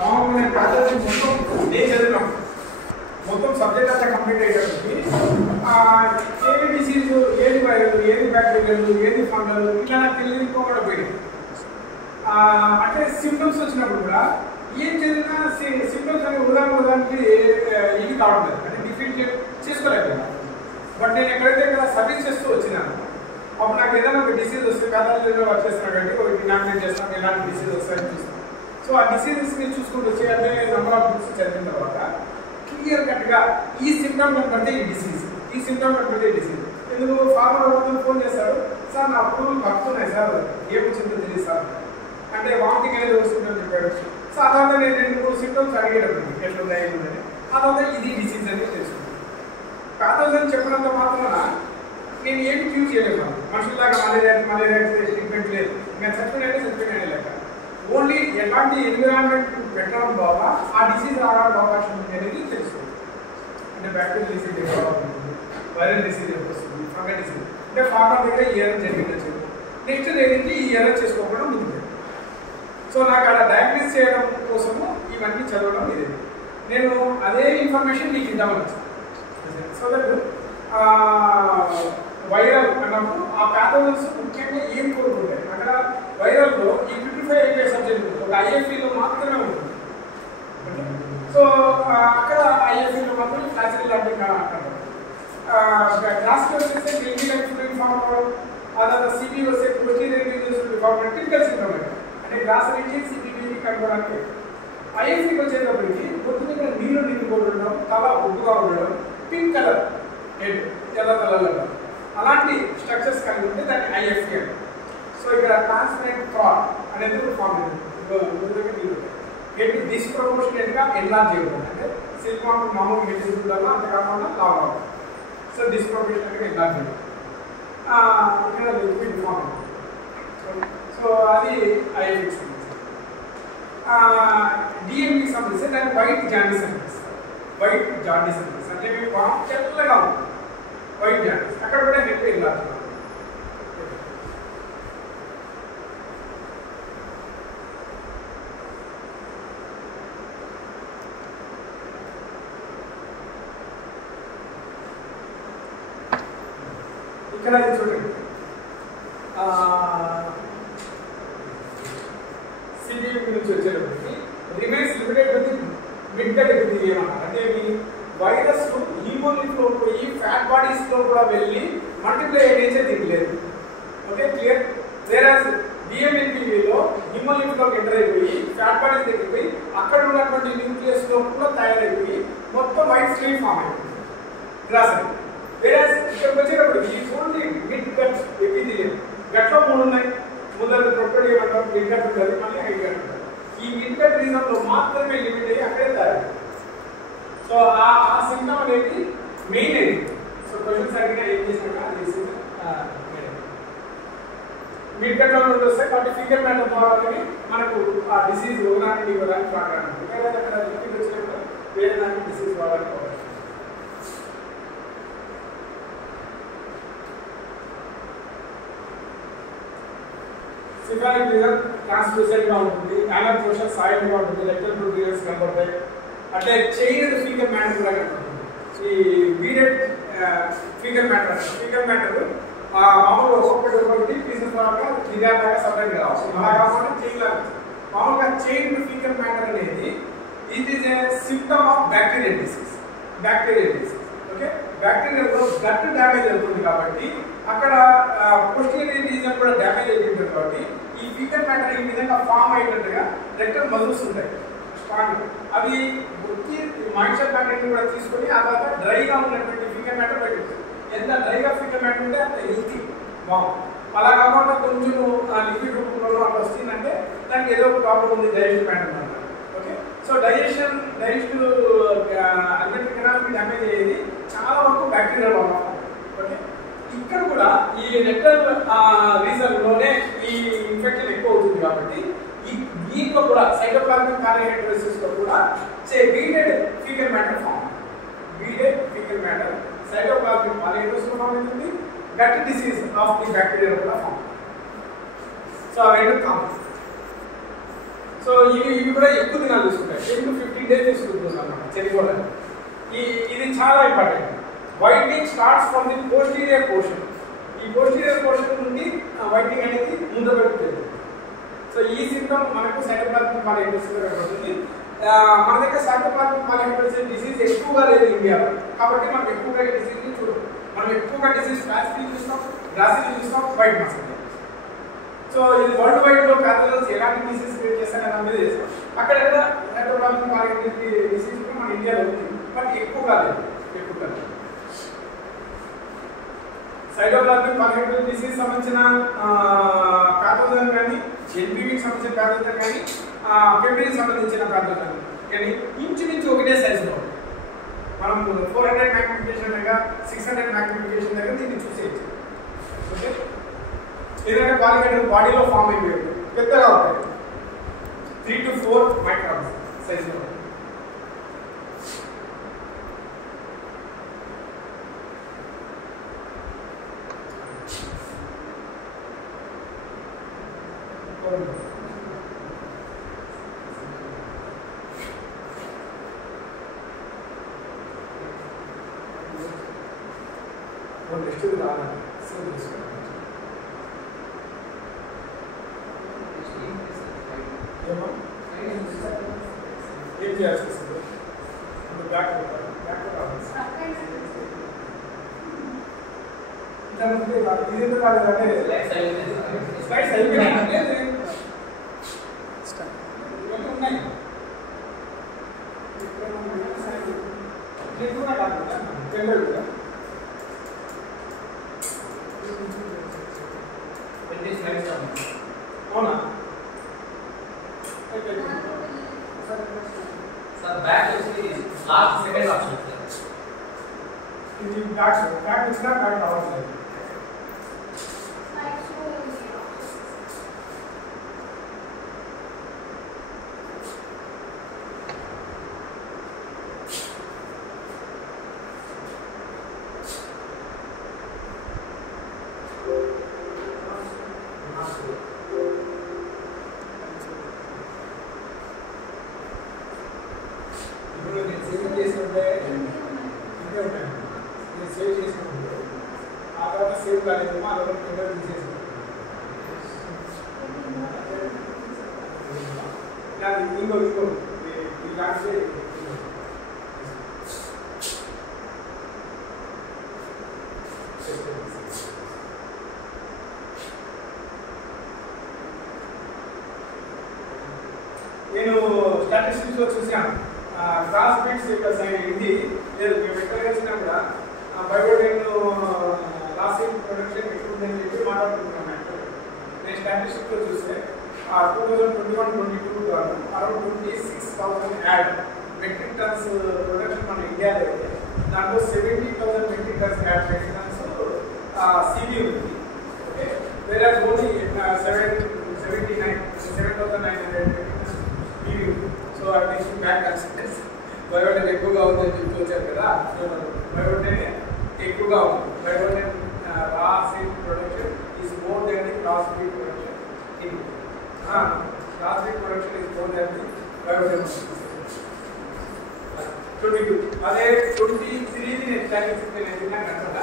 మామూలుగా ప్యాథాలజీ మొత్తం నేను చదివినాం, మొత్తం సబ్జెక్ట్ అంతా కంప్లీట్ అయ్యేటప్పటికి ఏది డిసీజు, ఏది వైరల్, ఏది బ్యాక్టీరియల్, ఏది ఫంగల్, ఇట్లా నాకు తెలియకపోవడం పోయింది. అంటే సిమ్టమ్స్ వచ్చినప్పుడు కూడా ఏం చదివినా సిమ్టమ్స్ అనే ఉదాహరణకి ఇది కావట్లేదు, అంటే డిఫరెన్షియేట్ చేసుకోలేకపోయినా. బట్ నేను ఎక్కడైతే ఇక్కడ సర్వీస్ చేస్తూ వచ్చినాను, అప్పుడు నాకు ఏదైనా ఒక డిసీజ్ వస్తే ప్యాథాలజీలో వర్క్ చేస్తున్నాను కాబట్టి ఒకటి నామినేట్ చేస్తాను, ఎలాంటి డిసీజ్ వస్తాయని చూస్తాను. సో ఆ డిసీజెస్ని చూసుకుంటూ వచ్చి అంటే నెంబర్ ఆఫ్ బుక్స్ చదివిన తర్వాత క్లియర్ కట్గా ఈ సిమ్టమ్ కనపడితే ఈ డిసీజ్, ఈ సిమ్టమ్ కనపడితే ఈ డిసీజ్. ఎందుకు ఫార్మర్ ఒకరు ఫోన్ చేశారు, సార్ నా అప్రూవల్ వస్తున్నాయి సార్, ఏమొచ్చిందో తెలియదు సార్ అంటే వామిటింగ్ అనేది వస్తుందని చెప్పాడు. సో ఆ తర్వాత నేను 2-3 సిమ్టమ్స్ అడిగేటప్పుడు ఎట్లున్నాయి ఉందని, ఆ తర్వాత ఇది డిసీజ్ అనేది తెలుసుకున్నాను. ప్యాథాలజీ చెప్పినంత మాత్రాన నేను ఏమి క్యూర్ చేయలేము. మనుషుల్లాగా మలేరియా ట్రీట్మెంట్ లేదు, ఇంకా చచ్చిపోయినట్టే లెక్క. ఓన్లీ ఎలాంటి ఎన్విరాన్మెంట్ పెట్టడం ద్వారా ఆ డిసీజ్ రావడానికి అవకాశం ఉంది అనేది తెలుసుకోండి. అంటే బ్యాక్టీరియల్ డిసీజ్ ఎక్కువ ఉంటుంది, వైరల్ డిసీజ్ ఎక్కువ వస్తుంది, ఫంగల్ డిసీజ్. అంటే ఫార్మర్ దగ్గర ఈ ఎర్రర్ జరిగింది, నెక్స్ట్ ఏంటంటే ఈ ఎర్రర్ చేసుకోకుండా ముందుకు. సో నాకు అలా డయాగ్నోస్ చేయడం కోసము ఇవన్నీ చదవడం ఇది. నేను అదే ఇన్ఫర్మేషన్ మీకు ఇద్దామని వచ్చాను. సో దట్ వైరల్ అన్నప్పుడు ఆ ప్యాథోజన్స్ ముఖ్యంగా ఏం కోరుకుంటాయి, అక్కడ వైరల్లో ఈ 55 API సబ్జెక్ట్ ఒక ఐఎఫ్ఈలో మాత్రమే ఉంటుంది. సో అక్కడ ఐఎఫ్ఈలో మాత్రం క్లాసికల్ లాంటి అంటారు. క్లాసికల్ వస్తే మిల్కీ ఫామ్ అవ్వడం, అదంతా సిబి వస్తే టిపికల్ సిండ్రోమ్ అంటే గ్లాస్ నుంచి సిబిబి కనుగొనడానికి. ఐఎఫ్ఈకి వచ్చేటప్పటికి పొద్దున్న నీళ్ళు నిండుకొని ఉండడం, తల ఉబ్బుగా ఉండడం, పింక్ కలర్ హెడ్ ఎర్ర కలర్లో అలాంటి స్ట్రక్చర్స్ కలిగి ఉంటే దాన్ని ఐఎఫ్ఈ అంటారు. సో ఇక్కడ ట్రాన్స్పరెంట్ థ్రాట్ అనేది ఫామ్ అవుతుంది. హెడ్ డిస్ప్రపోర్షనేట్గా ఎన్లార్జ్ చేయడం, అంటే సిలికాన్ మామూలు హెడ్ ఉండాలా అంత కాకుండా లావ్ అవ్వడం. సో డిస్ప్రపోర్షనేట్గా ఎన్లార్జ్ చేయడం ఇక్కడ లిక్విడ్ ఫామ్ అవుతుంది. సో అది ఐఎఫ్ఈ. డిఎంకి సంబంధించి దాన్ని వైట్ జాండీస్ అనిపిస్తారు. వైట్ జాండీస్ అనిపిస్తారు అంటే మీ ఫామ్ తెల్లగా ఉంటుంది, వైట్ జాండీస్. అక్కడ కూడా హెడ్ ఎన్లార్జ్. ఇక్కడ ఇది చూడండి, సిబియు గురించి వచ్చేటప్పటికి remains limited with mid gut epithelium అన్నారు. అంటే ఈ వైరస్ హీమోలింఫ్లో పోయి ఫ్యాట్ బాడీస్ లో కూడా వెళ్ళి మల్టిప్లై అయ్యేదే దీనికి లేదు. Okay clear. వేరాస్ డిఎంఎన్పిలో హీమోలింఫ్లోకి ఎంటర్ అయిపోయి ఫ్యాట్ బాడీస్ దగ్గరికి పోయి అక్కడ ఉన్నటువంటి న్యూక్లియస్ లో కూడా తయారైపోయి మొత్తం వైట్ స్ట్రీమ్ ఫామ్ అయిపోయింది గ్లాస్. వేరాస్ ఇక్కడికి వచ్చేటప్పటికి ఓన్లీ మిడ్ గట్ ఎపిథీలియం. గట్లో 3 ఉన్నాయి, ముందర ప్రొటోడియం అంటారు, మిడ్ గట్ ఉంటుంది, మళ్ళీ హైడ్ గట్ ఉంటుంది. ఈ మిడ్ గట్ రీజన్ లో మాత్రమే లిమిట్ అయ్యి అక్కడే తయారు. సో ఆ సింటమ్ అనేది మెయిన్ అది. సో క్వశ్చన్స్ అడిగినా ఏం చేసినా మిడ్ గట్ లో నుండి వస్తాయి కాబట్టి ఫింగర్ మ్యాటర్ ద్వారా మనకు ఆ డిసీజ్ రోగానికి ఇవ్వడానికి మాట్లాడాలి. వేరే అక్కడ లిక్విడ్ వచ్చినప్పుడు వేరే దానికి డిసీజ్ రావడానికి అవకాశం. సిఫాలిక్ రీజన్ ట్రాన్స్లూసెంట్ గా ఉంటుంది, యానల్ పోర్షన్ సాయిల్ గా ఉంటుంది, రెక్టల్ ప్రొడ్యూసర్స్ కనబడతాయి. అంటే చైన్ ఫింగర్ మ్యాటర్ కూడా కనబడుతుంది. ఈ బీడెడ్ ఫింగర్ మ్యాటర్ మామూలుగా ఒక్కొక్కటి పీసెస్ ద్వారా నిజాగా సపరేట్ గా రావచ్చు. అలా కాకుండా చైన్ లాగా మామూలుగా చైన్ ఫింగర్ మ్యాటర్ అనేది it is a symptom of bacterial disease. Okay, బ్యాక్టీరియాలో గట్ డ్యామేజ్ అవుతుంది కాబట్టి అక్కడ పోస్టీరియర్ రీజన్ కూడా డ్యామేజ్ అయిపోతుంది కాబట్టి ఈ ఫింగర్ మ్యాటర్ ఈ విధంగా ఫామ్ అయినట్టుగా రెక్టల్ మజిల్స్ ఉంటాయి స్ట్రాంగ్. అవి వచ్చి మాయిశ్చర్ కంటెంట్ కూడా తీసుకొని ఆ తర్వాత డ్రైగా ఉన్నటువంటి ఫింగర్ మ్యాటర్ బయటకు. ఎంత డ్రైగా ఫింగర్ మ్యాటర్ ఉంటే అంత హెల్తీ బాగుంది. అలా కాకుండా కొంచెం లిక్విడ్ రూపంలో అలా వస్తుందంటే దానికి ఏదో ఒక ప్రాబ్లం ఉంది, డైజెషన్ మ్యాటర్ అంటారు. ఓకే, సో డైజెషన్ అల్వెంట్రిక్ కెనాల్కి డ్యామేజ్ అయ్యేది చాలా వరకు బ్యాక్టీరియల్ వల్ల. ఓకే, ఇక్కడ కూడా ఈ రెక్టల్ రీజన్ లోనే ఈ ఇన్ఫెక్షన్ ఎక్కువ అవుతుంది కాబట్టి దీంట్లో కూడా సైటోప్లాస్మిక్ పాలిహైడ్రోసిస్ లో కూడా beaded faecal matter form. Cytoplasmic polyhedrosis form అవుతుంది, gut disease of the bacteria కూడా ఫామ్. సో అవి రెండు కామన్. సో ఇవి కూడా ఎక్కువ దినాలు తీసుకుంటాయి. 10 to 15 days తీసుకుంటుంది అన్నమాట చనిపోవడానికి. ఇది చాలా important. Whitening starts from the posterior portion. ఈ పోస్టీరియర్ పోర్షన్ నుండి వైట్నింగ్ అనేది ముందు పెడుతుంది. సో ఈ సింటమ్ మనకు సైటోప్లాస్మిక్ పాలిహైడ్రోసిస్ కనబడుతుంది. మన దగ్గర సైటోప్లాస్మిక్ పాలిహైడ్రోసిస్ డిసీజ్ ఎక్కువగా లేదు ఇండియాలో, కాబట్టి మనం ఎక్కువగా ఈ డిసీజ్ని చూడం. మనం ఎక్కువగా డిసీజ్ ఫ్లాసిటీ చూస్తాం, గ్రాసిటీ చూస్తాం, వైట్ మస్కులర్. సో ఇది వరల్డ్ వైడ్ లో ప్యాథోజన్స్ ఎలాంటి డిసీజ్ క్రియేట్ చేస్తారని అనేది చేస్తాం. అక్కడ సైటోప్లాస్మిక్ పాలిహైడ్రోసిస్ డిసీజ్ కూడా మన ఇండియాలో ఉంది, బట్ ఎక్కువగా లేదు. సైటోప్లాస్మిక్ పాలిహైడ్రోసిస్ డిసీజ్ సంబంధించిన ప్యాథోజన్ కానీ, ఎన్పివికి సంబంధించిన ప్యాథోజన్ కానీ, పెప్టిన్ సంబంధించిన ప్యాథోజన్ కానీ ఇంచుమించు ఒకటే సైజులో మనం 400 మ్యాగ్నిఫికేషన్ దగ్గర 600 మ్యాగ్నిఫికేషన్ దగ్గర దీన్ని చూసేయచ్చు. ఓకే, ఏదైనా పాలిహైడ్రోసిస్ బాడీలో ఫామ్ అయిపోయి పెద్దగా ఉంటాయి, 3 to 4 మైక్రాన్స్ సైజులో. ఏం చేయాల్సి వస్తుంది? బ్యాక్ ఇది కాదంటే స్లైడ్స్ అయిపోయినాయి ఉన్నాయి. కూడా కాకుండా జనరల్ కూడా అవునా? సార్ బ్యాక్ వచ్చి లాస్ట్ సెకండ్ ఆప్షన్ సార్. ఇది బ్యాక్ వచ్చినా బ్యాక్ రావట్లేదు. నేను స్టాటిస్టిక్స్ లో చూసాను, క్రాస్ బిట్స్ యొక్క ఇది లేదు. మేము ఎక్కడ వచ్చినా కూడా బయోడెన్ లాస్ ఇన్ ప్రొడక్షన్ ఎక్కువ ఉందని చెప్పి మాట్లాడుకుంటున్నాం. నేను స్టాటిస్టిక్స్ లో చూస్తే 2021-22 around 26,000 odd metric tons production మన ఇండియాలో అయితే దాంట్లో 70,000 metric tons odd metric tons సిబి ఉంది. ఓకే, వేరే ఓన్లీ 7,900 సో అది బ్యాక్ కన్సిస్టెన్స్ బయోడెన్ ఎక్కువగా ఉందని చెప్పి వచ్చారు కదా. బయోడెన్ ఎక్కువగా ఉంది. బయోడెన్ raw seed production is more than the cross breed production. Cross breed production is more than the బయోడెన్. 22 అదే 23 నేను స్టాటిస్టిక్స్ నేను అనుకుంటా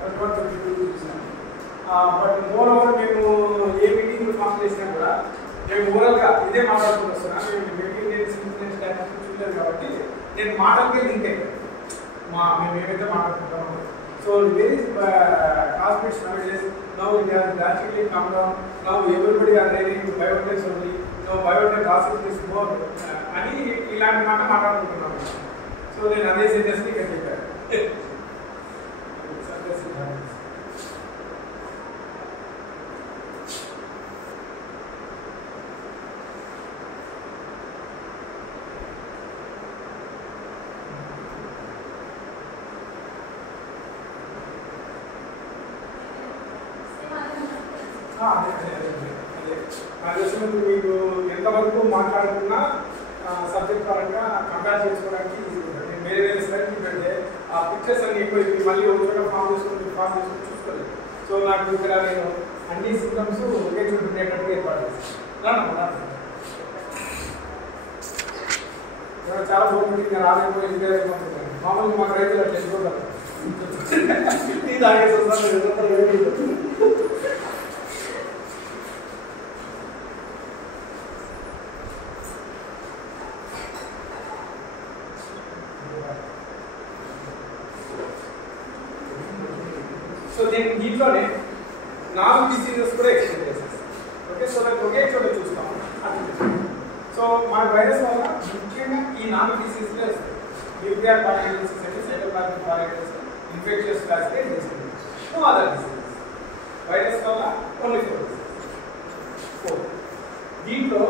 21-22 చూసాను. బట్ మోర్ ఓవర్ మేము ఏ మీటింగ్ ఫామ్ చేసినా కూడా నేను ఓవరాల్గా ఇదే మాట్లాడుకుంటూ వస్తున్నాను. స్టాటిస్టిక్స్ చూడలేదు కాబట్టి నేను మాటలకే లింక్ అయిపోయాను. మేము ఏమైతే మాట్లాడుకుంటామో. So very cosmics nowadays now it has drastically come down. Now everybody are riding biotechs only. Now biotech cosmics is more అని ఇలాంటి మాట మాట్లాడుకుంటున్నాను. సో నేను అదే సీరియస్లీ ఇక్కడ చెప్పాను. మీకు ఎంతవరకు మాట్లాడుకున్నా సబ్జెక్ట్ పరంగా కంపేర్ చేసుకోవడానికి నేను వేరే వేరే స్లైడ్స్ పెడితే ఆ పిక్చర్స్ అన్ని ఎక్కువ మళ్ళీ ఒక ఫామ్ చేసుకుని చూసుకోలేదు. సో నాకు ఇక్కడ నేను అన్ని సిస్టమ్స్ ఒకే చోటు ఉండేటట్టుగా ఏర్పాటు చేస్తాను. చాలా బాగుంటుంది, ఇంకా రాలేమో ఇంజనీర్ అయిపోతుంది. మామూలుగా మాకు రైతులు అట్లా ఎక్కువ టీ తాగేసి వస్తాను. సో దీంట్లోనే 4 డిసీజెస్ కూడా ఎక్స్ప్లెయిన్ చేసేస్తాం. ఓకే, సో ఒకే చోట చూస్తాం. సో మన వైరస్ వల్ల ముఖ్యంగా ఈ 4 డిసీజెస్లే వస్తాయి. న్యూక్లియర్ పారాలైసిస్ అంటే cytoplasmic paralysis, infections cascade diseases, no other diseases. Virus వల్ల ఓన్లీ 4. దీంట్లో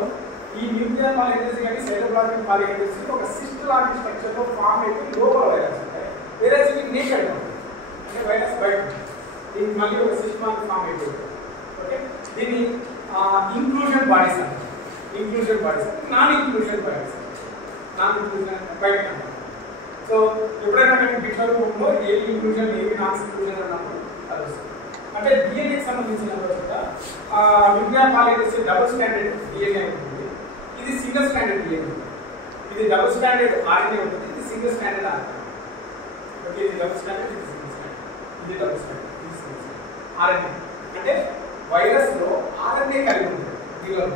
ఈ న్యూక్లియర్ పారాలైసిస్ కానీ సైటోప్లాస్మిక్ పారాలైసిస్ ఒక సిస్ట్ లాంటి స్ట్రక్చర్లో ఫామ్ అయితే లోపల వైరస్ ఉంటాయి. వేరే నేచర్ అంటే వైరస్ బయట దీనికి మళ్ళీ ఒక సిస్ట్ లాంటి ఫామ్ అయితే. ఓకే, దీన్ని ఇంక్లూజన్ బాడీస్ అంటారు. Inclusion bodies, non inclusion bodies. Non inclusion బయట అంటారు. సో ఎప్పుడైనా మేము బిట్ల రూపంలో ఏవి ఇంక్లూజన్ ఏవి నాన్ ఇంక్లూజన్ అన్నప్పుడు అది వస్తుంది. అంటే డిఎన్ఏకి సంబంధించిన nuclear paralysis double standard DNA ఉంటుంది. ఇది సింగిల్ స్టాండర్డ్ డిఎన్ఏ. ఇది డబుల్ స్టాండర్డ్ ఆర్ఎన్ఏ ఉంటుంది. ఇది సింగిల్ స్టాండర్డ్ ఆర్ఎన్ఏ. ఓకే, ఇది డబుల్ స్టాండర్డ్, ఇది సింగిల్ స్టాండర్డ్. ఇది డబుల్ స్టాండర్డ్, ఇది సింగిల్ స్టాండర్డ్. ఆర్ఎన్ఏ అంటే వైరస్ లో ఆర్ఎన్ఏ కలిగి ఉంటుంది దీనిలో.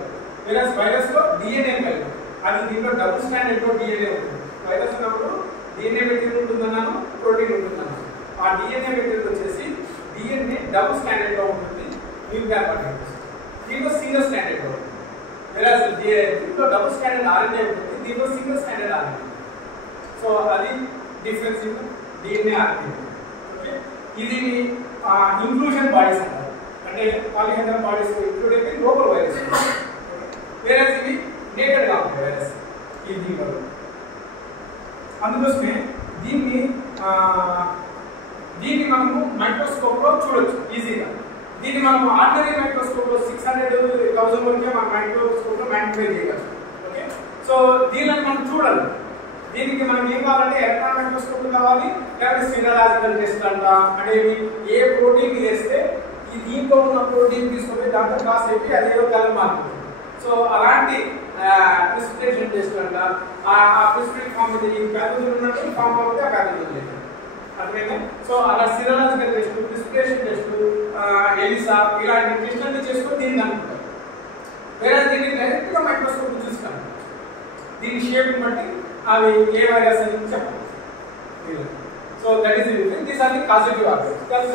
వైరస్ లో డిఎన్ఏ కలిగి ఉంటుంది. అది దీంట్లో డబుల్ స్టాండర్డ్ లో డిఎన్ఏ ఉంటుంది. వైరస్ ఉన్నప్పుడు డిఎన్ఏ మెటీరియల్ ఉంటుందన్నాను, ప్రోటీన్ ఉంటుందన్నాను. ఆ డిఎన్ఏ మెటీరియల్ వచ్చేసి డిఎన్ఏ డబుల్ స్టాండర్డ్ లో ఉంటుంది. న్యూక్లియర్ పారాలైసిస్ దీంట్లో సింగిల్ స్టాండర్డ్ లో ఉంటుంది. దీంట్లో డబుల్ స్టాండర్డ్ ఆర్ఎన్ఏ ఉంటుంది, దీంట్లో సింగిల్ స్టాండర్డ్ ఆర్ఎన్ఏ. సో అది difference in DNA RNA. Okay, ఇది ఇంక్లూజన్ బాడీస్ అంటారు. అంటే పాలిహెడ్రల్ బాడీస్ ఇంక్లూడ్ అయితే లోపల వైరస్. వేరే ఇది నేకెడ్ గా ఉంటుంది వైరస్ ఈ దీనిలో. అందుకోసమే దీన్ని మనము మైక్రోస్కోప్ లో చూడొచ్చు ఈజీగా. దీన్ని మనం ఆర్డినరీ మైక్రోస్కోప్ లో 600,000 వరకే మన మైక్రోస్కోప్ లో మ్యాగ్నిఫై చేయగలం. ఓకే, సో దీనిని మనం చూడాలి. దీనికి మనం ఏం కావాలంటే ఎలక్ట్రాన్ మైక్రోస్కోప్ కావాలి, లేకపోతే సినరాజికల్ టెస్ట్ అంట. అంటే ఏ ప్రోటీన్ వేస్తే ఈ దీంట్లో ఉన్న ప్రోటీన్ తీసుకొని దాంట్లో క్రాస్ అయిపోయి అదేదో కలర్ మారుతుంది. సో అలాంటి ప్రిసిపిటేషన్ టెస్ట్ అంట. ఆ ప్రిసిపిటేట్ ఫామ్ అయితే ఈ ప్యాథోజన్ ఉన్నట్టు ఫామ్ అవుతే ఆ ప్యాథోజన్ లేదు. అర్థమైందా? సో అలా serological test, precipitation test, ELISA ఇలాంటి టెస్ట్ అన్ని చేసుకొని దీన్ని అనుకుంటారు. వేరే దీన్ని డైరెక్ట్ గా మైక్రోస్కోప్ చూస్తాను. దీని షేప్ బట్టి అవి ఏ వైరస్ అని చెప్పాలి. So that is these are the causative organs. కలిసి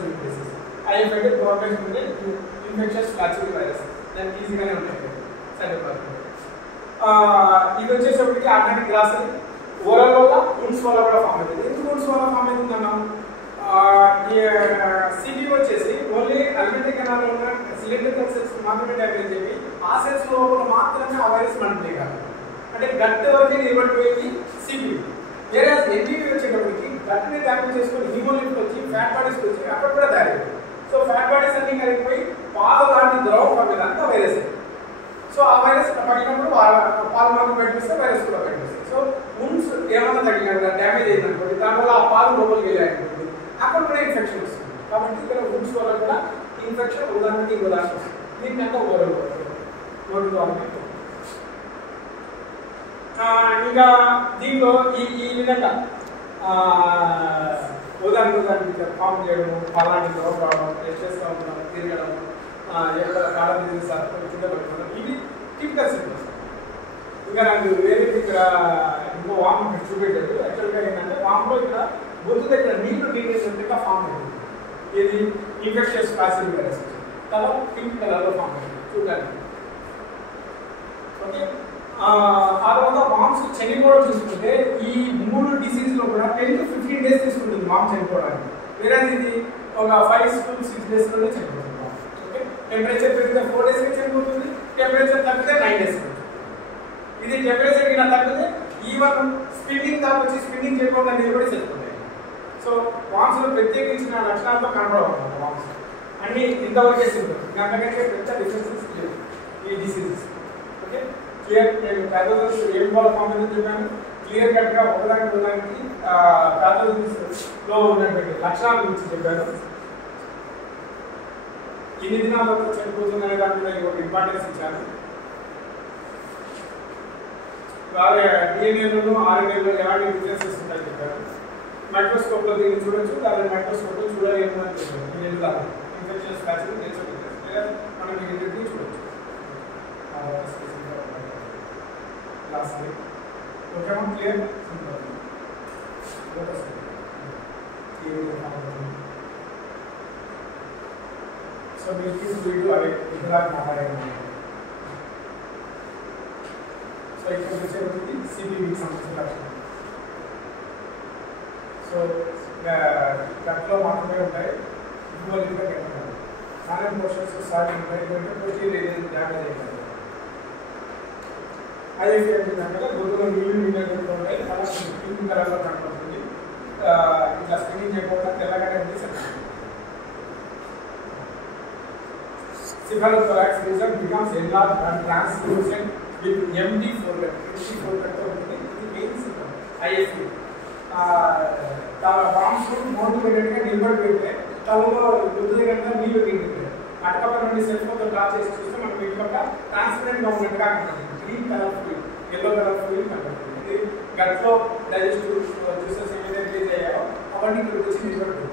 ఉంటుంది ఐఎఫ్ఐడి గవర్నమెంట్ ఉంటే ఇన్ఫెక్షన్స్ ఫ్లాచిల్ వైరస్ దానికి ఈజీగానే ఉంటాయి. సరే, ఇది వచ్చేసరికి ఆర్గానిక్ గ్లాస్ ఓరల్ వల్ల ఉన్స్ వల్ల కూడా ఫామ్ అవుతుంది. ఎందుకు ఉన్స్ వల్ల ఫామ్ అవుతుందన్నాం? సిటీ వచ్చేసి ఓన్లీ అల్మెంటరీ కెనాల్ ఉన్న సిలిండర్ సెల్స్ మాత్రమే డ్యామేజ్ చెప్పి ఆ సెల్స్ లోపల మాత్రమే ఆ వైరస్ మల్టిప్లై కాదు. అంటే గట్ వరకు నిలబడిపోయింది సిపి. వేరే ఎన్టీవీ వచ్చేటప్పటికి గట్ని డ్యామేజ్ చేసుకొని హిమోలిఫ్ట్ వచ్చి ఫ్యాట్ బాడీస్ వచ్చి అక్కడ కూడా తయారైంది. సో ఫ్యాట్ బాడీస్ అన్ని కలిగిపోయి పాలు లాంటి ద్రవం పడినంత వైరస్. సో ఆ వైరస్ పడినప్పుడు పాలు మాత్రం బయటపిస్తే వైరస్ కూడా బయటపిస్తాయి. సో ఉన్స్ ఏమన్నా తగ్గినప్పుడు డ్యామేజ్ అయిందనుకోండి, దానివల్ల ఆ పాలు లోపలికి వెళ్ళాయనుకోండి, అక్కడ కూడా ఇన్ఫెక్షన్ వస్తుంది. కాబట్టి ఇక్కడ ఉన్స్ వల్ల కూడా ఇన్ఫెక్షన్ ఉదాహరణకి ఉదాహరణ వస్తుంది. దీన్ని అంతా ఓరల్ ఇంకా దీంట్లో ఈ విధంగా ఉదాహరణకి ఫామ్ చేయడము, పలాంటి ద్రవం రావడం, టెస్ట్ చేస్తూ ఉండడం, తిరగడం, ఎక్కడ కాలం తిరిగి కింద పెట్టుకోవడం, ఇవి టిపికల్ సింప్టమ్స్. ఇంకా నాకు వేరే ఇక్కడ ఇంకో వామ్ చూపెట్టాడు. యాక్చువల్గా ఏంటంటే వామ్లో ఇక్కడ గొంతు దగ్గర నీళ్లు నీళ్ళగా ఫామ్ అవుతుంది. ఇది ఇన్ఫెక్షన్స్ ఫ్లాచిల్ వైరస్ తల పింక్ కలర్లో ఫామ్ అవుతుంది చూడడానికి. ఓకే, ఆ తర్వాత వామ్స్ చనిపోవడం చూసుకుంటే ఈ 3 డిసీజ్లో కూడా 10 to 15 days తీసుకుంటుంది వామ్ చనిపోవడానికి. వేరే ఇది ఒక 5 to 6 daysలోనే చనిపోతుంది. ఓకే, టెంపరేచర్ పెరిగితే 4 days చనిపోతుంది, టెంపరేచర్ తగ్గితే 9 days. ఇది టెంపరేచర్ కింద తగ్గితే ఈవెన్ స్పిన్నింగ్ దాకా వచ్చి స్పిన్నింగ్ చేయకుండా నిలబడి చనిపోతాయి. సో వామ్స్లో ప్రత్యేకించిన లక్షణాలతో కనబడవుతుంది. వామ్స్ అన్ని ఇంతవరకే సింపుల్, అంతకంటే పెద్ద డిఫరెన్సెస్ లేవు ఈ డిసీజెస్. Okay, clear. నేను ప్యాథోజన్స్ ఏం బాల్ ఫామ్ అని చెప్పాను. క్లియర్ కట్గా ఒకదానికి ప్యాథోజన్స్ లో ఉన్నటువంటి లక్షణాల గురించి చెప్పాను. ఎన్ని దినాల వరకు చనిపోతుందనే దాని మీద ఒక ఇంపార్టెన్స్ ఇచ్చాను. వాళ్ళ డిఎన్ఏలో ఆర్ఎన్ఏలో ఎలాంటి డిఫరెన్సెస్ ఉంటాయని చెప్పారు. మైక్రోస్కోప్లో దీన్ని చూడొచ్చు, దాని మైక్రోస్కోప్లో చూడలేము అని చెప్పారు. ఇన్ఫెక్షన్స్ ప్యాచెస్ నేచర్ డిఫరెన్స్ లేదా మనం ఇన్నింటినీ చూడొచ్చు. లాస్ట్ ఓకే క్లియర్ సో మీకు వీడియో అదే ఇక్కడ మాట్లాడాను. సో ఇక్కడ వచ్చేది సిబివికి సంబంధించిన లక్షణం. సో గట్లో మాత్రమే ఉంటాయి, ఇందువల్ల ఇంకా కట్టాలి సాలెంట్ పోర్షన్స్ సాల్ట్ ఉంటాయి, ఎందుకంటే ప్రోటీన్ ఏదైనా డ్యామేజ్ అయిపోతుంది. ఐఎఫ్ ఏంటంటే గొంతులో నీళ్ళు ఉంటాయి, అలా పింక్ కలర్లో కనపడుతుంది. ఇట్లా స్క్రీనింగ్ చేయకుండా తెల్లగానే ఉంది. Cephalothorax region becomes enlarged and translucent with empty foregut. Empty foregut ఉంటుంది. ఇది మెయిన్ సింటమ్ IFP. వామ్స్ మోటివేటెడ్గా నిలబడి పెడితే తలలో గుర్తు కనుక నీళ్ళు తింటుంది. అటుపక్క నుండి సెల్ ఫోన్తో డ్రా చేసి చూస్తే మనకి ఇటుపక్క ట్రాన్స్పరెంట్గా ఉన్నట్టుగా కనపడుతుంది. Green colour fluid, yellow colour fluid కనపడుతుంది. ఇది గట్లో డైజెస్టివ్ జ్యూసెస్ ఏమైతే రిలీజ్ అయ్యాయో అవన్నీ ఇక్కడికి వచ్చి నిలబడుతుంది.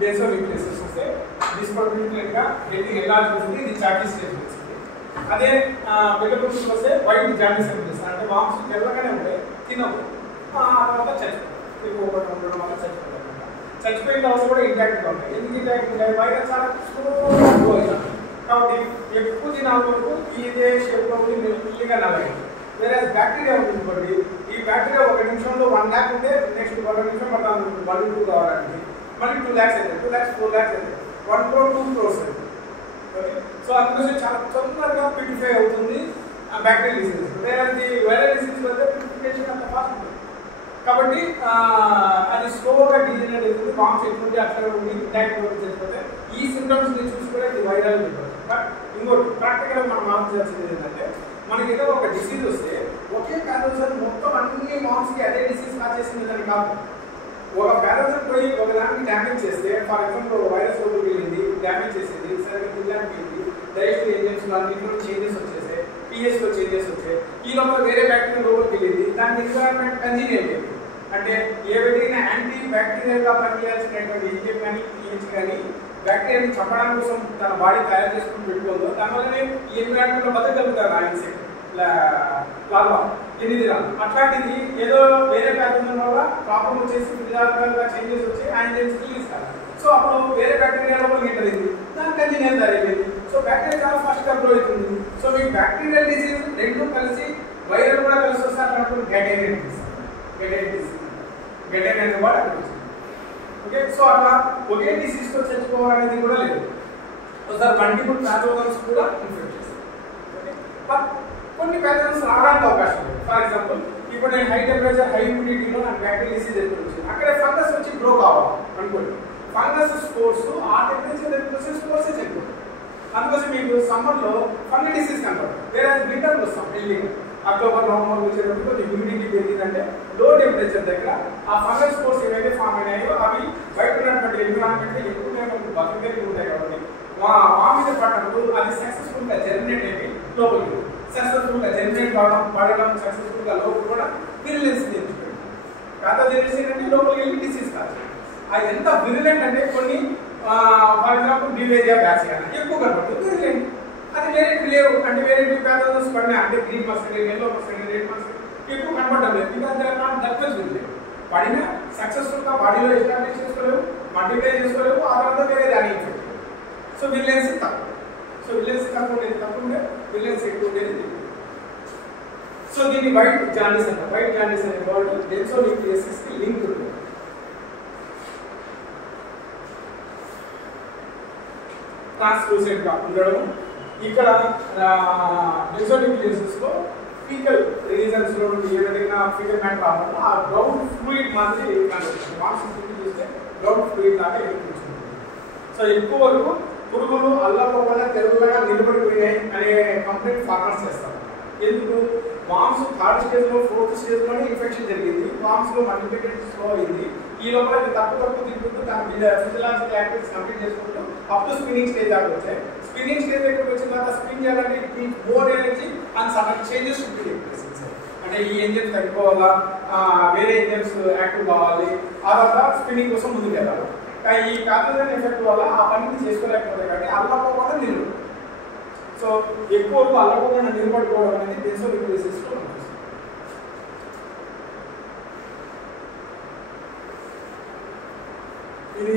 బేసోన్యూక్లియస్ వస్తే డిస్ప్రొపోర్షనేట్గా హెడ్డింగ్ ఎన్లార్జ్ అవుతుంది. ఇది చాకీ స్టేజ్ వస్తుంది. అదే బిల్లపుల్స్ వస్తే వైట్ జాండీస్ అని పిలుస్తారు. అంటే వామ్స్ తెల్లగానే ఉంటాయి, తినవు. ఆ తర్వాత చచ్చిపోయి ఉండడం వల్ల చచ్చిపోతాయి. చచ్చిపోయిన తర్వాత కూడా ఇంటాక్ట్గా ఉంటాయి. ఎందుకు ఇంటాక్ట్ ఉంటాయి? వైరస్ చాలా స్లో అయినట్టు కాబట్టి ఎక్కువ దినాల వరకు ఇదే షేప్లో ఉండి మెల్లిగా నల్లగైంది. వేరే బ్యాక్టీరియా ఉంటుంది కాబట్టి ఈ బ్యాక్టీరియా 1 నిమిషంలో 1 lakh ఉంటే నెక్స్ట్ 1 నిమిషం పడుతుంది 1 2 కావడానికి. మళ్ళీ 2 lakhs అయితే 2 lakhs 4 lakhs అయితే 1 crore 2 crores అయితే. ఓకే, సో అందుకోసం చాలా తొందరగా ప్యూరిఫై అవుతుంది ఆ బ్యాక్టీరియల్ డిసీజ్. వేరే వైరల్ డిసీజ్ అయితే ప్యూరిఫికేషన్ అంత ఫాస్ట్ ఉంటుంది కాబట్టి అది స్లోగా డీజనరేట్ అవుతుంది. వామ్స్ ఎక్కువ అట్లా ఉండి ఇంటాక్ట్ చచ్చిపోతే ఈ సింటమ్స్ని చూసి కూడా ఇది వైరల్ అయిపోతుంది. బట్ ఇంకోటి ప్రాక్టికల్గా మనం ఆలోచించాల్సింది ఏంటంటే మనకి ఏదో ఒక డిసీజ్ వస్తే ఒకే ప్యాథోజన్ మొత్తం అన్ని వామ్స్కి అదే డిసీజ్ కాజ్ చేసింది అని కాదు. ఒక ప్యాథోజన్ పోయి ఒక దానికి డ్యామేజ్ చేస్తే, ఫర్ ఎగ్జాంపుల్ వైరస్ లోపలికి వెళ్ళింది, డ్యామేజ్ చేసేది, సరిగ్గా తినడానికి వెళ్ళి డైజెస్టివ్ ఎంజైమ్స్ అన్నింటిలో చేంజెస్ వచ్చేసాయి, పిహెచ్లో చేంజెస్ వచ్చాయి. ఈ లోపల వేరే బ్యాక్టీరియా లోపలికి వెళ్ళింది, దాని ఎన్విరాన్మెంట్ కంటిన్యూ అయిపోయింది. అంటే ఏవైనా యాంటీ బ్యాక్టీరియల్గా పనిచేయాల్సినటువంటి ఈజీఎం కానీ పిహెచ్ కానీ బ్యాక్టీరియాని చంపడానికి కోసం తన బాడీ తయారు చేసుకుని పెట్టుకోదు. దానివల్లనే ఈ ఎన్విరాన్మెంట్లో బతకగలుగుతారు ఆ ఇన్సెక్ట్ లార్వా ఎన్ని దినాలు. అట్లాంటిది ఏదో వేరే ప్యాథోజన్ వల్ల ప్రాబ్లం వచ్చేసి విధాలుగా చేంజెస్ వచ్చి యాంజైమ్స్ రిలీజ్ కాదు. సో అప్పుడు వేరే బ్యాక్టీరియా లోపలికి ఎంటర్ అయింది, దాని కంటిన్యూ తయారైపోయింది. సో బ్యాక్టీరియా చాలా ఫాస్ట్గా గ్రో అవుతుంది. సో మీకు బ్యాక్టీరియల్ డిసీజ్ రెండు కలిసి వైరల్ కూడా కలిసి వస్తే అట్లాంటి గెటైన్ డిసీజ్, గెటైన్ అనే వాడు అక్కడ వచ్చింది. ఓకే, సో అట్లా ఒకే డిసీజ్తో చచ్చిపోవాలనేది కూడా లేదు. ఒకసారి మల్టిపుల్ ప్యాథోజన్స్ కూడా ఇన్ఫెక్ట్ చేస్తాయి. ఓకే, బట్ కొన్ని ప్యాథోజన్స్ రావడానికి అవకాశం లేదు. ఫర్ ఎగ్జాంపుల్ ఇప్పుడు నేను హై టెంపరేచర్ హై హ్యూమిడిటీలో నాకు బ్యాక్టీరియల్ డిసీజ్ ఎప్పుడు వచ్చింది, అక్కడ ఫంగస్ వచ్చి గ్రో కావాలి అనుకోండి. ఫంగస్ స్పోర్స్ ఆ టెంపరేచర్ దగ్గర స్పోర్సే చనిపోతుంది. అందుకోసం మీకు సమ్మర్లో ఫంగల్ డిసీజ్ కనపడదు. వేరే వింటర్లో వస్తాం హెల్దీగా అక్టోబర్ నవంబర్ వచ్చేటప్పుడు కొంచెం హ్యూమిడిటీ పెరిగిందంటే లో టెంపరేచర్ దగ్గర ఆ ఫంగల్ స్పోర్స్ ఏవైతే ఫామ్ అయినాయో అవి బయట ఉన్నటువంటి ఎన్విరాన్మెంట్ ఎక్కువగా మనకు బతుకు ఉంటాయి కాబట్టి మా మీద పడినప్పుడు అది సక్సెస్ఫుల్గా జనరేట్ అయ్యి లోపలికి సక్సెస్ఫుల్గా జనరేట్ పడడం సక్సెస్ఫుల్గా లోపల కూడా విరిలెన్స్ తెచ్చుకోండి. ప్యాథోజెనిసిటీ అంటే లోపలికి వెళ్ళి డిసీజ్ కాదు. అది ఎంత విరిలెంట్ అంటే కొన్ని ఫర్ ఎగ్జాంపుల్ డివేరియా బ్యాచ్ కానీ ఎక్కువ కనపడుతుంది విరిలెంట్. అది వేరే లేవు అంటే వేరే ప్యాథోజన్స్ పడినా అంటే గ్రీన్ మస్కరీ, ఎల్లో మస్కరీ, రెడ్ మస్కరీ ఎక్కువ కనపడడం లేదు. బికాజ్ దర్ఫెస్ విరిలెంట్ పడినా సక్సెస్ఫుల్గా బాడీలో ఎస్టాబ్లిష్ చేసుకోలేవు, మల్టిప్లై చేసుకోలేవు, ఆ తర్వాత వేరే దాని ఇన్ఫెక్ట్. సో విరిలెన్స్ తక్కువ. సో విరిలెన్స్ తక్కువ ఉండేది తక్కువ ఉండే, విరిలెన్స్ ఎక్కువ ఉండేది. సో దీన్ని వైట్ జాండీస్ అంటారు. వైట్ జాండీస్ అనే వర్డ్ డెన్సోన్యూక్లియస్కి లింక్ ఉంటుంది. ట్రాన్స్లూసెంట్గా ఉండడం. ఇక్కడ డెన్సోన్యూక్లియస్లో ఫీకల్ రీజన్స్లో ఏదైనా ఫీకల్ మ్యాటర్ రావడం ఆ గ్రౌండ్ ఫ్లూయిడ్ మాదిరి కనిపిస్తుంది. వామ్స్ చూస్తే గ్రౌండ్ ఫ్లూయిడ్ లాగా కనిపిస్తుంది. సో ఎక్కువ వరకు పురుగులు అల్లపోకుండా తెల్లగా నిలబడిపోయినాయి అనే కంప్లైంట్ ఫార్మర్స్ చేస్తారు. ఎందుకు? వామ్స్ 3rd స్టేజ్లో 4th స్టేజ్లోనే ఇన్ఫెక్షన్ జరిగింది, వామ్స్లో మల్టిప్లికేషన్ స్లో అయింది. ఈ ఈ లోపల ఇది తక్కువ తింటుంటూ దాని ఫిజియలాజికల్ యాక్టివిటీస్ కంప్లీట్ చేసుకుంటూ అప్ టు స్పిన్నింగ్ స్టేజ్ దాకా వచ్చాయి. స్పిన్నింగ్ స్టేజ్ దగ్గరికి వచ్చిన తర్వాత స్పిన్ చేయాలంటే it means more energy and sudden changes should be take place. అంటే ఈ ఎంజిన్స్ తగ్గిపోవాలా, వేరే ఎంజిన్స్ యాక్టివ్ కావాలి, ఆ తర్వాత స్పిన్నింగ్ కోసం ముందుకు వెళ్ళాలి. ఈ కార్బోజన్ ఎఫెక్ట్ వల్ల ఆ పనిని చేసుకోలేకపోతే కాబట్టి అల్లకపోకుండా నిలబడు. సో ఎక్కువ అల్లకపోకుండా నిలబడుకోవడం అనేది బేసోలిక్విసిస్ లో ఉంటుంది. ఇది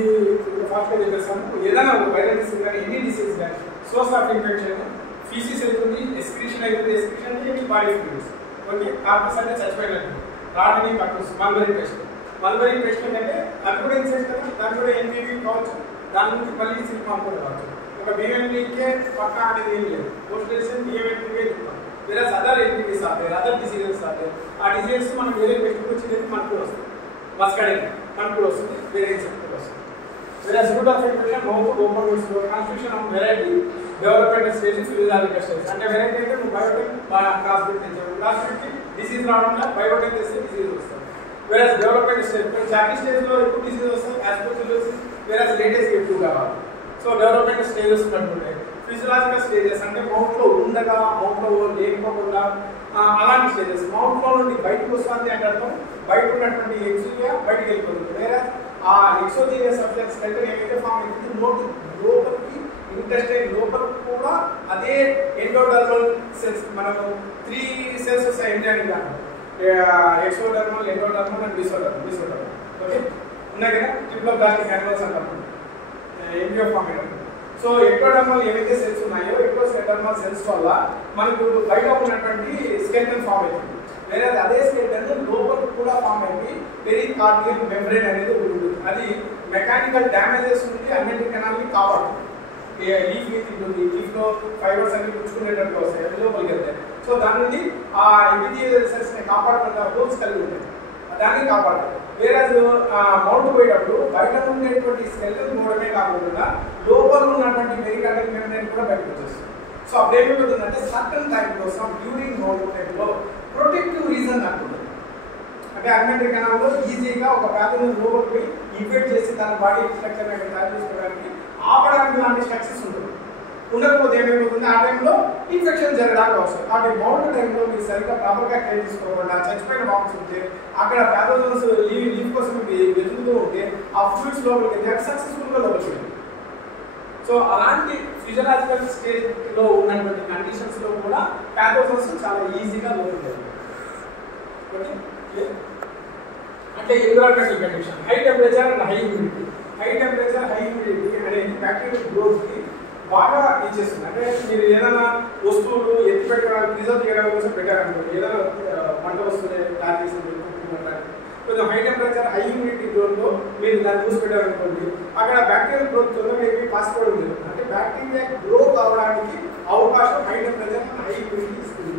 ఫాస్ట్ గా చెప్పేస్తాను. ఏదైనా వైరల్ డిసీజ్ కానీ ఎనీ డిసీజ్ కానీ సోర్స్ ఆఫ్ ఇన్ఫెక్షన్ ఫీసిస్ అవుతుంది, ఎక్స్క్రీషన్ అవుతుంది. ఎక్స్క్రీషన్ అంటే బాడీ ఫ్లూయిడ్స్. ఓకే, కార్పస్ అంటే చచ్చిపోయినట్టు రాటని పట్టుకోవచ్చు. మల్బరీ పేస్ట్, మల్బరీ పేస్ట్ అంటే అది కూడా ఇన్సెక్ట్ కదా, దాని కూడా ఎన్వీవీ కావచ్చు, దాని నుంచి మళ్ళీ సిలికాన్ కూడా కావచ్చు. ఒక బిఎంఎన్టీకే పక్కా అనేది ఏం లేదు. పోస్ట్ డెసిషన్ బిఎంఎన్టీకే చెప్తాం. వేరే అదర్ ఎన్టీవీస్ ఆర్ అదర్ డిసీజెస్ ఆర్ ఆ డిసీజెస్ మనం వేరే పేస్ట్ వచ్చింది మనకు కూడా వస్తుంది. మస్కడిన్ మనకు కూడా వస్తుంది, వేరే ఇన్సెక్ట్ కూడా వస్తుంది. వేరే route of infection mouth open routes లో constitution of variety development stage physiological stage. అంటే వెరైటీ అయితే నువ్వు బయోటెక్ క్లాస్ పెట్టి క్లాస్ పెట్టి డిసీజ్ రావడం బయోటెక్ చేస్తే డిసీజ్ వస్తుంది. వేరే డెవలప్మెంట్ స్టేజ్ చాకీ స్టేజ్ లో ఎక్కువ డిసీజ్ వస్తాయి, యాస్పెసిలోసిస్ వేరే లేటెస్ట్ ఎక్కువ కావాలి. సో డెవలప్మెంట్ స్టేజెస్ ఉంటుంటాయి. ఫిజియోలాజికల్ స్టేజెస్ అంటే మౌత్ లో ఉండగా, మౌత్ లో లేకపోకుండా అలాంటి స్టేజెస్. మౌత్ లో నుండి బయటకు వస్తుంది అంటే అర్థం బయట ఉన్నటువంటి ఎక్సోజియా బయటకు వెళ్ళిపోతుంది. వేరే ఆ ఎక్సోజియా సబ్స్టెన్స్ కంటే ఏమైతే ఫామ్ అవుతుంది నోటి లోపలికి ఇంటెస్టైన్ లోపల కూడా అదే ఎండోడర్మల్ సెల్స్. మనము 3 సెల్స్ వస్తాయి ఎంజాయినిక్ దాంట్లో, ఎక్సోడర్మల్, ఎండోడర్మల్ అండ్ డిసోడర్మల్. ఓకే, ఉన్నాయి కదా, ట్రిప్లోబ్లాస్టిక్ యానిమల్స్ అంటాము, ఎంబ్రియో ఫామ్ అయినప్పుడు. సో ఎక్టోడర్మల్ ఏవైతే సెల్స్ ఉన్నాయో ఎక్టోడర్మల్ సెల్స్ వల్ల మనకు బయట ఉన్నటువంటి స్కెల్టన్ ఫామ్ అవుతుంది. వేరే అదే స్కెల్టన్ లోపల కూడా ఫామ్ అయ్యి పెరికార్డియల్ మెంబ్రేన్ అనేది ఉంటుంది. అది మెకానికల్ డ్యామేజెస్ నుండి అన్నిటి కెనాల్ని కాపాడుతుంది. లీఫ్ ని తింటుంది, లీఫ్ లో ఫైబర్స్ అన్ని పుచ్చుకునేటట్టు వస్తాయి, అది లోపలికి వెళ్తాయి. సో దాని నుండి ఆ ఎపిథియల్ సెల్స్ ని కాపాడకుండా హోల్స్ కలిగి ఉంటాయి, దాన్ని కాపాడతాయి. వేరే మౌంట్ పోయేటప్పుడు బయట ఉండేటువంటి స్కెల్టన్ పోవడమే కాకుండా లోపల ఉన్నటువంటి పెరికార్డియల్ మెంబ్రేన్ కూడా బయటకు వచ్చేస్తుంది. సో అప్పుడు ఏమిటవుతుందంటే సర్టన్ టైం కోసం డ్యూరింగ్ మౌంట్ టైంలో ప్రొటెక్టివ్ రీజన్ అంటుంది. అంటే అగ్మెంటరీ కెనాల్లో ఈజీగా ఒక ప్యాథోజన్ లోపలికి ఇన్ఫెక్ట్ చేసి తన బాడీ స్ట్రక్చర్ తయారు చేసుకోవడానికి ఆపడానికి లాంటి స్ట్రక్చర్స్ ఉంటుంది. ఉండకపోతే ఏమైపోతుంది ఆ టైంలో ఇన్ఫెక్షన్ జరగడానికి వస్తుంది. కాబట్టి మౌంట్ టైంలో మీరు సరిగ్గా ప్రాపర్గా కేర్ తీసుకోకుండా చచ్చిపోయిన బాక్స్ ఉంటే అక్కడ ప్యాథోజన్స్ లీవ్ కోసం వెతుకుతూ ఉంటే ఆ ఫ్లూయిడ్స్ లోపలికి సక్సెస్ఫుల్గా లోపలికి. సో అలాంటి ఫిజియలాజికల్ స్టేజ్ లో ఉన్నటువంటి కండిషన్స్ లో కూడా ప్యాథోజన్స్ చాలా ఈజీగా లోపలికి. అంటే environmental condition, high temperature and high humidity. High temperature high humidity అనేది బ్యాక్టీరియల్ గ్రోత్ కి బాగా ఇచ్చేస్తుంది. అంటే మీరు ఏదైనా వస్తువులు ఎత్తి పెట్టడానికి ప్రిజర్వ్ చేయడం కోసం పెట్టారనుకోండి, ఏదైనా పంట వస్తుంది తయారు చేసి కొంచెం high temperature high humidity growth లో మీరు దాన్ని చూసి పెట్టారనుకోండి, అక్కడ బ్యాక్టీరియల్ గ్రోత్ తొందరగా ఏమి పాసిపోవడం లేదు. అంటే బ్యాక్టీరియా గ్రో కావడానికి అవకాశం హై టెంపరేచర్ హై హ్యూమిడిటీ ఇస్తుంది.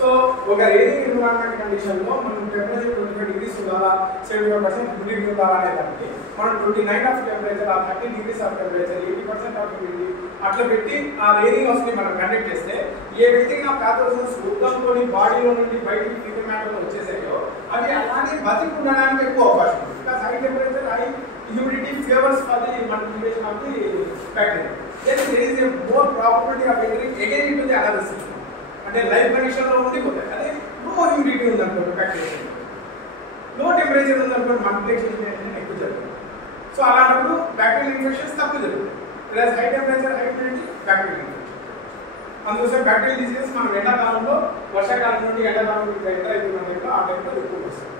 సో ఒక రేడింగ్ ఎన్విరాన్మెంట్ కండిషన్ లో మనం టెంపరేచర్ 25 degrees ఉండాలా, 75% హ్యూమిడిటీ ఉండాలా అనే దానికి మనం 29 of temperature, 30 degrees of temperature, 80% of humidity అట్లా పెట్టి ఆ రేడింగ్ హౌస్ ని మనం కండక్ట్ చేస్తే ఏ విధంగా ప్యాథోజన్స్ ఉద్దంకొని బాడీలో నుండి బయటికి ఫీకల్ మ్యాటర్ వచ్చేసాయో అవి అలానే బతికి ఉండడానికి ఎక్కువ అవకాశం ఉంది. Because high temperature high humidity favours for the multiplication of the bacteria. Then there is a more probability of entering again into the another system. అంటే లైఫ్ కండిషన్ లో ఉండిపోతాయి. అదే లో హ్యూమిడిటీ ఉందనుకోండి బ్యాక్టీరియా, లో టెంపరేచర్ ఉందనుకోండి మల్టిప్లికేషన్ ఎక్కువ జరుగుతుంది. సో అలాంటప్పుడు బ్యాక్టీరియల్ ఇన్ఫెక్షన్స్ తక్కువ జరుగుతాయి. Plus high temperature high humidity bacterial infection. అందుకోసం బ్యాక్టీరియల్ డిసీజెస్ మనం ఎండాకాలంలో వర్షాకాలం నుండి ఎండాకాలం ఎంటర్ అవుతున్న టైంలో ఆ టైంలో ఎక్కువ వస్తుంది.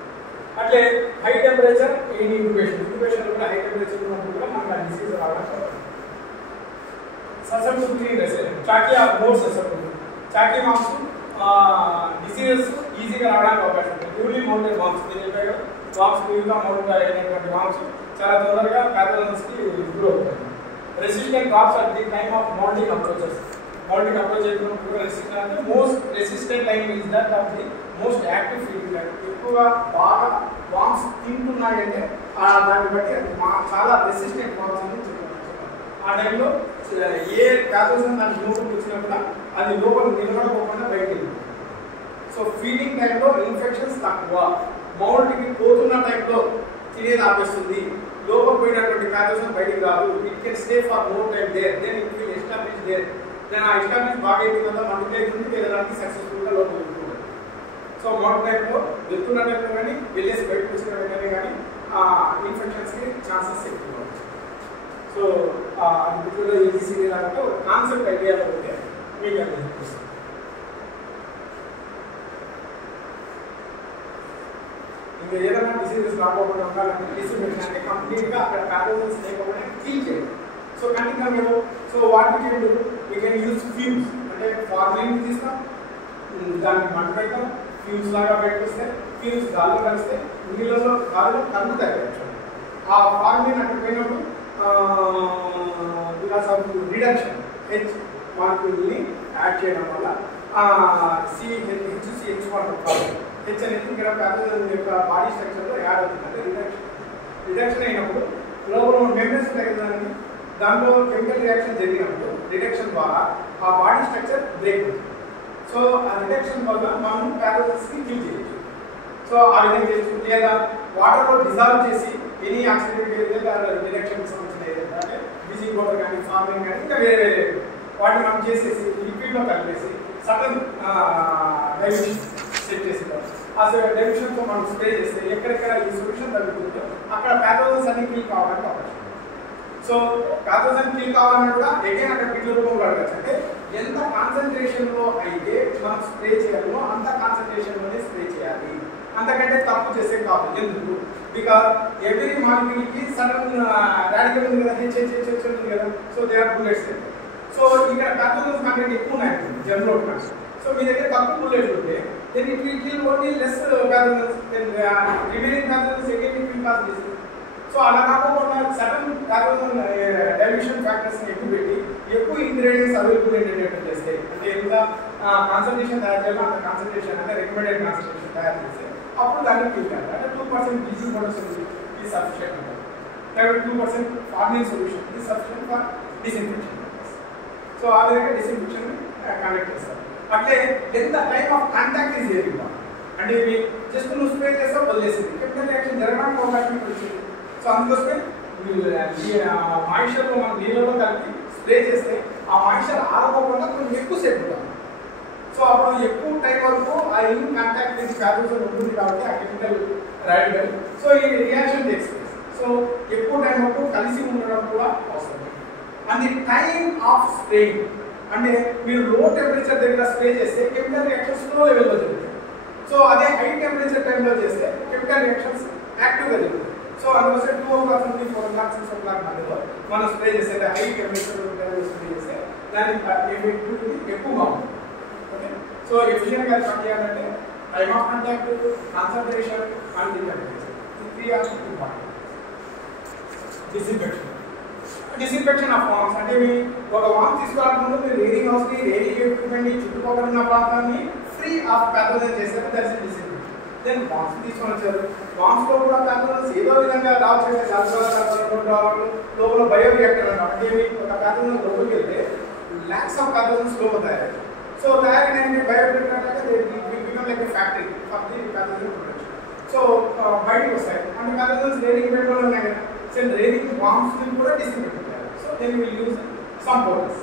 అట్లే హై టెంపరేచర్ ఇంక్యుబేషన్ కూడా హై టెంపరేచర్ ఉన్నప్పుడు కూడా మనకు ఆ డిసీజ్ రావడం ససెప్టిబిలిటీ చాకియా మోర్ ససెప్టిబుల్. చాకీ మామ్స్ డిసీజెస్ ఈజీగా రావడానికి అవకాశం ఉంటుంది. న్యూలీ మౌంటెడ్ మామ్స్ చెప్పాయి కదా, మామ్స్ న్యూగా మౌంట్ అయినటువంటి మామ్స్ చాలా తొందరగా ప్యాథోజన్స్కి గురి అవుతాయి. Resistant crops at the time of moulting approaches. Moulting approach అయినప్పుడు రెసిస్టెంట్ అంటే most resistant time is that of the most active feeding time. ఎక్కువగా బాగా మామ్స్ తింటున్నాయంటే దాన్ని బట్టి అది చాలా రెసిస్టెంట్ మామ్స్ అని చెప్పారు. ఆ టైంలో ఏ ప్యాథోజన్ దాని లోపలికి వచ్చినా కూడా అది లోపల నిలబడకుండా బయటకు వెళ్ళింది. సో ఫీడింగ్ టైంలో ఇన్ఫెక్షన్స్ తక్కువ, మౌల్ట్కి పోతున్న టైంలో తినేది ఆపేస్తుంది, లోపల పోయినటువంటి ప్యాథోజన్ బయటికి రాదు, it can stay for more time there, then it will establish there, then ఆ ఎస్టాబ్లిష్ బాగా అయిన తర్వాత మల్టిప్లై అవుతుంది, వెళ్ళడానికి సక్సెస్ఫుల్గా లోపల వెళ్తుంది. సో మోడల్ టైంలో వెళ్తున్న టైంలో కానీ వెళ్ళేసి బయటకు వచ్చిన వెంటనే కానీ ఇన్ఫెక్షన్స్కి ఛాన్సెస్ ఎక్కువ. సో అది గుర్తులో ఏసీ లాగా ఒక కాన్సెప్ట్ ఐడియాలో ఉంటే మీకు అది చూపిస్తుంది. ఇంకా ఏదైనా డిసీజెస్ రాకపోవడం ఉండాలంటే డిస్ఇన్ఫెక్షన్ అంటే కంప్లీట్గా అక్కడ ప్యాథోజన్స్ లేకపోతే క్లీన్ చేయాలి. సో కంటిన్యూ సో వాటికి వీ కెన్ యూజ్ ఫ్యూమ్స్ అంటే ఫార్మింగ్ తీస్తాం, దాన్ని మంట పెడతాం, ఫ్యూమ్స్ లాగా పెట్టిస్తే ఫ్యూమ్స్ గాల్లో కలిస్తే నీళ్ళలో గాల్లో కలుగుతాయి. ఆ ఫార్మింగ్ అక్కడ పోయినప్పుడు బికాస్ ఆఫ్ రిడక్షన్ హెచ్ మాలిక్యూల్ని యాడ్ చేయడం వల్ల హెచ్ అనేది ఇక్కడ ప్యాథోజన్ యొక్క బాడీ స్ట్రక్చర్లో యాడ్ అవుతుంది. అంటే రిడక్షన్ అయినప్పుడు లోపల మెంబ్రేన్స్ ఉంటాయి కదండి, దాంట్లో కెమికల్ రియాక్షన్ జరిగినప్పుడు రిడక్షన్ ద్వారా ఆ బాడీ స్ట్రక్చర్ బ్రేక్ అవుతుంది. సో ఆ రిడక్షన్ వల్ల మనం ప్యాథోజన్స్ని కిల్ చేయొచ్చు. సో ఆ విధంగా చేయొచ్చు, లేదా వాటర్లో డిజాల్వ్ చేసి ఎనీ ఆక్సిడెంట్ రిడక్షన్కి సంబంధించిన ఏదైతే అంటే బ్లీచింగ్ పౌడర్ కానీ ఫార్మింగ్ కానీ ఇంకా వేరే వేరే వాటిని మనం చేసేసి లిక్విడ్లో కలిపేసి సడన్ డైల్యూషన్ సెట్ చేసేదాం. ఆ డైల్యూషన్తో మనం స్ప్రే చేస్తే ఎక్కడెక్కడ ఈ సొల్యూషన్ తగ్గుతుందో అక్కడ ప్యాథోజన్స్ అన్ని కిల్ కావడానికి అవకాశం. సో ప్యాథోజన్ కిల్ కావాలని కూడా అగైన్ అక్కడ కిల్ రూపంలో అడగచ్చు. అంటే ఎంత కాన్సన్ట్రేషన్లో అయితే మనం స్ప్రే చేయాలో అంత కాన్సన్ట్రేషన్లోనే స్ప్రే చేయాలి, అంతకంటే తప్పు చేసే కాదు. ఎందుకు? బికాస్ ఎవ్రీ మాలిక్యూల్కి సడన్ రాడికల్ ఉంది కదా, హెచ్ ఉంది కదా, so they are bullets. So ఇక్కడ ప్యాథోజన్స్ కంటెంట్ ఎక్కువ ఉన్నాయి జనరల్ గా. సో మీ దగ్గర తక్కువ బుల్లెట్స్ ఉంటే then it will kill only less pathogens, then remaining pathogens again it will cause disease. So అలా కాకుండా సడన్ ప్యాథోజన్ డైల్యూషన్ ఫ్యాక్టర్స్ ఎక్కువ పెట్టి ఎక్కువ ఇంగ్రీడియంట్స్ అవైలబుల్ ఉండేటట్టు చేస్తే, అంటే ఎంత కాన్సన్ట్రేషన్ తయారు చేయాలో అంత కాన్సన్ట్రేషన్ అంటే రికమెండెడ్ కాన్సన్ట్రేషన్ తయారు చేస్తే అప్పుడు దాన్ని కిల్ చేయాలి. అంటే 2% bleaching powder solution is sufficient ఉంటుంది, లేదా 2% farming solution is sufficient for disinfection. So ఆ విధంగా డిస్ఇన్ఫెక్షన్ కండక్ట్ చేస్తారు. అట్లే ఎంత టైమ్ ఆఫ్ కాంటాక్ట్ ఈజ్ ఏది అంటే ఇవి జస్ట్ నువ్వు స్ప్రే చేస్తే వదిలేసింది, కెమికల్ రియాక్షన్ జరగడానికి అవకాశం వచ్చింది. సో అందుకోసమే మాయిశ్చర్లో మనం నీళ్ళలో కలిపి స్ప్రే చేస్తే ఆ మాయిశ్చర్ ఆరకపోకుండా కొంచెం ఎక్కువసేపు ఉంటాం. సో అప్పుడు ఎక్కువ టైం వరకు ఆ ఇన్ కాంటాక్ట్ విత్ ప్యాథోజన్ ఉంటుంది కాబట్టి ఆ కెమికల్ రాడికల్ సో ఈ రియాక్షన్ టేక్స్ ప్లేస్. సో ఎక్కువ టైం వరకు కలిసి ఉండడం కూడా అవసరం. And the time of spraying అంటే మీరు లో టెంపరేచర్ దగ్గర స్ప్రే చేస్తే కెమికల్ రియాక్షన్ స్లో లెవెల్లో జరుగుతాయి. సో అదే హై టెంపరేచర్ టైంలో చేస్తే కెమికల్ రియాక్షన్స్ యాక్టివ్గా జరుగుతాయి. సో అందుకోసం 2 o'clock నుండి 4 o'clock 6 o'clock మధ్యలో మనం స్ప్రే చేస్తే హై టెంపరేచర్ టైంలో స్ప్రే చేస్తే దాని ఎఫెక్టివిటీ ఎక్కువగా ఉంటుంది. ఓకే, సో ఎఫిషియెంట్గా పని చేయాలంటే time of contact, concentration and temperature ఈ 3 are important. Disinfection of worms అంటే మీ ఒక వామ్ తీసుకోవాలనుకుంటే మీరు రేడింగ్ హౌస్ని, రేడింగ్ ఎక్విప్మెంట్ని, చుట్టుపక్కల ఉన్న ప్రాంతాన్ని ఫ్రీ ఆఫ్ ప్యాథోజన్ చేశారు, దట్స్ డిస్ఇన్ఫెక్షన్. దెన్ వామ్స్ తీసుకొని వచ్చారు, వామ్స్లో కూడా ప్యాథోజన్స్ ఏదో విధంగా రావచ్చు. లోపల బయో రియాక్టర్ అన్నమాట, అంటే ఒక ప్యాథోజన్ లోపలికి వెళ్తే ల్యాక్స్ ఆఫ్ ప్యాథోజన్స్ లోపల తయారు. సో తయారైన bioreactor become like a factory of the pathogen production. So బయటకు వస్తాయి అంటే ప్యాథోజన్స్ రేడింగ్ పెట్టుకోవడం ఉన్నాయి కదా. సో రేడింగ్ వామ్స్ కూడా డిస్ఇన్ఫెక్ట్ చేయాలి. So then will use some powders,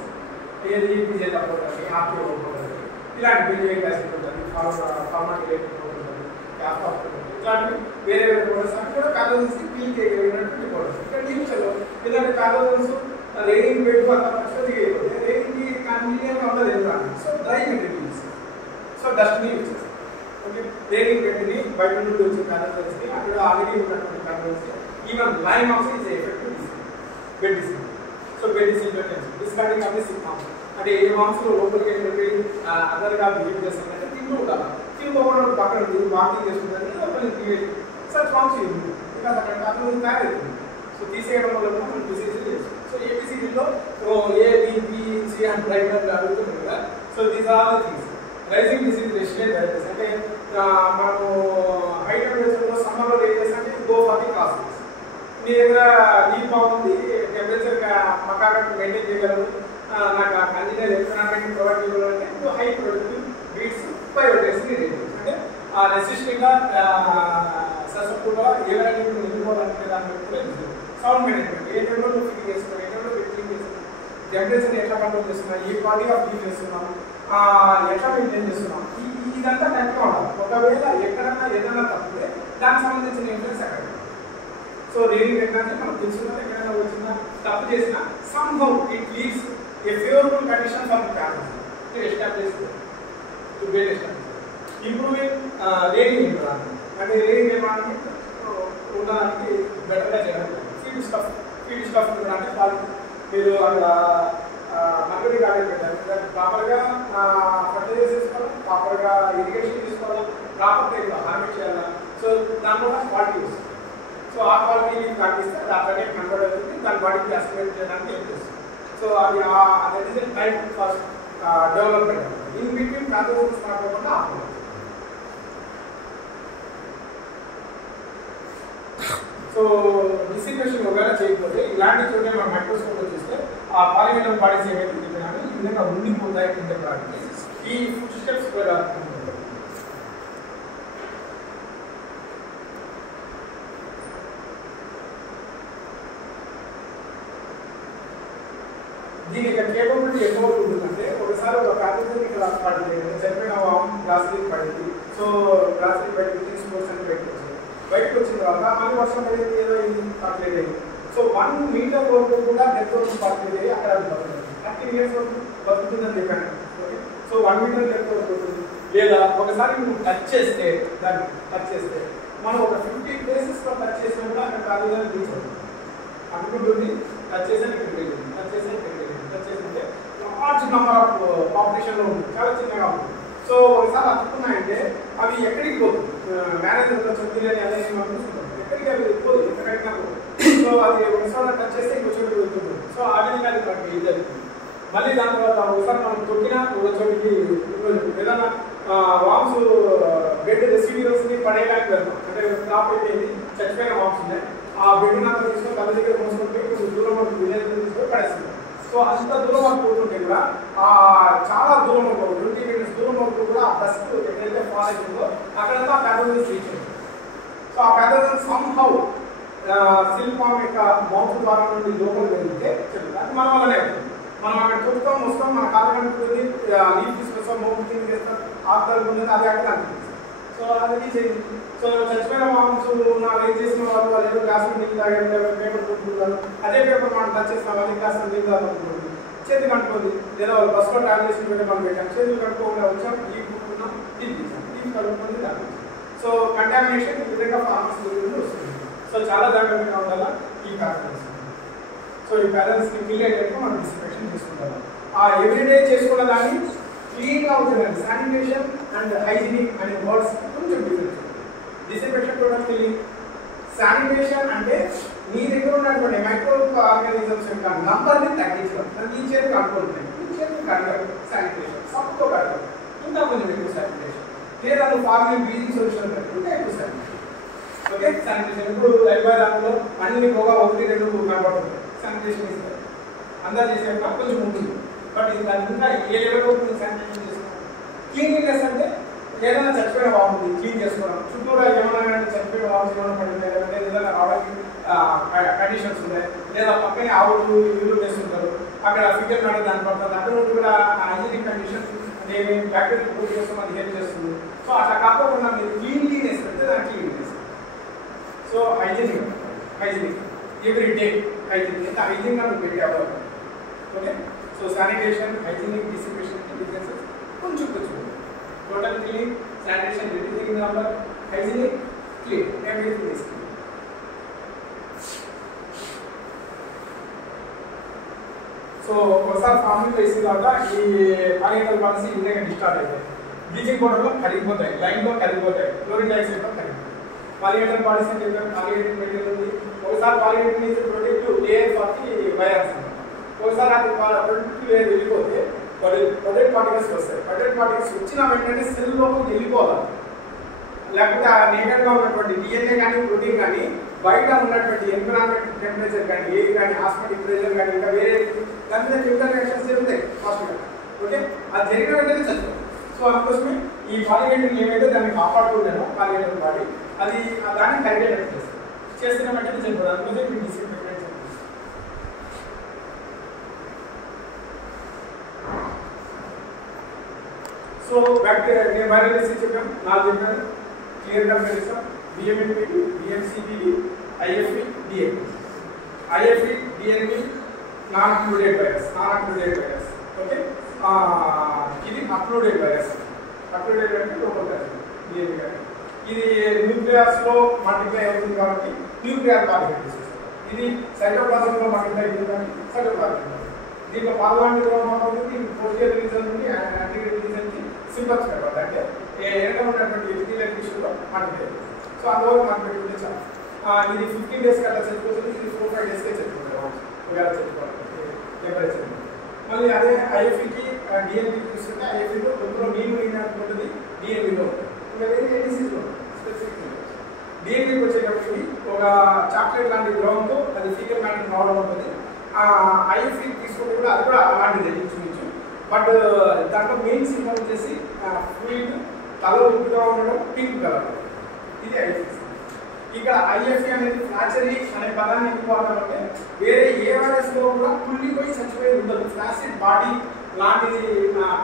ఏది పిజేటా పౌడర్, ఆర్పిఓ పౌడర్, ఇలాంటి పిజేక్ యాసిడ్ ఉంటుంది, ఫార్మాటిలేట్ పౌడర్ ఉంటుంది, క్యాఫా పౌడర్, ఇలాంటి వేరే వేరే పౌడర్స్ అవి కూడా ప్యాథోజన్స్కి పీల్ చేయగలిగినటువంటి పౌడర్స్. ఇక్కడ టీచర్లో ఇలాంటి ప్యాథోజన్స్ రేడింగ్ పెట్టుకున్న దిగిపోతే రేడింగ్కి కన్వీనియంట్గా ఉండదు ఎందుకంటే సో డ్రై మెటీరియల్స్, సో డస్ట్ని యూజ్ చేస్తాం. ఓకే, రేడింగ్ పెట్టిని బయట నుండి వచ్చిన ప్యాథోజన్స్ని అక్కడ ఆల్రెడీ ఉన్నటువంటి pathogens even lime also is effective bed disease. So bed disease discarding of the symptoms అంటే ఏ వామ్స్లో లోపలికి వెళ్ళి అదర్గా బిహేవ్ చేస్తుందంటే తింటూ ఉండాలి, తింటుకోకుండా పక్కన వాకింగ్ చేస్తుందని లోపలికి క్రియేట్ సచ్ వామ్స్ ఉంది బికాస్ అక్కడ ప్యాథోజన్ తయారవుతుంది. సో తీసేయడం వల్ల కూడా మనం డిసీజ్ చేస్తాం. సో ఏబిసిడీలో ఏబిసి అండ్ ప్రైమర్ అడుగుతుంది కదా. So these are the things. Rising disease resistant virus అంటే మనము హై టెంపరేచర్లో సమ్మర్లో ఏం చేస్తామంటే గో ఫర్ ది క్లాసెస్. మీ దగ్గర నీళ్ళు బాగుంది, టెంపరేచర్ మకాగా మెయింటైన్ చేయగలరు, నాకు కంటిన్యూస్ ఎలక్ట్రానిక్ ప్రొవైడ్ చేయాలంటే ఇప్పుడు high productive beats biodiversity ratings అంటే రెసిస్టెంట్గా సక్సెస్ఫుల్గా ఏ వాల్యూ ఎన్నుకోవాలనుకునే దాన్ని బట్టి సౌండ్ మేనేజ్మెంట్ ఏ టైంలో ఫిట్టింగ్ చేస్తున్నాం, ఏ టైంలో ఫిట్టింగ్ చేస్తున్నాం, టెంపరేచర్ ఎట్లా కంట్రోల్ చేస్తున్నాం, ఏ క్వాలిటీ ఆఫ్ యూజ్ చేస్తున్నాం, ఎట్లా మెయింటైన్ చేస్తున్నాం, ఇదంతా కరెక్ట్గా ఉండాలి. ఒకవేళ ఎక్కడన్నా ఏదైనా తప్పితే దానికి సంబంధించిన ఇన్ఫ్లుయెన్స్ అక్కడ. సో రీడింగ్ టెక్నాలజీ మనకు తెలుసుకున్న ఎక్కడైనా వచ్చిన తప్పు చేసిన somehow it leaves a favorable condition for the parents to establish to build establish improving reading environment అంటే రీడింగ్ environment ఉండడానికి బెటర్గా చేయాలి. ఫీడ్ స్టఫ్ అంటే వాళ్ళు మీరు అక్కడ మార్కెటింగ్ గార్డెన్ పెట్టారు, ప్రాపర్గా ఫర్టిలైజర్ తీసుకోవాలి, ప్రాపర్గా ఇరిగేషన్ తీసుకోవాలి, ప్రాపర్గా హార్వెస్ట్ చేయాలి. సో దానివల్ల క్వాలిటీ వస్తుంది. సో ఆ క్వాలిటీ ప్రాక్టిస్తే అది అక్కడే కన్వర్ట్ అవుతుంది, దాని బాడీకి అసిమేట్ చేయడానికి హెల్ప్ చేస్తుంది. సో అది that is a type for development. In between pathogens కాకుండా ఆపలేదు. సో డిసిప్రేషన్ ఒకవేళ చేయకపోతే ఇలాంటి చోటే మనం మైక్రోస్కోప్లో చూస్తే ఆ పాలిమినల్ బాడీస్ ఏవైతే చెప్పినామో ఈ విధంగా ఉండిపోతాయి కింద ప్రాక్టీ ఈ ఫుడ్ స్టెప్స్ కూడా. దీని యొక్క కేపబిలిటీ ఎక్కువ ఉంటుందంటే ఒకసారి ఒక ప్యాథోజన్ ఇక్కడ పడింది, చనిపోయిన గ్లాసులీ పడింది. సో గ్లాసులీ బయటకి స్పోర్ట్స్ అని బయటకు వచ్చింది. బయటకు వచ్చిన తర్వాత మళ్ళీ వర్షం పడింది, ఏదో ఇది పర్లేదు అయింది. సో 1 మీటర్ వరకు కూడా డెత్ వరకు పర్లేదు అయ్యి అక్కడ బతుకుతుంది. 30 years వరకు బతుకుతుందని చెప్పాను. ఓకే, సో 1 మీటర్ డెత్ వరకు ఉంటుంది. లేదా ఒకసారి నువ్వు టచ్ చేస్తే దాన్ని టచ్ చేస్తే మనం ఒక 50 places టచ్ చేసినా కూడా అక్కడ ప్యాథోజన్ రీచ్ అవుతుంది. అనుకుంటుంది టచ్ చేసి ఇక్కడికి వెళ్ళింది, టచ్ చేసి ఇక్కడికి వెళ్ళింది, టచ్ చేసింటే లార్జ్ నెంబర్ ఆఫ్ పాపులేషన్లో ఉంటుంది, చాలా చిన్నగా ఉంటుంది. సో ఒకసారి అతుక్కున్నాయంటే అవి ఎక్కడికి పోదు, మేనేజర్తో చెప్తులేని అదే చూసుకుంటాం, ఎక్కడికి అవి పోదు, ఎక్కడికైనా పోదు. సో అది ఒకసారి టచ్ చేస్తే ఇంకో చోటుకి వెళ్తుంది. సో ఆ విధంగా అది మనకి ఇది జరుగుతుంది. మళ్ళీ దాని తర్వాత ఒకసారి మనం తొక్కినా ఒక చోటికి ఏదైనా వామ్స్ బెడ్ రెసిడ్యూస్ని పడేయడానికి వెళ్తాం. అంటే టాప్ అయిపోయింది, చచ్చిపోయిన వామ్స్ ఉన్నాయి, ఆ బెడ్ నాకు తీసుకొని తల్లి దగ్గర మోసుకుంటే కొంచెం దూరం వరకు విలేజ్ తీసుకొని పడేస్తుంది. సో అంత దూరం వరకు పోతుంటే కూడా చాలా దూరం వరకు 20 minutes దూరం వరకు కూడా ఆ డస్ట్ ఎక్కడైతే ఫాల్ అవుతుందో అక్కడంతా ప్యాథోజన్స్ రీచ్ అవుతుంది. సో ఆ ప్యాథోజన్ సమ్హౌ సిల్ఫామ్ యొక్క మౌత్ ద్వారా నుండి లోపలికి వెళ్తే చెప్తుంది. అది మన వల్లనే అవుతుంది. మనం అక్కడ చూస్తాం వస్తాం, మన కాలు కనుక్కుంది, లీవ్ తీసుకొస్తాం, మౌత్ కింద చేస్తాం, ఆకులు ఉంటుంది, అది అక్కడ అనిపిస్తుంది. సో అది రీచ్ అయింది. సో చచ్చిపోయిన మాంసు నాకు ఏం చేసిన వాళ్ళు వాళ్ళు ఏదో గ్లాస్ నీళ్ళు తాగారు, పేపర్ కొట్టుకుంటారు, అదే పేపర్ మనం టచ్ చేస్తాం, అదే గ్లాస్ నీళ్ళు తాగుతుంది, చేతి కనుక్కోండి. లేదా వాళ్ళు బస్సులో ట్రావెల్ చేసిన పెట్టి మనం పెట్టాం, చేతులు కనుక్కోకుండా వచ్చాం, ఈ కూర్చున్నాం, తీసాం, తీసి కలుపుకుంది దాని. సో కంటామినేషన్ ఈ విధంగా ఫార్మర్స్ వస్తుంది. సో చాలా జాగ్రత్తగా ఉండాలి ఈ ప్యాథోజన్స్. సో ఈ ప్యాథోజన్స్ని క్లియర్ అయ్యేటప్పుడు మనం డిసిన్ఫెక్షన్ చేసుకుంటాం. ఆ ఎవ్రీడే చేసుకున్న దాన్ని క్లీన్గా ఉంటుందండి. శానిటేషన్ అండ్ హైజీనిక్ అనే వర్డ్స్ కొంచెం difference. Disinfection product cleaning, sanitation అంటే నీ దగ్గర ఉన్నటువంటి మైక్రో ఆర్గానిజమ్స్ యొక్క నంబర్ని తగ్గించడం. ఈ చేతికి అనుకుంటున్నాయి, ఈ చేతికి కడగడం శానిటేషన్, సబ్బుతో కడగడం, ఇంకా కొంచెం ఎక్కువ శానిటేషన్. లేదా నువ్వు ఫార్మింగ్ బ్లీచింగ్ సొల్యూషన్ ఇంకా ఎక్కువ శానిటేషన్. ఓకే, శానిటేషన్ ఇప్పుడు దాంట్లో అన్ని పోగా 1-2 కనబడుతుంది, శానిటేషన్ ఇస్తారు. అందరూ చేసాక కొంచెం ఉంటుంది, బట్ ఇది దాని ఇంకా ఏ లెవెల్ వరకు శానిటేషన్ చేసుకోవాలి. క్లీన్లీనెస్ అంటే ఏదైనా చచ్చిపోయిన బాగుంది క్లీన్ చేసుకోవడం, చుట్టూరా ఏమైనా చచ్చిపోయిన బాగుంది ఏమైనా పడింది, లేదంటే ఏదైనా ఆవిడకి కండిషన్స్ ఉన్నాయి, లేదా పక్కనే ఆవులు ఇల్లు వేస్తుంటారు, అక్కడ ఫిగర్ నాడే దాన్ని పడుతుంది, అక్కడ కూడా హైజీనిక్ కండిషన్స్ నేను బ్యాక్టీరియా ప్రూవ్ చేస్తాం, అది హెల్ప్ చేస్తుంది. సో అట్లా కాకుండా మీరు క్లీన్లీనెస్ పెడితే దాని cleanliness. So hygienic every day hygienic, ఎంత హైజీన్గా నువ్వు పెట్టావు. Okay, so sanitation, hygienic, disinfection differences కొంచెం total clean, sanitation, reducing the number, hygienic, clean, everything is clean. So, ఒకసారి ఫార్మింగ్ వేసిన తర్వాత ఈ పాలియేటర్ పాలసీ ఈ విధంగా డిస్టార్ట్ అవుతాయి. బ్లీచింగ్ పౌడర్లో కరిగిపోతాయి, లైన్లో కరిగిపోతాయి, క్లోరిన్ డైఆక్సైడ్లో కరిగిపోతాయి. పాలియేటర్ పాలసీ అంటే పాలియేటర్ మెటీరియల్ ఉంది. ఒకసారి పాలియేటర్ means protective layer for the virus. ఒకసారి అది ప్రొటెక్టివ్ లేయర్ వెళ్ళిపోతే ప్రొటెక్ట్ పార్టికల్స్ వస్తాయి. ప్రొటెక్ట్ పార్టికల్స్ వచ్చిన వెంటనే సెల్ లోపలికి వెళ్ళిపోవాలి. లేకపోతే ఆ నేగర్గా ఉన్నటువంటి డిఎన్ఏ కానీ ప్రోటీన్ కానీ బయట ఉన్నటువంటి ఎన్విరాన్మెంట్ టెంపరేచర్ కానీ ఎయిర్ కానీ ఆస్మాటిక్ ప్రెషర్ కానీ ఇంకా వేరే దాని మీద కెమికల్ రియాక్షన్స్ జరుగుతాయి ఫాస్ట్గా. ఓకే, అది జరిగిన వెంటనే చచ్చిపోతుంది. సో అందుకోసమే ఈ పాలియేటర్ ఏమైతే దాన్ని కాపాడుతున్నానో పాలియేటర్ బాడీ అది దాన్ని కరిగేటట్టు చేస్తుంది. చేస్తున్న వెంటనే చనిపోతుంది. అందుకోసం మీకు డిస్ఇన్ఫెక్టెంట్ చెప్పండి. సో బ్యాక్టీరియా నేను వైరల్ డిసీజ్ చెప్పాను, 4 చెప్పాను. క్లియర్గా తెలుస్తాం. B M N P, B M C B D, I F E, D N P. I F E, D N P non uploaded virus. Okay, ఇది అప్లూడెడ్ వైరస్. అప్లూడెడ్ అంటే లోపల డిఎన్పి కానీ ఇది న్యూక్లియస్లో మల్టిప్లై అవుతుంది కాబట్టి న్యూక్లియర్ పార్టికల్ డిసీజ్. ఇది సైటోప్లాజంలో మల్టిప్లై అవుతుంది కాబట్టి సైటోప్లాజం. దీంట్లో పార్లమెంట్ ఉంటుంది, ప్రోటీన్ రీజన్ నుండి యాంటీరియర్ రీజన్కి సింపల్స్ కాబట్టి అంటే ఎండ ఉన్నటువంటి ఎపిథీలియల్ టిష్యూలో మల్టిప్లై. సో అందువల్ల మనకు పెట్టుకుంటే చాలు. ఇది 15 days అట్లా చచ్చిపోతుంది. ఇది 4-5 days చచ్చిపోతుంది. ఒకవేళ చచ్చిపోవాలి టెంపరేచర్. మళ్ళీ అదే ఐఎఫ్ఈకి డిఎన్పి చూస్తుంటే ఐఎఫ్ఈలో కొంచెం నీళ్ళు ఉంటుంది, డిఎన్పిలో ఇంకా వేరే డిసీజ్లో స్పెసిఫిక్. డిఎన్పికి వచ్చేటప్పటికి ఒక చాక్లెట్ లాంటి ద్రవంతో అది ఫీకల్ మ్యాటర్ రావడం ఉంటుంది. ఐఎఫ్ఈ తీసుకుంటే కూడా అది కూడా అలాంటిదే ఇంచుమించు. బట్ దాంట్లో మెయిన్ సింబల్ వచ్చేసి ఫ్లూయిడ్ తల ఉప్పుగా ఉండడం, పింక్ కలర్. ఇది ఐఎఫ్ఈ. ఇక్కడ ఐఎఫ్ఈ అనేది ఫ్లాచరీ అనే పదాన్ని ఎందుకు వాడతామంటే వేరే ఏ వైరస్లో కూడా కుళ్ళిపోయి చచ్చిపోయి ఉండదు. ఫ్లాసిడ్ బాడీ లాంటిది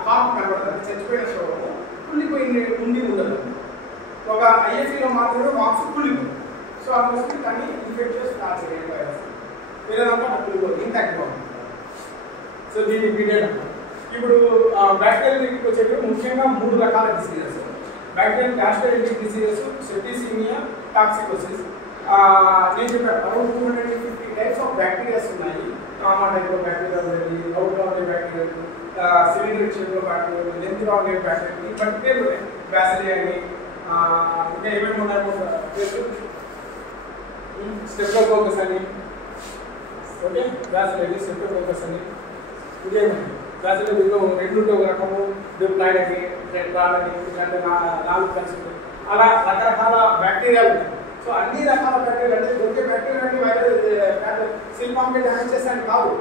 కాప్ కనబడుతుంది. చచ్చిపోయిన శోభము కుళ్ళిపోయి ఉండి ఉండదు. ఒక ఐఎఫ్ఈలో మాత్రమే వాక్స్ కుళ్ళిపోయింది. సో అందుకోసం దాన్ని ఇన్ఫెక్టియస్ ఫ్లాచరీ వైరస్. వేరేదంతా కుళ్ళిపోదు, ఇంటాక్ట్గా ఉంటుంది. సో దీన్ని పీరియడ్ అంటారు. ఇప్పుడు బ్యాక్టీరియల్ వచ్చేటప్పుడు ముఖ్యంగా 3 రకాల diseases. Bacterial gastroenteric diseases, septicemia, toxicosis. నేను చెప్పాను అరౌండ్ 250 టైప్స్ ఆఫ్ బ్యాక్టీరియాస్ ఉన్నాయి. కామా టైప్ ఆఫ్ బ్యాక్టీరియా ఉంది, అవుట్గా ఉండే బ్యాక్టీరియా, సిలిండరిక్ షేప్లో బ్యాక్టీరియా, లెంత్గా ఉండే బ్యాక్టీరియా, ఈ పర్టికులర్ ఉన్నాయి. బ్యాసిలియా అని ఇంకా ఏమేమి ఉన్నాయో స్టెప్టోకోకస్ అని, ఓకే, బ్యాసిలియా, స్టెప్టోకోకస్ అని, ఇదేమండి బ్యాసిలియా దీంట్లో 2 ఒక రకము, డిప్లాయిడ్ అని, టెట్రాయిడ్ అని, ఇలాంటి 4 కలిసి అలా రకరకాల బ్యాక్టీరియాలు ఉన్నాయి. సో అన్ని రకాల బ్యాక్టీరియా అంటే దొరికే బ్యాక్టీరియా అంటే వైరస్ సిల్పామ్ని డ్యామేజ్ చేస్తాను కాదు.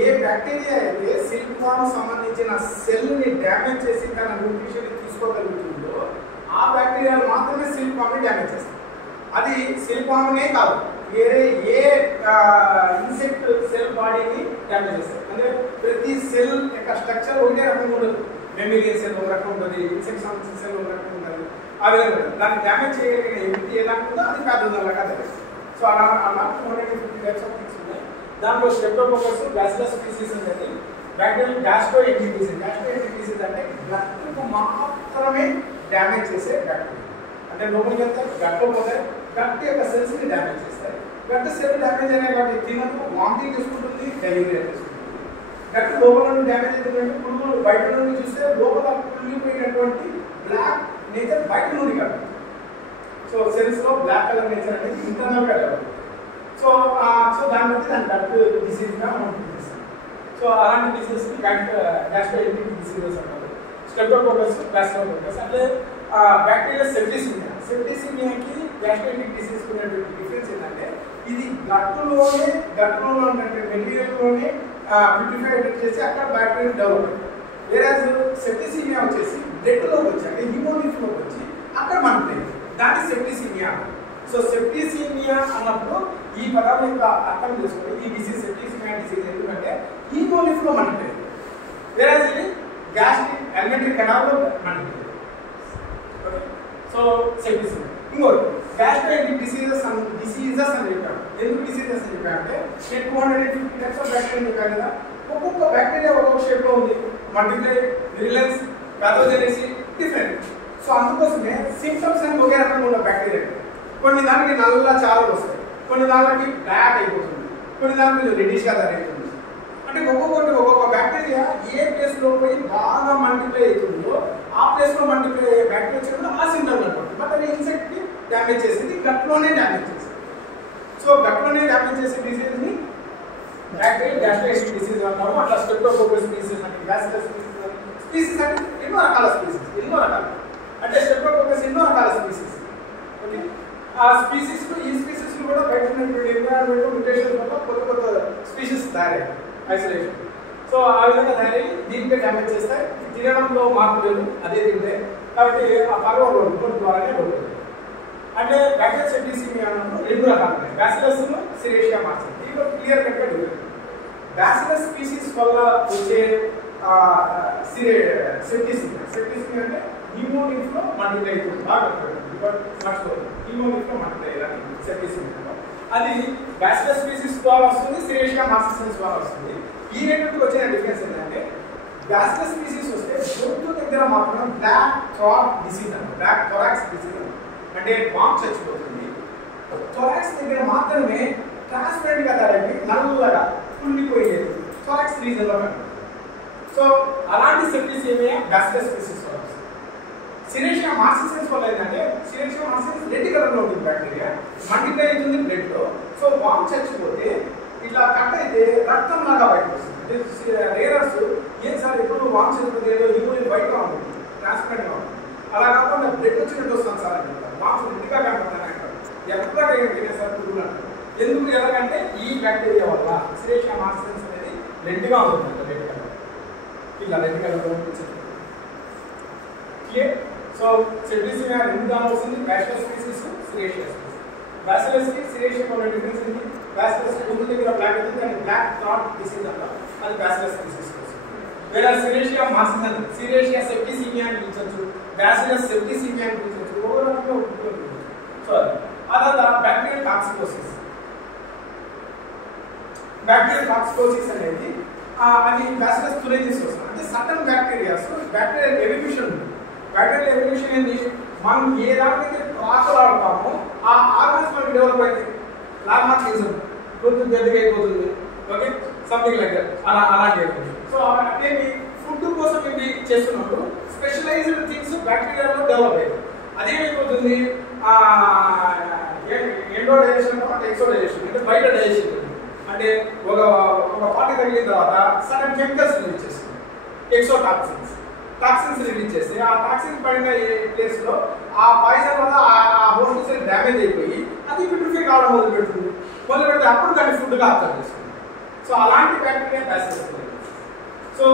ఏ బ్యాక్టీరియా అయితే సిల్పామ్ సంబంధించిన సెల్ని డ్యామేజ్ చేసి తన న్యూట్రిషన్ తీసుకోగలుగుతుందో ఆ బ్యాక్టీరియాలు మాత్రమే సిల్పామ్ని డ్యామేజ్ చేస్తాయి. అది సిల్పామ్నే కాదు, వేరే ఏ ఇన్సెక్ట్ సెల్ బాడీని డ్యామేజ్ చేస్తాయి. అంటే ప్రతి సెల్ యొక్క స్ట్రక్చర్ ఒకే రకంగా ఉండదు. మెమిలియన్ సెల్ ఒక రకం ఉంటుంది, ఇన్సెక్ట్ సంబంధించిన సెల్ ఒక రకం ఉంటుంది. ఆ విధంగా దాన్ని డ్యామేజ్ చేయగలిగిన ఎమిటీ ఎలా ఉంటుందో అది ప్యాథోజన్లాగా తెలుస్తుంది. సో అలా 250 టైప్స్ ఆఫ్ థింగ్స్ ఉన్నాయి. దాంట్లో స్టెప్టోకోకస్, బ్యాసిలస్ స్పీసీస్ అనేది బ్యాక్టీరియల్ గ్యాస్ట్రోఎంటరిక్ డిసీజ్. గ్యాస్ట్రోఎంటరిక్ డిసీజ్ అంటే గట్టుకు మాత్రమే డ్యామేజ్ చేసే బ్యాక్టీరియా. అంటే లోపలికి వెళ్తే గట్లో పోతాయి, గట్టు యొక్క సెల్స్ని డ్యామేజ్ చేస్తాయి. గట్టు సెల్ డ్యామేజ్ అయినా కాబట్టి తినదు, వామిటింగ్ చేసుకుంటుంది, డైరియా చేసుకుంటుంది. గట్టు లోపల నుండి డ్యామేజ్ అవుతుందంటే పురుగులు బయట నుండి చూస్తే లోపల కుళ్ళిపోయినటువంటి బ్లాక్ నేచర్ బయట నుండి కాదు. సో సెల్స్లో బ్లాక్ కలర్ నేచర్ అనేది ఇంటర్నల్గా డెవలప్. సో దాన్ని బట్టి దాని గట్ డిసీజ్గా మనం చూపిస్తాం. సో అలాంటి డిసీజెస్ని గ్యాస్ట్రోఎంటరిక్ డిసీజెస్ అంటారు. స్టెప్టోకోకస్, బ్యాసిలోకోకస్. అంటే బ్యాక్టీరియా సెప్టిసిమియాకి గ్యాస్ట్రోఎంటరిక్ డిసీజ్కి ఉన్నటువంటి డిఫరెన్స్ ఏంటంటే ఇది గట్టులో ఉన్నటువంటి మెటీరియల్లోనే ప్యూరిఫై చేసి అక్కడ బ్యాక్టీరియా డెవలప్ అవుతుంది. వేరే సెప్టిసిమియా వచ్చేసి బ్లడ్లోకి వచ్చి అంటే హిమోలిఫ్లోకి వచ్చి అక్కడ మండుతుంది. దాన్ని సెప్టిసిమియా. సో సెప్టిసిమియా అన్నప్పుడు ఈ పదం యొక్క అర్థం చేసుకుని ఈ డిసీజ్ సెప్టిసిమియా డిసీజ్ ఎందుకంటే హిమోలిఫ్లో మండుతుంది. వేరే ఇది గ్యాస్ట్రిక్ ఎలిమెంటరీ కెనాల్లో మండుతుంది. So septicaemia. ఇంకోటి గ్యాస్ట్రోఎంటరిక్ డిసీజెస్ అని చెప్పాను. ఎందుకు డిసీజెస్ అని చెప్పానంటే నేను 250 టైప్స్ ఆఫ్ బ్యాక్టీరియా చెప్పాను కదా. ఒక్కొక్క బ్యాక్టీరియా ఒక్కొక్క షేప్లో ఉంది. Multiply, virulence, pathogenicity different. So అందుకోసమే సింప్టమ్స్ అని ఒకే రకంగా ఉన్న బ్యాక్టీరియా. కొన్ని దానికి నల్ల చారలు వస్తాయి, కొన్ని దానికి బ్లాక్ అయిపోతుంది, కొన్ని దానికి రెడ్డిష్గా తయారవుతుంది. అంటే ఒక్కొక్క బ్యాక్టీరియా ఏ ప్లేస్లో పోయి బాగా మల్టిప్లై అవుతుందో ఆ ప్లేస్లో మల్టిప్లై అయ్యే బ్యాక్టీరియా వచ్చినప్పుడు ఆ సింప్టమ్స్ అనుకోండి. బట్ అది ఇన్సెక్ట్కి డ్యామేజ్ చేసింది, గట్లోనే డ్యామేజ్ చేసింది. సో గట్లోనే డ్యామేజ్ చేసే డిసీజ్ని బ్యాక్టీరియల్ గ్యాస్ట్రోఎంటరిక్ డిసీజ్ అంటాము. అట్లా స్టెప్టోకోకస్ స్పీసీస్ అంటే బ్యాసిలస్ స్పీసీస్ అంటే ఎన్నో రకాల స్పీసీస్, అంటే స్టెప్టోకోకస్ ఎన్నో రకాల స్పీసీస్. ఓకే, ఆ స్పీసీస్ ఈ స్పీసీస్ కూడా బయట ఉన్నటువంటి ఎన్విరాన్మెంట్ మ్యుటేషన్ వల్ల కొత్త స్పీసీస్ తయారయ్యాయి, ఐసోలేషన్. సో ఆ విధంగా తయారయ్యి దీనిపై డ్యామేజ్ చేస్తాయి. తినడంలో మార్పు లేదు, అదే తింటే కాబట్టి ఆ పర్వం ద్వారానే పడుతుంది. అంటే బ్యాక్టీరియల్ సెప్టిసిమియా రెండు రకాలు ఉన్నాయి, బ్యాసిలస్ సిరేషియా మార్సిస్. దీంట్లో క్లియర్ కట్గా డిఫరెంట్. బ్యాసిలస్ స్పీసీస్ వల్ల వచ్చే సెప్టిసిమియా అంటే న్యూమోనిక్స్ లో మల్టిప్లై అవుతుంది, బాగా మర్చిపోతుంది, న్యూమోనిక్స్ లో మల్టిప్లై అయ్యాలి సెప్టిసిమియా. అది బ్యాసిలస్ స్పీసీస్ ద్వారా వస్తుంది, సిరేషియా మార్సిస్ ద్వారా వస్తుంది. ఈ రెండింటికి వచ్చిన డిఫరెన్స్ ఏంటంటే బ్యాసిలస్ స్పీసీస్ వస్తే గొంతు దగ్గర మాత్రం బ్లాక్ థ్రాట్ డిసీజ్ అంటారు, బ్లాక్ థొరాక్స్ డిసీజ్ అంటే బాంబ్ చచ్చిపోతుంది. థొరాక్స్ దగ్గర మాత్రమే ట్రాన్స్పరెంట్ గా తయారైంది, నల్లగా కుళ్ళిపోయేది థొరాక్స్ రీజన్ లో. సో అలాంటి సెప్టిసిమియా బ్యాసిలస్ స్పీసీస్ వల్ల వస్తుంది. సిరేషియా మార్సిస్ వల్ల ఏంటంటే సిరేషియా మార్సిస్ రెడ్ కలర్ లో ఉంటుంది, బ్యాక్టీరియా మల్టిప్లై అవుతుంది బ్లడ్ లో. సో బాంబ్ చచ్చిపోతే ఇట్లా కట్ అయితే రక్తం లాగా బయటకు వస్తుంది. రేరర్స్ ఏం సార్ ఎప్పుడు వామ్ చచ్చిపోతే ఏదో యూరిన్ వైట్ గా ఉంటుంది, ట్రాన్స్పరెంట్ గా ఉంటుంది, అలా కాకుండా బ్లడ్ వచ్చినట్టు వస్తుంది సార్ అని చెప్తారు. వామ్స్ రెడ్గా కనపడతాను అంటారు, ఎప్పుడా సార్ పురుగులు అంటారు. ఎందుకు ఎలాగంటే ఈ బ్యాక్టీరియా వల్ల సిరేషియా మార్సిస్ అనేది రెడ్గా ఉంటుంది, రెడ్ కలర్ ఇలా రెడ్ కలర్ లో క్లియర్. సో సెప్టిసిమియా రెండు దాని వస్తుంది, బ్యాసిలస్ స్పీసీస్ సిరేషియా స్పీసీస్. బ్యాసిలస్ కి సిరేషియా వల్ల డిఫరెన్స్ ఏంటి? బ్యాసిలస్ గొంతు దగ్గర బ్లాక్ అవుతుంది, దాన్ని బ్లాక్ థ్రాట్ డిసీజ్ అంటారు, అది బ్యాసిలస్ స్పీసీస్ వస్తుంది. వేరే సిరేషియా మార్సిస్ అంటే సిరేషియా సెప్టిసిమియా అని పిలిచొచ్చు, బ్యాసిలస్ సెప్టిసిమియా అని పిలిచొచ్చు, ఓవరాల్గా ఉంటుంది. సో ఆ తర్వాత బ్యాక్టీరియల్ టాక్సికోసిస్. బ్యాక్టీరియల్ టాక్సికోసిస్ అనేది అది బ్యాసిలస్ తురేసిస్ వస్తుంది. అంటే సటన్ బ్యాక్టీరియాస్ బ్యాక్టీరియల్ ఎవల్యూషన్ ఉంది. బ్యాక్టీరియల్ ఎవల్యూషన్ ఏంటి? మనం ఏ దానికైతే ప్రాకులాడతామో ఆ ఆర్గన్స్ మనకి డెవలప్ అవుతాయి. లార్మాటిజం కొంచెం పెద్దగా అయిపోతుంది, ఓకే, సంథింగ్ లైక్ దట్, అలాంటి అయిపోతుంది. సో అంటే ఫుడ్ కోసం ఇవి చేస్తున్నప్పుడు స్పెషలైజ్డ్ థింగ్స్ బ్యాక్టీరియాలో డెవలప్ అవుతాయి. అదేమైపోతుంది, ఎండో డైజెషన్ అంటే ఎక్సో డైజెషన్ అంటే బయట డైజెషన్. అంటే ఒక పార్టీ తగిలిన తర్వాత సడన్ కెమికల్స్ రిలీజ్ చేస్తుంది, ఎక్సోటాక్సిన్స్, టాక్సిన్స్ రిలీజ్ చేస్తే ఆ టాక్సిన్ పడిన ప్లేస్ లో ఆ పాయిజన్ వల్ల ఆ హోస్ట్ సెల్ డ్యామేజ్ అయిపోయి అది విట్రిఫై కావడం మొదలు పెడుతుంది. అప్పుడు దాన్ని ఫుడ్ గా అబ్జర్వ్ చేస్తుంది. సో అలాంటి బ్యాక్టీరియా బ్యాసిలస్. సో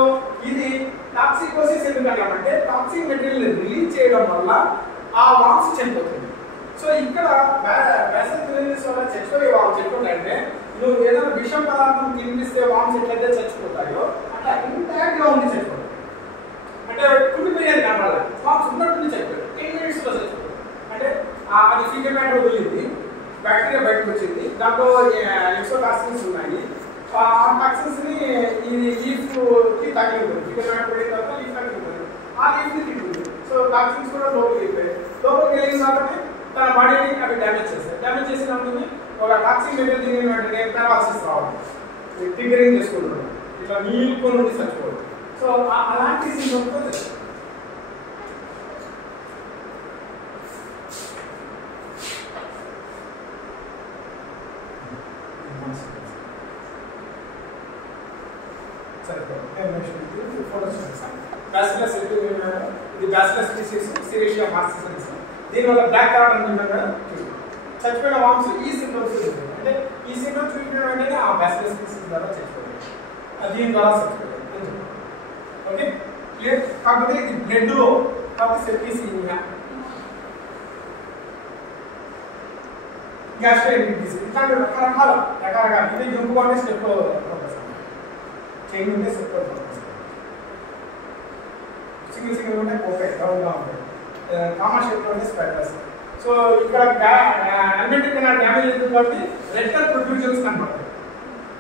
ఇది టాక్సికోసిస్ ఎందుకంటే టాక్సిక్ మెటీరియల్ రిలీజ్ చేయడం వల్ల ఆ వామ్స్ చనిపోతుంది. సో ఇక్కడ బ్యాసిలస్ తురేసిస్ వల్ల చచ్చిపోయే వామ్స్ ఎట్లుంటాయంటే నువ్వు ఏదైనా విషం పదార్థం తినిపిస్తే వామ్స్ ఎట్లయితే చచ్చిపోతాయో అట్లా ఇంటాక్ట్ గా ఉండి చచ్చిపోతాయి. అంటే కుటుంబీయాన్ని కనపడాలి, వామ్స్ ఉన్నట్టు చచ్చిపోతాయి, 10 minutes లో చచ్చిపోతాయి. అంటే అది ఫీకల్ మ్యాటర్ వదిలింది, బ్యాక్టీరియా బయటకు వచ్చింది, దాంట్లో ఎక్సోటాక్సిన్స్ ఉన్నాయి. ఆ టాక్సిన్స్ ని ఈ లీఫ్ కి తగిలింది, ఫీకల్ మ్యాటర్ పడిన తర్వాత లీఫ్ తగిలింది, ఆ లీఫ్ ని తింటుంది. సో టాక్సిన్స్ కూడా లోపలికి వెళ్ళిపోయాయి. లోపలికి వెళ్ళిన తర్వాతనే తన బాడీని అవి డ్యామేజ్ చేస్తాయి. డ్యామేజ్ చేసినప్పుడు ఒక టాక్సిక్ మెటీరియల్ తిరిగిన వెంటనే పెరాలసిస్ రావడం, ట్రిగరింగ్ చేసుకుంటున్నాం, ఇట్లా నీళ్ళు నుండి చచ్చిపోవడం. సో అలాంటి సింటమ్స్ బ్యాసిలస్ ఇది బ్యాసిలస్ స్పీసీస్ సిరేషియా మార్సిస్. దీనివల్ల బ్లాక్ థ్రాట్ అని ఉంటాం కదా, చచ్చిపోయిన వామ్స్ ఈ సింటమ్స్ అంటే ఈ సింటమ్స్ చూపించిన వెంటనే ఆ బ్యాసిలస్ స్పీసీస్ ద్వారా చచ్చిపోతాయి, దీని ద్వారా చచ్చిపోతాయి. Okay clear. కాకపోతే ఇది బ్లడ్ లో కాబట్టి సెప్టిసిమియా, గ్యాస్ట్రైటిస్ ఇట్లాంటి రకరకాల ఇదే జంపు అంటే స్టెప్ చైన్ ఉంటే స్టెప్ సింగిల్ ఉంటే ఓకే డౌన్గా ఉంటాయి, కామా షేప్ ఉంటే స్పైరల్స్. సో ఇక్కడ అన్నిటికీ డ్యామేజ్ అవుతుంది కాబట్టి రెక్టల్ ప్రొట్రూజన్స్ కనపడతాయి,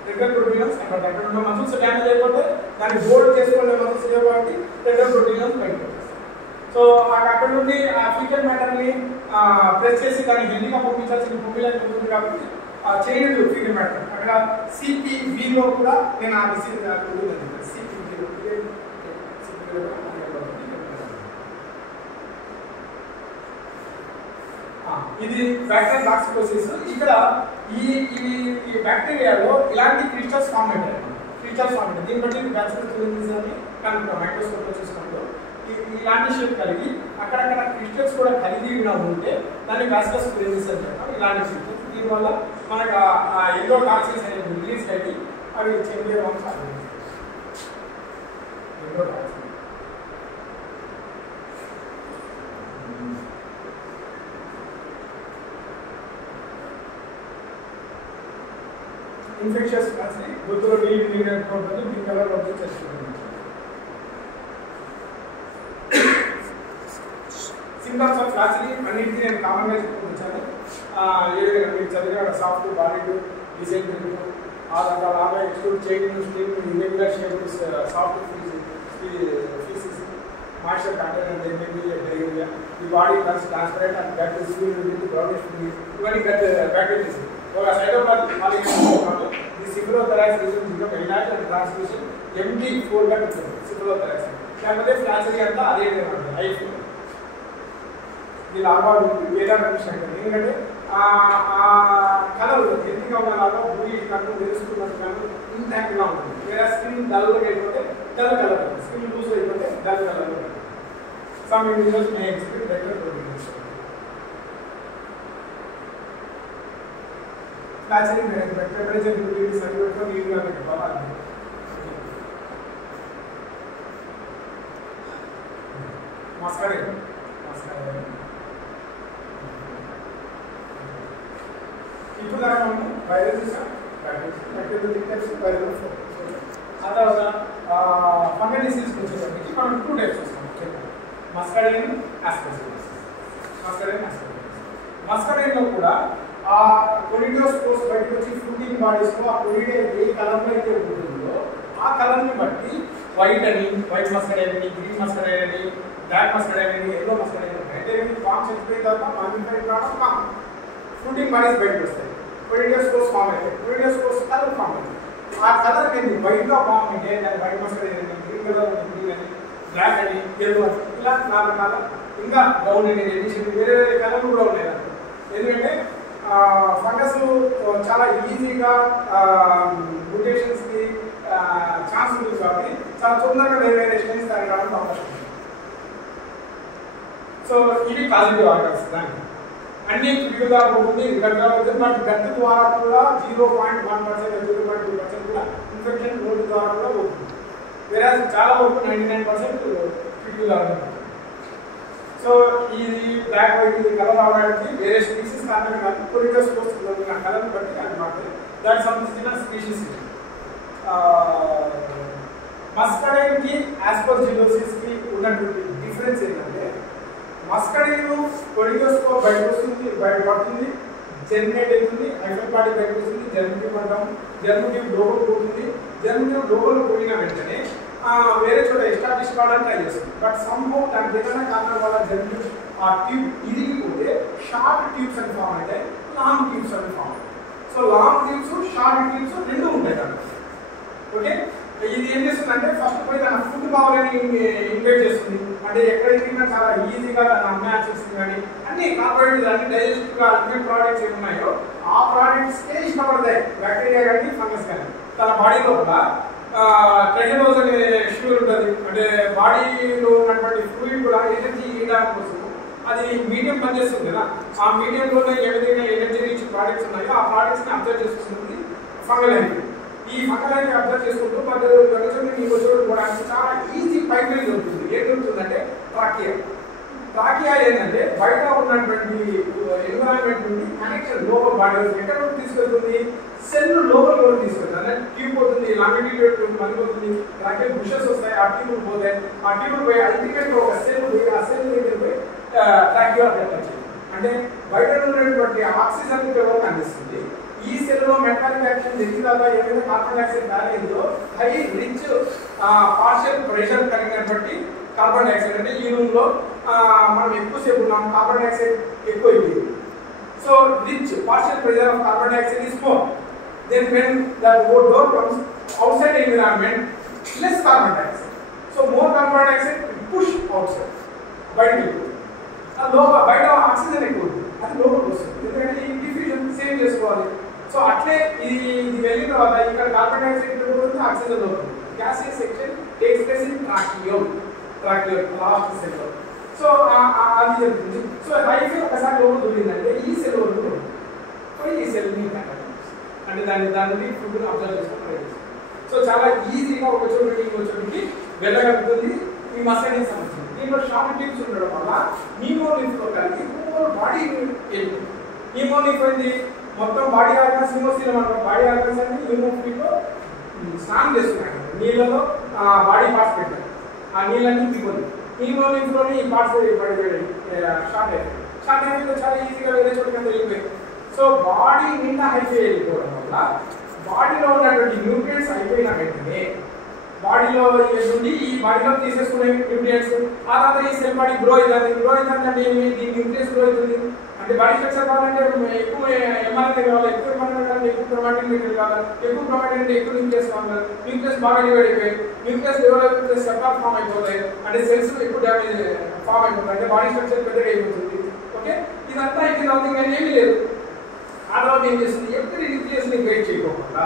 రెక్టల్ ప్రొట్రూజన్స్ కనపడతాయి. అక్కడ ఉన్న మసిల్స్ డ్యామేజ్ అయిపోతే దాన్ని హోల్డ్ చేసుకునే మసిల్స్ లేవు కాబట్టి రెక్టల్ ప్రొట్రూజన్స్ బయటకు. సో అక్కడ నుండి ఆ ఫీకల్ మ్యాటర్ని ప్రెస్ చేసి దాన్ని హెల్దీగా పంపించాల్సిన భూమిలోకి ఉంటుంది కాబట్టి చేయదు ఫీకల్ మ్యాటర్. అక్కడ CPVలో కూడా నేను ఆ డిసీజ్ ఇది బ్యాక్టీరియల్ టాక్సికోసిస్. ఇక్కడ ఈ బ్యాక్టీరియాలో ఇలాంటి క్రిస్టల్స్ ఫామ్ అవుతాయి, దీన్ని బట్టి బ్యాసిలస్ తురేసిస్ అని కనుక్కుంటాం మైక్రోస్కోప్ లో చూసినప్పుడు. ఇలాంటి షేప్ కలిగి అక్కడక్కడ క్రిస్టల్స్ కూడా కలిగి ఉంటే దాన్ని బ్యాసిలస్ తురేసిస్ అని చెప్తాం. ఇలాంటి సింటమ్స్ దీనివల్ల మనకు ఎల్లో టాక్సిన్స్ అనేది రిలీజ్ అయ్యి అవి చనిపోయడం సాధ్యం. ఎల్లో టాక్సిన్ ఇన్ఫెక్షన్స్ ఫ్లాసిడీ గొంతులో నీళ్ళు నీళ్ళగా ఉంటుంది, గ్రీన్ కలర్ వచ్చి చేస్తుంది. సింటమ్స్ ఆఫ్ ఫ్లాసిడీ అన్నింటినీ నేను కామన్గా చెప్పుకొచ్చాను. ఏ విధంగా మీరు చదివిన సాఫ్ట్ బాడీ డిసెంట్రీ అలాగే extrude chain steam irregular shapes soft faeces moisture content diarrhoea ఈ body transparent and gut is filled with brownish ఇవన్నీ గట్ బ్యాక్టీరియాస్ ఒక సైటోప్లాజం పాలిగేషన్ ది సిఫిలోథొరాక్స్ రీజన్ బికమ్ ఎలాజ్ అండ్ ట్రాన్స్మిషన్ ఎంటీ ఫోర్ గా ఉంటుంది సిఫిలోథొరాక్స్. లేకపోతే ఫ్లాసిడీ అంతా అదే విధంగా లైఫ్ ఈ లాభాలు వేరే విషయం ఎందుకంటే కలర్ ఎందుకు ఉన్నలాగా భూమి కన్ను తెలుసుకున్నట్టు కానీ ఇంటాక్ట్గా ఉంటుంది. వేరే స్కిన్ డల్గా అయిపోతే డల్ కలర్, స్కిన్ లూజ్ అయిపోతే డల్ కలర్ ఉంటుంది. Some individuals may expect better proteins. Flaccidity temperature degree సరిపోతే నీట్గా పెట్టుకోవాలి. మస్కరే ఇప్పుడు దాకా మనం వైరస్ చూసాం, వైరస్ ఆ తర్వాత ఫంగల్ డిసీజ్ వచ్చేసరికి మనం 2 టైప్స్ చూస్తాం. మస్కరేన్, ఆస్పర్జిల్లస్. మస్కరేన్లో కూడా ఆ కొరిడోస్పోర్స్ బయటకు వచ్చి ఫ్రూటింగ్ బాడీస్లో ఆ కొరిడే ఏ కలర్లో అయితే ఉంటుందో ఆ కలర్ని బట్టి వైట్ అని, వైట్ మస్కరేన్ అని, గ్రీన్ మస్కరేన్ అని, బ్లాక్ మస్కరేన్ అని, ఎల్లో మస్కరేన్ అని అయితే ఫామ్ చెప్పిన తర్వాత మానిఫైడ్ కావడం కామన్. ఫ్రూటింగ్ బాడీస్ బయటకు వస్తాయి, కొరిడోస్పోర్స్ ఫామ్ అవుతాయి, కొరిడోస్పోర్స్ కలర్ ఫామ్ అవుతాయి. ఆ కలర్ ఏంటి వైట్గా ఫామ్ అయితే దాని వైట్ మస్కరేన్ అని, గ్రీన్ కలర్ గ్రీన్ అని, బ్లాక్ అని, ఎల్లో అని ఇలా రకాల ఇంకా బ్రౌన్ అని, రెడ్డిష్ అని వేరే వేరే కలర్లు కూడా ఉన్నాయి. ఎందుకంటే ఫంగస్ చాలా ఈజీగా మ్యుటేషన్స్కి ఛాన్స్ ఉంటుంది కాబట్టి చాలా తొందరగా వేరే వేరే స్టేజ్ తయారు కావడానికి అవకాశం ఉంది. సో ఇవి పాజిటివ్ ఆర్గన్స్. దానికి అన్ని క్రిటికల్గా ఉంటుంది, గట్గా ఉంటుంది. బట్ గట్ ద్వారా కూడా 0.1% 0.2% కూడా ఇన్ఫెక్షన్ నోటి ద్వారా కూడా అవుతుంది. వేరే చాలా వరకు 99% క్రిటికల్గా ఉంటుంది. సో ఇది బ్లాక్ వైట్ ఇది కలర్ రావడానికి వేరే స్పీసీస్ కారణం కాదు, కొరిడోస్పోర్స్ కలర్ని బట్టి అది మారుతుంది. దానికి సంబంధించిన స్పీషీస్ మస్కరేన్కి ఆస్పర్జిల్లోసిస్కి ఉన్నటువంటి డిఫరెన్స్ ఏంటంటే మస్కరేన్ కొరిడోస్పోర్ బయటకు వస్తుంది, బయటపడుతుంది, జెర్మినేట్ అవుతుంది, హైఫల్ బాడీ బయటకు వస్తుంది, జెర్మినేటివ్ అంటాము. జెర్మినేటివ్ లోపల పోతుంది. జెర్మినేటివ్ లోపల పోయిన వెంటనే వేరే చోట ఎస్టాబ్లిష్ కావడానికి ట్రై చేస్తుంది. బట్ సంభవం దానికి ఏదైనా కారణం వల్ల జెర్మినేటివ్ ఆ ట్యూబ్ ఇరిగిపోతే షార్ట్ ట్యూబ్స్ అని ఫామ్ అవుతాయి, లాంగ్ ట్యూబ్స్ అని ఫామ్ అవుతాయి. So long tubes, short tubes రెండు ఉంటాయి దాంట్లో. ఓకే, ఇది ఏం చేస్తుందంటే ఫస్ట్ పోయి తన ఫుడ్ కావాలని ఇన్వైట్ చేస్తుంది. అంటే ఎక్కడైనా చాలా ఈజీగా తన అమ్మే యాక్సెస్ కానీ అన్ని కార్బోహైడ్రేట్స్ అన్ని డైజెస్టివ్గా అల్టిమేట్ ప్రోడక్ట్స్ ఏమి ఉన్నాయో ఆ ప్రోడక్ట్స్కే ఇష్టపడతాయి బ్యాక్టీరియా కానీ ఫంగస్ కానీ. తన బాడీ లోపల ట్రెజరోజ్ అనే షుగర్ ఉంటుంది. అంటే బాడీలో ఉన్నటువంటి ఫ్లూయిడ్ కూడా ఎనర్జీ ఇవ్వడానికి కోసం అది మీడియం పనిచేస్తుంది కదా. ఆ మీడియంలోనే ఏ విధంగా ఎనర్జీ రిచ్ ప్రోడక్ట్స్ ఉన్నాయో ఆ ప్రోడక్ట్స్ని అబ్జర్వ్ చేసుకుంటుంది ఫంగల్ ఐటీ. ఈ ఫంగల్ ఐటీ అబ్జర్వ్ చేసుకుంటూ బట్ పోవడానికి చాలా ఈజీ పైప్ దొరుకుతుంది. ఏం దొరుకుతుందంటే ట్రాకియా ఏంటంటే బయట ఉన్నటువంటి ఎన్విరాన్మెంట్ నుండి కనెక్షన్ లోపల బాడీ ఎక్కడ తీసుకెళ్తుంది, సెల్ లోపల వరకు తీసుకెళ్తుంది. అంటే ట్యూబ్ పోతుంది, లాంగిట్యూడ్ మళ్ళీ ట్రాకియా బుషెస్ వస్తాయి, ఆ ట్యూబ్ పోతాయి, ఆ ట్యూబ్ పోయి అల్టిమేట్గా ఒక సెల్ పోయి ఆ సెల్ దగ్గర పోయి ట్రాకియా వచ్చింది. అంటే బయట ఉన్నటువంటి ఆక్సిజన్ ఎవరికి అందిస్తుంది. ఈ సెల్లో మెటాలిక్ యాక్షన్ జరిగిన తర్వాత ఏదైతే కార్బన్ డైఆక్సైడ్ కాలేదో హై రిచ్ పార్షియల్ ప్రెషర్ కలిగినటువంటి కార్బన్ డైఆక్సైడ్. అంటే ఈ రూమ్ లో మనం ఎక్కువసేపు ఉన్నాం, కార్బన్ డైఆక్సైడ్ ఎక్కువ అయిపోయింది. So rich partial pressure of carbon dioxide is more. Then when the door comes outside environment, less carbon dioxide. So more carbon dioxide push outside. బయటకి లోపల బయట ఆక్సిజన్ ఎక్కువ ఉంటుంది, అది లోపలికి వస్తుంది. ఎందుకంటే ఈ డిఫ్యూజన్ సేవ్ చేసుకోవాలి. సో అట్లే ఇది వెళ్ళిన తర్వాత ఇక్కడ కార్బన్ డైఆక్సైడ్ ఉంటుంది, ఆక్సిజన్ లోపల gaseous section takes place in tracheole last cell లో. సో అది జరుగుతుంది. సో లైఫ్ ఒకసారి లోపల దొరికిందంటే ఈ సెల్ వరకు పోయి ఈ సెల్ని అంటే దాన్ని ఫుడ్ అబ్జర్వ్ చేసుకుని. సో చాలా ఈజీగా ఒక చోటుకి ఇంకో చోటుకి వెళ్ళగలుగుతుంది ఈ మస్కరేన్ సంబంధించి. దీంట్లో షార్ట్ ట్యూబ్స్ ఉండడం వల్ల న్యూమోలిఫ్తో కలిగి హోల్ బాడీ వెళ్ళిపోతుంది. న్యూమోలిఫ్ ఏంటి, మొత్తం బాడీ ఆర్గన్స్ న్యూమోసిలం అంటారు. బాడీ ఆర్గన్స్ అన్ని న్యూమోఫిలిక్ స్నానం చేస్తున్నాడు నీళ్ళలో బాడీ పార్ట్స్ పెట్టారు ఆ నీళ్ళన్నీ దిగుతుంది హీమోగ్లోబిన్ ఈ పార్ట్స్ షార్ట్ అయిపోయి చాలా ఈజీగా వేరే చోటుకి వెళ్ళిపోయింది సో బాడీ నిండా హైఫై వెళ్ళిపోవడం వల్ల బాడీలో ఉన్నటువంటి న్యూట్రియంట్స్ అయిపోయిన వెంటనే బాడీలో నుండి ఈ బాడీలో తీసేసుకునే న్యూట్రియంట్స్ ఆ తర్వాత ఈ సెల్ బాడీ గ్రో అవుతుంది ఏమి దీని న్యూట్రియంట్స్ గ్రో అవుతుంది అంటే బాడీ స్ట్రక్చర్ కావాలంటే ఎక్కువ ఎంఆర్ఎన్ఏ కావాలి ఎక్కువ ఎంఆర్ఎన్ఏ కావాలంటే ఎక్కువ క్రోమాటిన్ మెటీరియల్ కావాలి ఎక్కువ క్రోమాటిన్ అంటే ఎక్కువ న్యూక్లియస్ కావాలి న్యూక్లియస్ బాగా డివైడ్ అయిపోయి న్యూక్లియస్ డెవలప్ అయితే సెప్టార్ ఫామ్ అయిపోతాయి అంటే సెల్స్ ఎక్కువ డ్యామేజ్ ఫామ్ అయిపోతాయి అంటే బాడీ స్ట్రక్చర్ పెద్దగా అయిపోతుంది ఓకే ఇదంతా ఇక్కడ అవుతుంది కానీ ఏమీ లేదు ఆ తర్వాత ఏం చేస్తుంది ఎవ్రీ న్యూక్లియస్ ని వెయిట్ చేయకుండా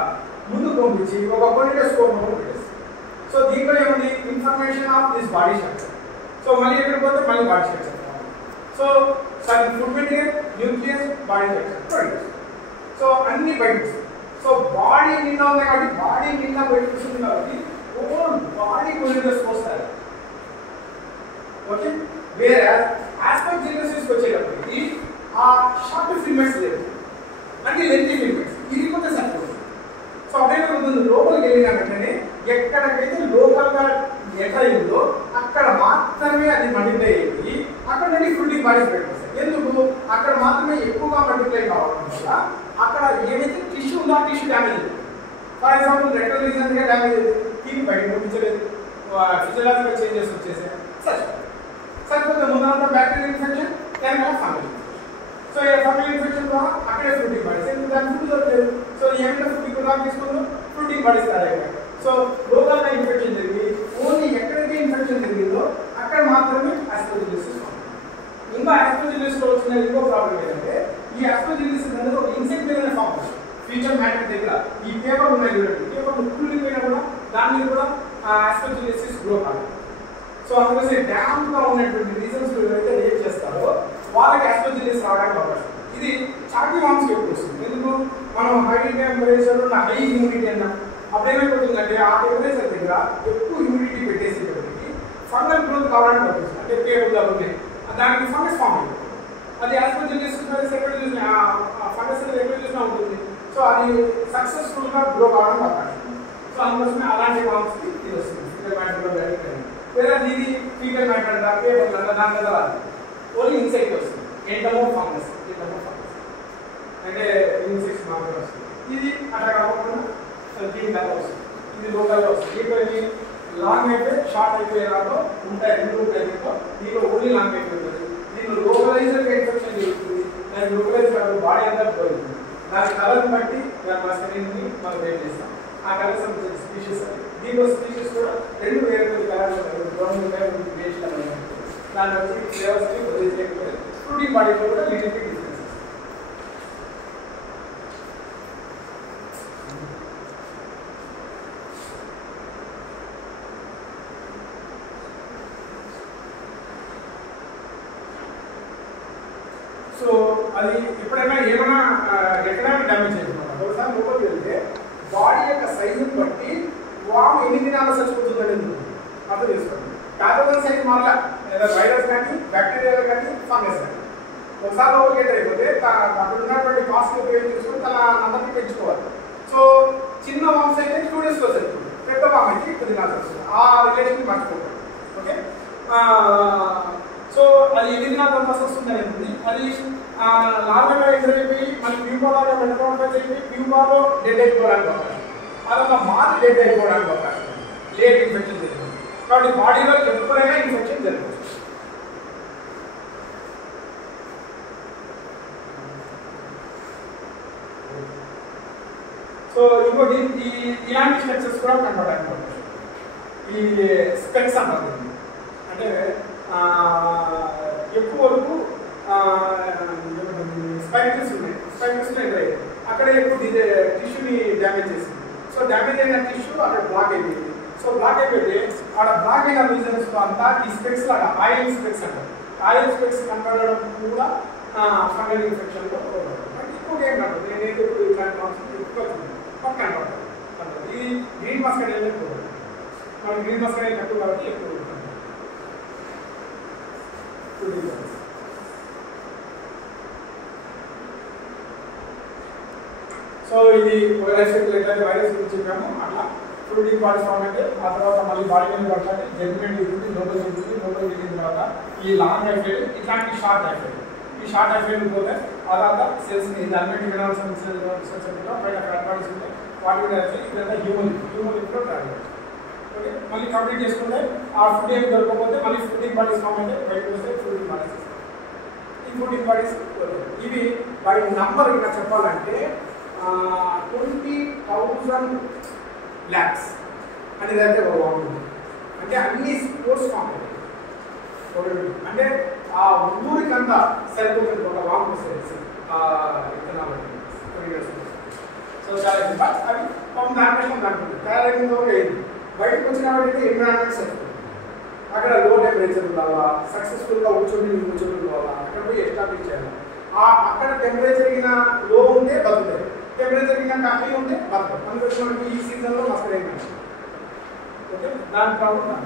ముందు పంపించి ఒక కొన్నిటే స్కోర్ పెట్టేస్తుంది సో దీంట్లో ఏముంది information of this body structure so మళ్ళీ ఎక్కడికి పోతే మళ్ళీ body structure so certain food material nucleus body structure produce so అన్ని బయటకు సో బాడీ నిండా ఉంది కాబట్టి బాడీ నిండా బయటకు వస్తుంది కాబట్టి ఓవర్ బాడీ కొన్నిటస్ వస్తాయి ఓకే వేరే ఆస్పెక్ట్ వచ్చేటప్పటికి ఆ షార్ట్ ఫిల్మెంట్స్ లేదు అంటే లెంతీ ఫిల్మెంట్స్ ఇది కొంచెం సరిపోతుంది సో అదేవిధంగా లోపలికి వెళ్ళిన వెంటనే ఎక్కడికైతే లోకల్గా ఎంటర్ అయిందో అక్కడ మాత్రమే అది మల్టిప్లై అయ్యి అక్కడ నుండి ఫుల్లింగ్ బాడీస్ పెట్టేస్తాయి ఎందుకు అక్కడ మాత్రమే ఎక్కువగా మల్టిప్లై కావడం వల్ల అక్కడ ఏమైతే టిష్యూ ఉందో ఆ టిష్యూ డ్యామేజ్ అవుతుంది ఫర్ ఎగ్జాంపుల్ రెక్టల్ రీజన్గా డ్యామేజ్ అవుతుంది టీవీ బయట పంపించలేదు ఫిజియలాజికల్ చేంజెస్ వచ్చేసాయి సరిపోతే ముందంతా బ్యాక్టీరియల్ ఇన్ఫెక్షన్ దానివల్ల ఫంగల్ సో ఈ ఫంగల్ ఇన్ఫెక్షన్ ద్వారా అక్కడే ఫ్రూటింగ్ బాడీస్ ఎందుకు దాని ఫుడ్ దొరకలేదు సో ఏమైనా ఫుడ్ ఇక్కడ తీసుకుందో ఫ్రూటింగ్ బాడీస్ తయారయ్యాయి సో లోకల్గా ఇన్ఫెక్షన్ జరిగి ఓన్లీ ఎక్కడైతే ఇన్ఫెక్షన్ జరిగిందో అక్కడ మాత్రమే ఆస్ట్రోజిలిసిస్ ఇంకా ఆస్ట్రోజిలిసిస్ లో వచ్చిన ఇంకో ప్రాబ్లం ఏంటంటే ఈ ఆస్ట్రోజిలిసిస్ అనేది ఒక ఇన్సెక్ట్ మీద ఫామ్ ఫీచర్ మ్యాటర్ దగ్గర ఈ పేపర్ ఉన్నాయి చూడండి పేపర్ కుళ్ళిపోయినా కూడా దాని మీద కూడా ఆస్ట్రోజిలిసిస్ గ్రో కాదు సో అందుకోసం డ్యామ్ గా ఉన్నటువంటి రీజన్స్ ఎవరైతే రియేట్ చేస్తారో వాళ్ళకి ఆస్ట్రోజిలిసిస్ రావడానికి అవకాశం ఇది చాకీ వామ్స్ ఎక్కువ వస్తుంది ఎందుకు మనం హై టెంపరేచర్ హై హ్యూమిడిటీ అన్నాం అప్పుడు ఏమైపోతుందంటే ఆ టెంపరేచర్ దగ్గర ఎక్కువ హ్యూమిడిటీ పెట్టేసేటప్పటికి ఫంగల్ గ్రోత్ కావడానికి పడుతుంది అంటే పేరుగా ఉన్నాయి దానికి ఫంగస్ ఫామ్ అవుతుంది అది ఆస్ట్రోజిలిసిస్ ఎక్కడ చూసినా ఫంగస్ ఎక్కడ చూసినా ఉంటుంది సో అది సక్సెస్ఫుల్ గా గ్రో కావడానికి అవకాశం సో అందుకోసమే అలాంటి వామ్స్ కి ఇది వస్తుంది ఫీకల్ మ్యాటర్ వేరే ఇది ఫీకల్ మ్యాటర్ అంట పేపర్ అంట దాని కదా రాదు ఓన్లీ ఇన్సెక్ట్ వస్తుంది ఎంటమో ఫంగస్ అంటే ఇన్సెక్ట్స్ మాత్రమే వస్తుంది ఇది అట్లా కాకుండా దీని కథ వస్తుంది ఇది లోకల్గా వస్తుంది దీంట్లో లాంగ్ అయిపోయి షార్ట్ అయిపోయేలాగా ఉంటాయి రెండు ఉంటాయి దీంట్లో ఓన్లీ లాంగ్ అయిపోతుంది దీంట్లో లోకలైజర్ ఇన్ఫెక్షన్ జరుగుతుంది దానికి లోకలైజ్ కాదు బాడీ అంతా పోతుంది దాని కలర్ని బట్టి దాని స్క్రీన్ని మనం వెయిట్ చేస్తాం ఆ కలర్ సంబంధించిన స్పీషీస్ అది దీంట్లో స్పీషీస్ కూడా రెండు వేరే కలర్స్ వేస్ట్ దాన్ని వచ్చి ఫ్లేవర్స్కి వదిలేకపోతే ఫ్రూటింగ్ బాడీలో కూడా లిటిల్ బిట్ డిఫరెన్సెస్ సో అది ఎప్పుడైనా ఏమైనా ఎక్కడైనా డ్యామేజ్ అయిపోతుంది ఒకసారి లోపలికి వెళ్తే బాడీ యొక్క సైజుని బట్టి వామ్ ఎన్ని దినాలు చచ్చిపోతుంది అనేది అర్థం చేసుకోండి ప్యాథోజన్ సైజ్ మళ్ళా లేదా వైరస్ కానీ బ్యాక్టీరియా కానీ ఫంగస్ కానీ ఒకసారి లోపలికి ఎంటర్ అయిపోతే అక్కడ ఉన్నటువంటి కాస్ట్ ఉపయోగం చేసుకుని తన నంబర్ని పెంచుకోవాలి సో చిన్న వామ్స్ అయితే 2 days లో సరిపోతుంది పెద్ద వామ్ అయితే 10 దినాలు వస్తుంది ఆ రిలేషన్ మర్చిపోతాం ఓకే సో అది ఎన్ని దినాల తర్వాత వస్తుంది అనేది అది నార్మల్గా ఎంటర్ అయిపోయి మళ్ళీ ప్యూబాలో మెటబాలిక్ అయిపోయి ప్యూబాలో డెడ్ అయిపోవడానికి అవకాశం అదొక మాది డెడ్ అయిపోవడానికి అవకాశం లేట్ ఇన్ఫెక్షన్ జరుగుతుంది కాబట్టి బాడీలో ఎప్పుడైనా ఇన్ఫెక్షన్ జరుగుతుంది సో ఇంకోటి ఇలాంటి స్ట్రక్చర్స్ కూడా కనపడడానికి అవకాశం ఈ స్పెక్స్ అంటారు అంటే ఎక్కువ వరకు స్పైకిల్స్ ఉన్నాయి స్పైకిల్స్ ఎంటర్ అక్కడ ఎక్కువ టిష్యూని డ్యామేజ్ చేసింది సో డ్యామేజ్ అయిన టిష్యూ అక్కడ బ్లాక్ అయిపోయింది సో బ్లాక్ అయిపోతే అక్కడ బ్లాక్ అయిన రీజన్స్ అంతా ఈ స్పెక్స్ లాగా ఆయిల్ స్పెక్స్ అంటారు ఆయిల్ స్పెక్స్ కనపడడం కూడా ఫంగల్ ఇన్ఫెక్షన్లో ఎక్కువ ఏం కనపడదు నేనైతే ఇప్పుడు ఇట్లాంటి ఎక్కువ కనపడతాను ఇది గ్రీన్ మస్కట్ అనేది ఎక్కువ మనకి గ్రీన్ మస్కట్ అనేది తక్కువ కాబట్టి ఎక్కువ సో ఇది ఒక లైఫ్ సైకిల్ అయితే వైరస్ గురించి చెప్పాము అట్లా ఫ్రూటింగ్ బాడీస్ ఫామ్ అయితే ఆ తర్వాత మళ్ళీ బాడీ మీద పడుతుంది జర్మినేట్ అవుతుంది లోపల జరిగిన తర్వాత ఈ లాంగ్ లైఫ్ ఇట్లాంటి షార్ట్ లైఫ్ ఈ షార్ట్ లైఫ్ పోతే ఆ తర్వాత సెల్స్ అన్నిటి వినాల్సిన సెల్స్ పైన బాడీస్ ఉంటాయి వాటి మీద ఇదంతా హ్యూమన్ ఇంట్లో ట్రావెల్ ఓకే మళ్ళీ కంప్లీట్ చేసుకుంటే ఆ ఫుడ్ ఏం దొరకకపోతే మళ్ళీ ఫ్రూటింగ్ బాడీస్ ఫామ్ అయితే బయటకు వస్తే ఫ్రూటింగ్ బాడీస్ ఈ ఫ్రూటింగ్ బాడీస్ ఇవి బై నంబర్ ఇలా చెప్పాలంటే 20,000 lakhs అనేది అయితే ఒక బాగుంటుంది అంటే అన్ని స్పోర్ట్స్ ఫామ్ అంటే ఆ ఊరికంతా సరిపోతుంది ఒక వామ్ వస్తుంది విత్తనాలు సో చాలా బట్ అవి పాపం దానికోసం దానికి తయారైందో లేదు బయటకు వచ్చిన వాటికి ఎన్విరాన్మెంట్ సరిపోతుంది అక్కడ లో టెంపరేచర్ ఉండాలా సక్సెస్ఫుల్గా కూర్చొని పోవాలా అక్కడ పోయి ఎస్టాబ్లిష్ చేయాలి అక్కడ టెంపరేచర్ లో ఉంటే బతుకుతాయి టెంపరేచర్ హై ఉంటే బతుకు అందుకోసం మనకి ఈ సీజన్లో మస్తు అయింది ఓకే దాని ప్రాబ్లం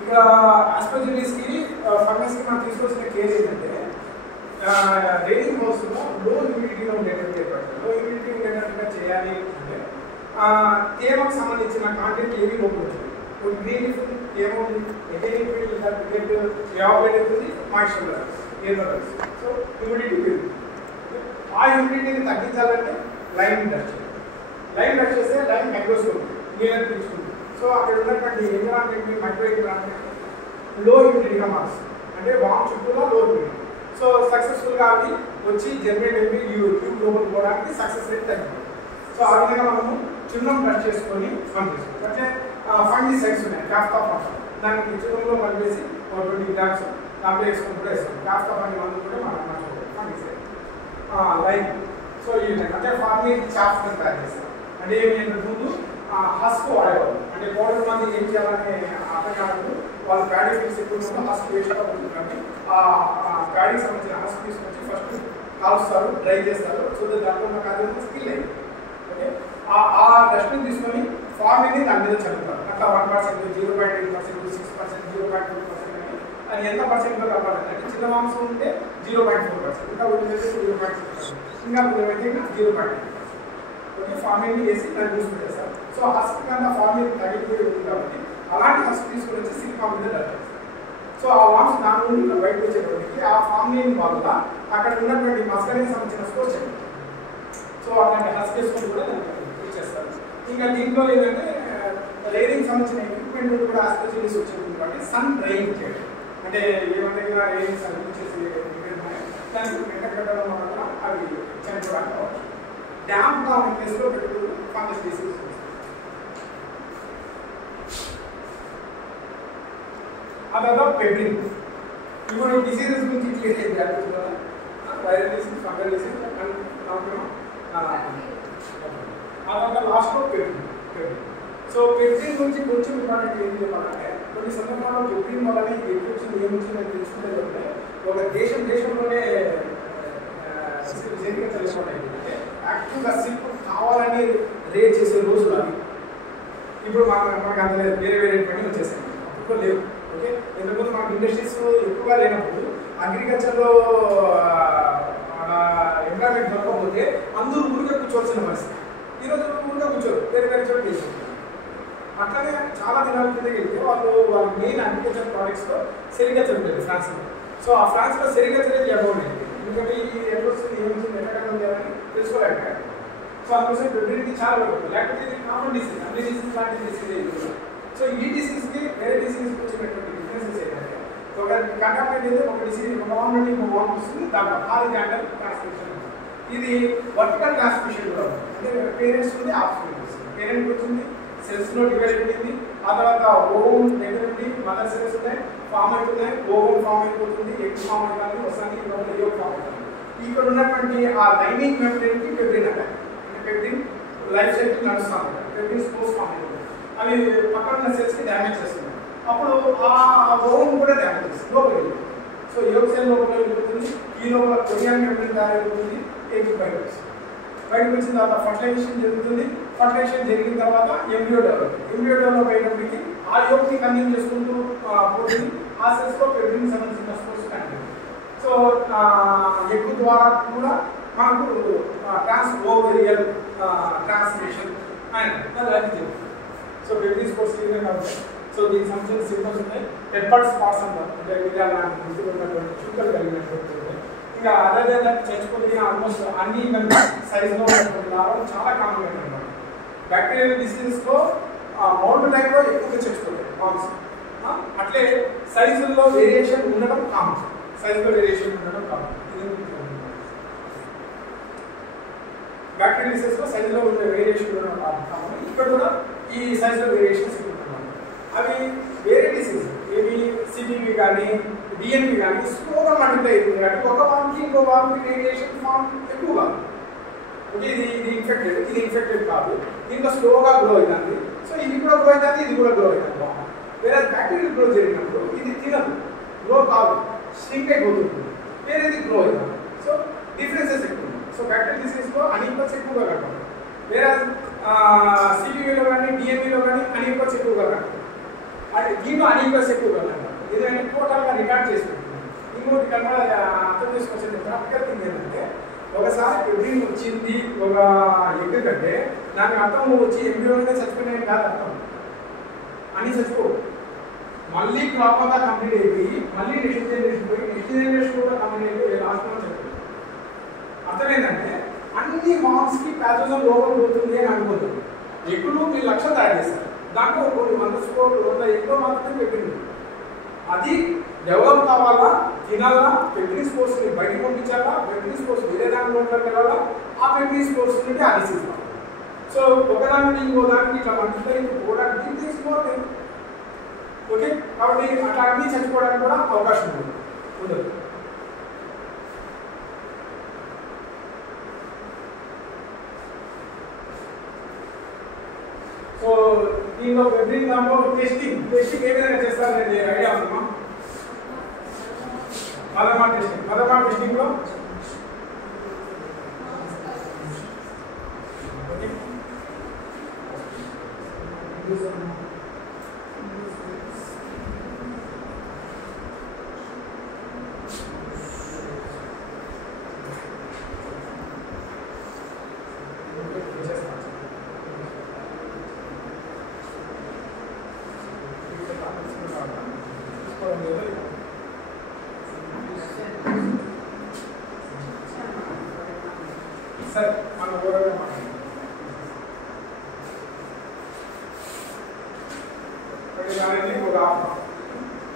ఇక ఆస్పర్జిల్లస్కి ఫంగస్కి మనం తీసుకొచ్చిన కేర్ ఏంటంటే రైనింగ్ హౌస్లో లో హ్యూమిడిటీలో ఉండేటట్టు ఏర్పడుతుంది లో హ్యూమిడిటీ ఉండేటట్టుగా చేయాలి అంటే తేమకు సంబంధించిన కాంటెంట్ ఏవి లోపడుతుంది గ్రీన్ ఏమవుతుంది ఎవాపరేట్ అవుతుంది మాయిశ్చర్ ఏర్పడుతుంది సో హ్యూమిడిటీ పెరుగుతుంది ఆ హ్యూమిడిటీని తగ్గించాలంటే లైన్ టచ్ చేస్తే లైన్ మైక్రోస్కోప్ నీళ్ళని తీసుకుంటుంది సో అక్కడ ఉన్నటువంటి ఎన్విరాన్మెంట్ మైక్రో ఎన్విరాన్మెంట్ లో హ్యూమిడిటీగా మారుస్తుంది అంటే వామ్ చుట్టూలో లో హ్యూమిడిటీ సో సక్సెస్ఫుల్గా అవి వచ్చి జనరేట్ అయ్యి ట్యూబ్ లోపల పోవడానికి సక్సెస్ రేట్ తగ్గిపోతుంది సో ఆ విధంగా మనము చున్నం టచ్ చేసుకొని పంపిస్తాం అంటే ఫంగిసైడ్స్ ఉన్నాయి కాఫ్తా ఫంక్షన్ దానికి చున్నంలో కలిపేసి 20 గ్రామ్స్ దాంట్లో వేసుకొని కూడా వేస్తాం కాఫ్తా ఫంగి మందు కూడా మనం మర్చిపోతాం ఫంగిసైడ్ లైన్ సో ఈ విధంగా అంటే ఫార్మింగ్ చాప్స్ తయారు చేస్తాం అంటే ఏమి ముందు హస్క్ వాడేవాళ్ళు అంటే పౌడర్ మంది ఏం చేయాలని అర్థం కాదు వాళ్ళు ప్యాడీ ఫీల్స్ ఎక్కువ హస్క్ వేస్ట్గా ఉంటుంది కాబట్టి ఆ ప్యాడీకి సంబంధించిన హస్క్ తీసుకొచ్చి ఫస్ట్ కాలుస్తారు డ్రై చేస్తారు సో దాంట్లో ఉన్న కార్యం స్కిల్ అయింది ఓకే ఆ డస్ట్ని తీసుకొని ఫార్మింగ్ని దాని మీద చదువుతారు అట్లా 1%, 0.8%, 6%, 0.2% అని అది ఎంత పర్సెంట్లో కావాలంటే అంటే చిన్న మాంసం ఉంటే 0.4%, ఇంకా ఉదయమైతే 0.6%, ఇంకా ఉదయమైతే 0.8%. ఓకే ఫార్మింగ్ చేసి దాన్ని చూసుకుంటారు సో హస్క్ కన్నా ఫార్మింగ్ తగ్గిపోయి ఉంది కాబట్టి అలాంటి హస్క్ తీసుకొని వచ్చి సిలికాన్ మీద డస్ట్ సో ఆ వామ్స్ దాని నుండి బయటకు వచ్చేటప్పటికి ఆ ఫార్మింగ్ వల్ల అక్కడ ఉన్నటువంటి మస్కరీకి సంబంధించిన స్కోర్స్ సో అట్లాంటి హస్క్ వేసుకొని కూడా ఇచ్చేస్తారు ఇంకా దీంట్లో ఏంటంటే రైరింగ్ సంబంధించిన ఎక్విప్మెంట్ కూడా ఆస్పెషలిస్ట్ వచ్చింది కాబట్టి సన్ డ్రైయింగ్ చేయడం అంటే ఏమంటే రైరింగ్ సర్వీస్ చేసి దానికి పెట్టడం వల్ల అవి చనిపోవడానికి అవ్వచ్చు డ్యామ్గా ఉన్న ప్లేస్లో పెట్టుకుని ఫంగస్ డిసీజ్ ఆ తర్వాత పెబ్రిన్ ఇప్పుడు డిసీజెస్ గురించి క్లియర్ అయింది అడుగుతున్నా వైరల్ డిసీజ్ ఫంగల్ డిసీజ్ ఆ తర్వాత లాస్ట్లో పెబ్రిన్ సో పెబ్రిన్ గురించి కొంచెం ఇంపార్టెంట్ ఏం చెప్పాలంటే కొన్ని సందర్భాల్లో పెబ్రిన్ వల్లనే ఎక్కువ వచ్చింది ఏమొచ్చిందని తెలుసుకుంటే ఒక దేశంలోనే జరిగిన తెలుసుకోవడం ఏంటంటే యాక్టివ్గా సిల్క్ కావాలని రేట్ చేసే రోజులు అవి ఇప్పుడు మనకు అంత లేదు వేరే పని వచ్చేసాయి అప్పుడు లేవు ఓకే ఎందుకంటే మనకు ఇండస్ట్రీస్ ఎక్కువగా లేనప్పుడు అగ్రికల్చర్లో ఎంప్లాయ్మెంట్ దొరకకపోతే అందరూ ఊరికే కూర్చోవలసిన పరిస్థితి ఈరోజు ఊరికే కూర్చోరు వేరే చోట తీసుకుంటారు అట్లానే చాలా దినాల కింద వెళ్తే వాళ్ళ మెయిన్ అగ్రికల్చర్ ప్రాడక్ట్స్లో సెరికల్చర్ ఉంటుంది ఫ్రాన్స్లో సో ఆ ఫ్రాన్స్లో సెరికల్చర్ అనేది అబౌట్ ఎందుకంటే ఈ ఎట్లా వస్తుంది ఏమొస్తుంది ఎక్కడ చేయాలని తెలుసుకోలేకపోయారు సో అందుకోసం పెబ్రిన్కి చాలా వరకు లేకపోతే ఇది కామన్ డిసీజ్ అన్ని డిసీజ్ లాంటి డిసీజ్ సో ఈ డిసీజ్కి వేరే డిసీజ్కి వచ్చినటువంటి డిఫరెన్సెస్ ఏంటంటే ఒక కంటామినేట్ అయితే ఒక డిసీజ్ ఒక వామ్ నుండి ఇంకో వామ్ వస్తుంది దాంట్లో హారిజాంటల్ ట్రాన్స్మిషన్ ఇది వర్టికల్ ట్రాన్స్మిషన్ కూడా అంటే పేరెంట్స్ నుండి ఆఫ్స్ప్రింగ్ వస్తుంది పేరెంట్కి వచ్చింది సెల్స్లో డివైడ్ అయిపోయింది ఆ తర్వాత ఓవమ్ దగ్గర నుండి మదర్ సెల్స్ ఉన్నాయి ఫామ్ అవుతున్నాయి ఓవమ్ ఫామ్ అయిపోతుంది ఎగ్ ఫామ్ అయిపోతుంది వస్తుంది లోపల యోగ్ ఫామ్ అవుతుంది ఇక్కడ ఉన్నటువంటి ఆ లైనింగ్ మెంబ్రేన్కి పెబ్రిన్ అంటారు అంటే పెబ్రిన్ లైఫ్ సైకిల్ నడుస్తూ ఉంటాయి పెబ్రిన్ స్పోర్ట్స్ ఫామ్ అయిపోతుంది అవి పక్కన ఉన్న సెల్స్కి డ్యామేజ్ చేస్తుంది అప్పుడు ఆ ఓవమ్ కూడా డ్యామేజ్ చేస్తుంది లోపల వెళ్ళిపోతుంది సో యోగ్ సెల్ లోపల వెళ్ళిపోతుంది ఈ లోపల కొరియాన్ మెంబ్రేన్ తయారైపోతుంది ఎగ్ బయటకు వచ్చిన తర్వాత ఫర్టిలైజేషన్ జరుగుతుంది ఫర్టిలైజేషన్ జరిగిన తర్వాత ఎంబ్రియో డెవలప్ అయినప్పటికీ ఆ ఆ యోగ్ని కన్జ్యూమ్ చేసుకుంటూ పోతుంది. ఆ సెల్స్లో పెప్టిన్ సంబంధించిన స్పోర్ట్స్ కంటెంట్. సో ఎగ్ ద్వారా కూడా మనకు ఓవేరియల్ ట్రాన్స్లేషన్ అండ్ అది. సో పెప్టిన్ స్పోర్ట్స్ ఈ విధంగా ఉంటాయి. సో దీనికి సంబంధించిన సింబల్స్ ఉన్నాయి. హెడ్బర్డ్ స్పాట్స్ అంటారు, అంటే విధాలు లాంటి గుర్తులు ఉన్నటువంటి చుక్కలు కలిగినటువంటి. ఇంకా అదే చచ్చిపోతే ఆల్మోస్ట్ అన్ని సైజులో ఉన్నటువంటి లాభాలు చాలా కామన్గా ఉంటాయి. బ్యాక్టీరియల్ డిసీజెస్లో మౌల్డ్ టైప్లో ఎక్కువగా చచ్చిపోతాయి ఫార్మ్స్. అట్లే సైజుల్లో వేరియేషన్ ఉండడం కామన్. సైజులో వేరియేషన్ ఉండడం కామన్. బ్యాక్టీరియల్ డిసీజెస్లో సైజులో ఉండే వేరియేషన్ ఉండడం కామన్. ఇక్కడ కూడా ఈ సైజులో వేరియేషన్స్ ఉంటున్నాయి. అవి వేరే డిసీజ్ ఏవి సిటీవి కానీ డిఎన్పి కానీ స్లోగా మల్టిప్లై అవుతుంది కాబట్టి ఒక వామ్కి ఇంకో వామ్కి వేరియేషన్ ఫామ్ ఎక్కువగా. ఓకే, ఇది ఇన్ఫెక్టెడ్ కాదు, దీంట్లో స్లోగా గ్రో అవుతుంది. సో ఇది కూడా గ్రో అవుతుంది, ఇది కూడా గ్రో అవుతుంది బాగా. వేరే బ్యాక్టీరియల్ గ్రో జరిగినప్పుడు ఇది తినదు, గ్రో కాదు, స్ట్రింక్ అయిపోతుంది, వేరేది గ్రో అవుతుంది. సో డిఫరెన్సెస్ ఎక్కువ. సో బ్యాక్టీరియల్ డిసీజ్లో అన్ఈక్వల్స్ ఎక్కువగా కట్టాలి. వేరే సిటీవీలో కానీ డిఎన్పిలో కానీ అన్ఈక్వల్స్ ఎక్కువగా కట్టాలి. అంటే దీంట్లో అన్ఈక్వల్స్ ఎక్కువగా కట్టాలి. ఎందుకంటే టోటల్గా రికార్డ్ చేసి పెట్టుకుంటాం. ఇంకోటి కన్నా అర్థం చేసుకోవాల్సింది ప్రాక్టికల్ థింగ్ ఏంటంటే, ఒకసారి పెప్టిన్ వచ్చింది ఒక ఎగ్ కంటే దానికి అర్థం వచ్చి ఎంబ్రియోనే చచ్చిపోయినాయి కాదు అర్థం. అన్ని చచ్చిపో మళ్ళీ క్రాప్ అంతా కంప్లీట్ అయిపోయి మళ్ళీ నెక్స్ట్ జనరేషన్ పోయి నెక్స్ట్ జనరేషన్ కూడా కంప్లీట్ అయిపోయి లాస్ట్ లో చెప్పారు. అర్థం ఏంటంటే అన్ని ఫార్మ్స్కి ప్యాథోజన్ లోపల పోతుంది అని అనుకోతుంది. ఎగ్గులు మీరు లక్షలు తయారు చేస్తారు, దాంట్లో కొన్ని 100 ఎగ్గులో మాత్రమే పెట్టింది. అది డెవలప్ కావాలా, తినాలా, పెప్టిన్ స్పోర్ట్స్ని బయటకు పంపించాలా, పెప్టిన్ స్పోర్ట్స్ వేరే దాంట్లోకి వెళ్ళాలా, ఆ పెప్టిన్ స్పోర్ట్స్ నుండి ఆ డిసీజ్. సో ఒకదానికి ఇంకో దానికి ఇట్లా మల్టిప్లై పోవడానికి తీసుకోవాలి. ఓకే, కాబట్టి అట్లా అన్ని చచ్చిపోవడానికి కూడా అవకాశం ఉండదు. సో దీంట్లో పెప్టిన్ దాంట్లో టెస్టింగ్ ఏ విధంగా చేస్తారనేది ఐడియా ఉందమ్మా? మదర్మార్ టెస్టింగ్లో సరే మనం ఓవరాల్గా మాట్లాడదాం.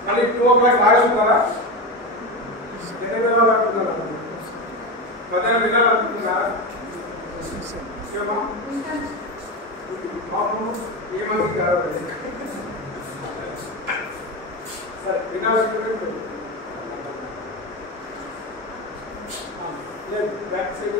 మళ్ళీ 2 o'clock రాగలుగుతారా? ఎన్ని వెళ్ళాలనుకుంటున్నారా? మధ్యాహ్నం వెళ్ళాలనుకుంటున్నారా? ఏమంది కాదు. సరే వినాలనుకుంటే బ్యాక్ సైడ్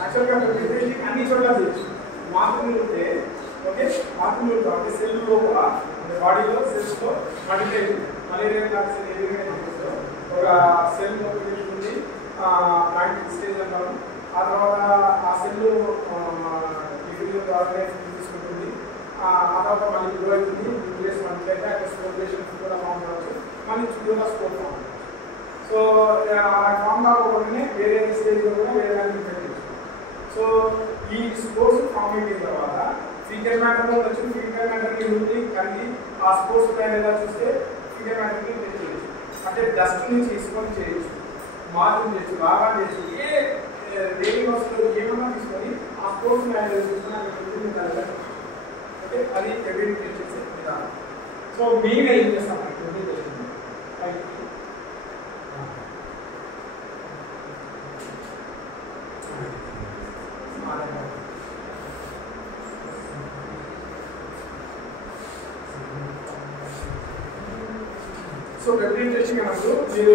యాక్చువల్గా అన్ని చోట్ల చేయొచ్చు. మాతృలు ఉంటే ఓకే, మాతృలు అంటే సెల్ లోపల బాడీలో సెల్స్లో మల్టిప్లై మలేరియా వ్యాక్సిన్ ఏ విధంగా చేస్తుందో ఒక సెల్ మల్టిప్లికేషన్ ఉంది, మ్యాగ్నెటిక్ స్టేజ్ అంటాము. ఆ తర్వాత ఆ సెల్ ఆర్గనైజేషన్ తీసుకుంటుంది. ఆ తర్వాత మళ్ళీ గ్రో అవుతుంది, న్యూక్లియస్ మల్టిప్లై అయితే అక్కడ స్పోర్లేషన్ కూడా ఫామ్ కావచ్చు, మళ్ళీ చుట్టూగా స్పోర్ ఫామ్. సో ఫామ్ కాకపోతే వేరే స్టేజ్లో కూడా వేరే దానికి పెట్టచ్చు. సో ఈ స్పోర్ట్స్ ఫామ్ అయిన తర్వాత ఫీకల్ మ్యాటర్లో వచ్చి ఫీకల్ మ్యాటర్ని ఉండి కలిగి ఆ స్పోర్ట్స్ ప్లాన్ ఎలా చూస్తే ఫీకల్ మ్యాటర్ని తెచ్చేయచ్చు. అంటే డస్ట్ నుంచి తీసుకొని చేయొచ్చు, మార్పులు చేయొచ్చు, బాగా చేయొచ్చు, ఏ డైలీ వస్తువులు ఏమన్నా తీసుకొని ఆ స్పోర్ట్స్ ప్లాన్ చూసుకుని అక్కడ ఓకే, అది ఎవిడెంట్ చేసే విధానం. సో మెయిన్గా ఏం చేస్తాం సో పెప్టిన్ టెస్టింగ్ అన్నప్పుడు మీరు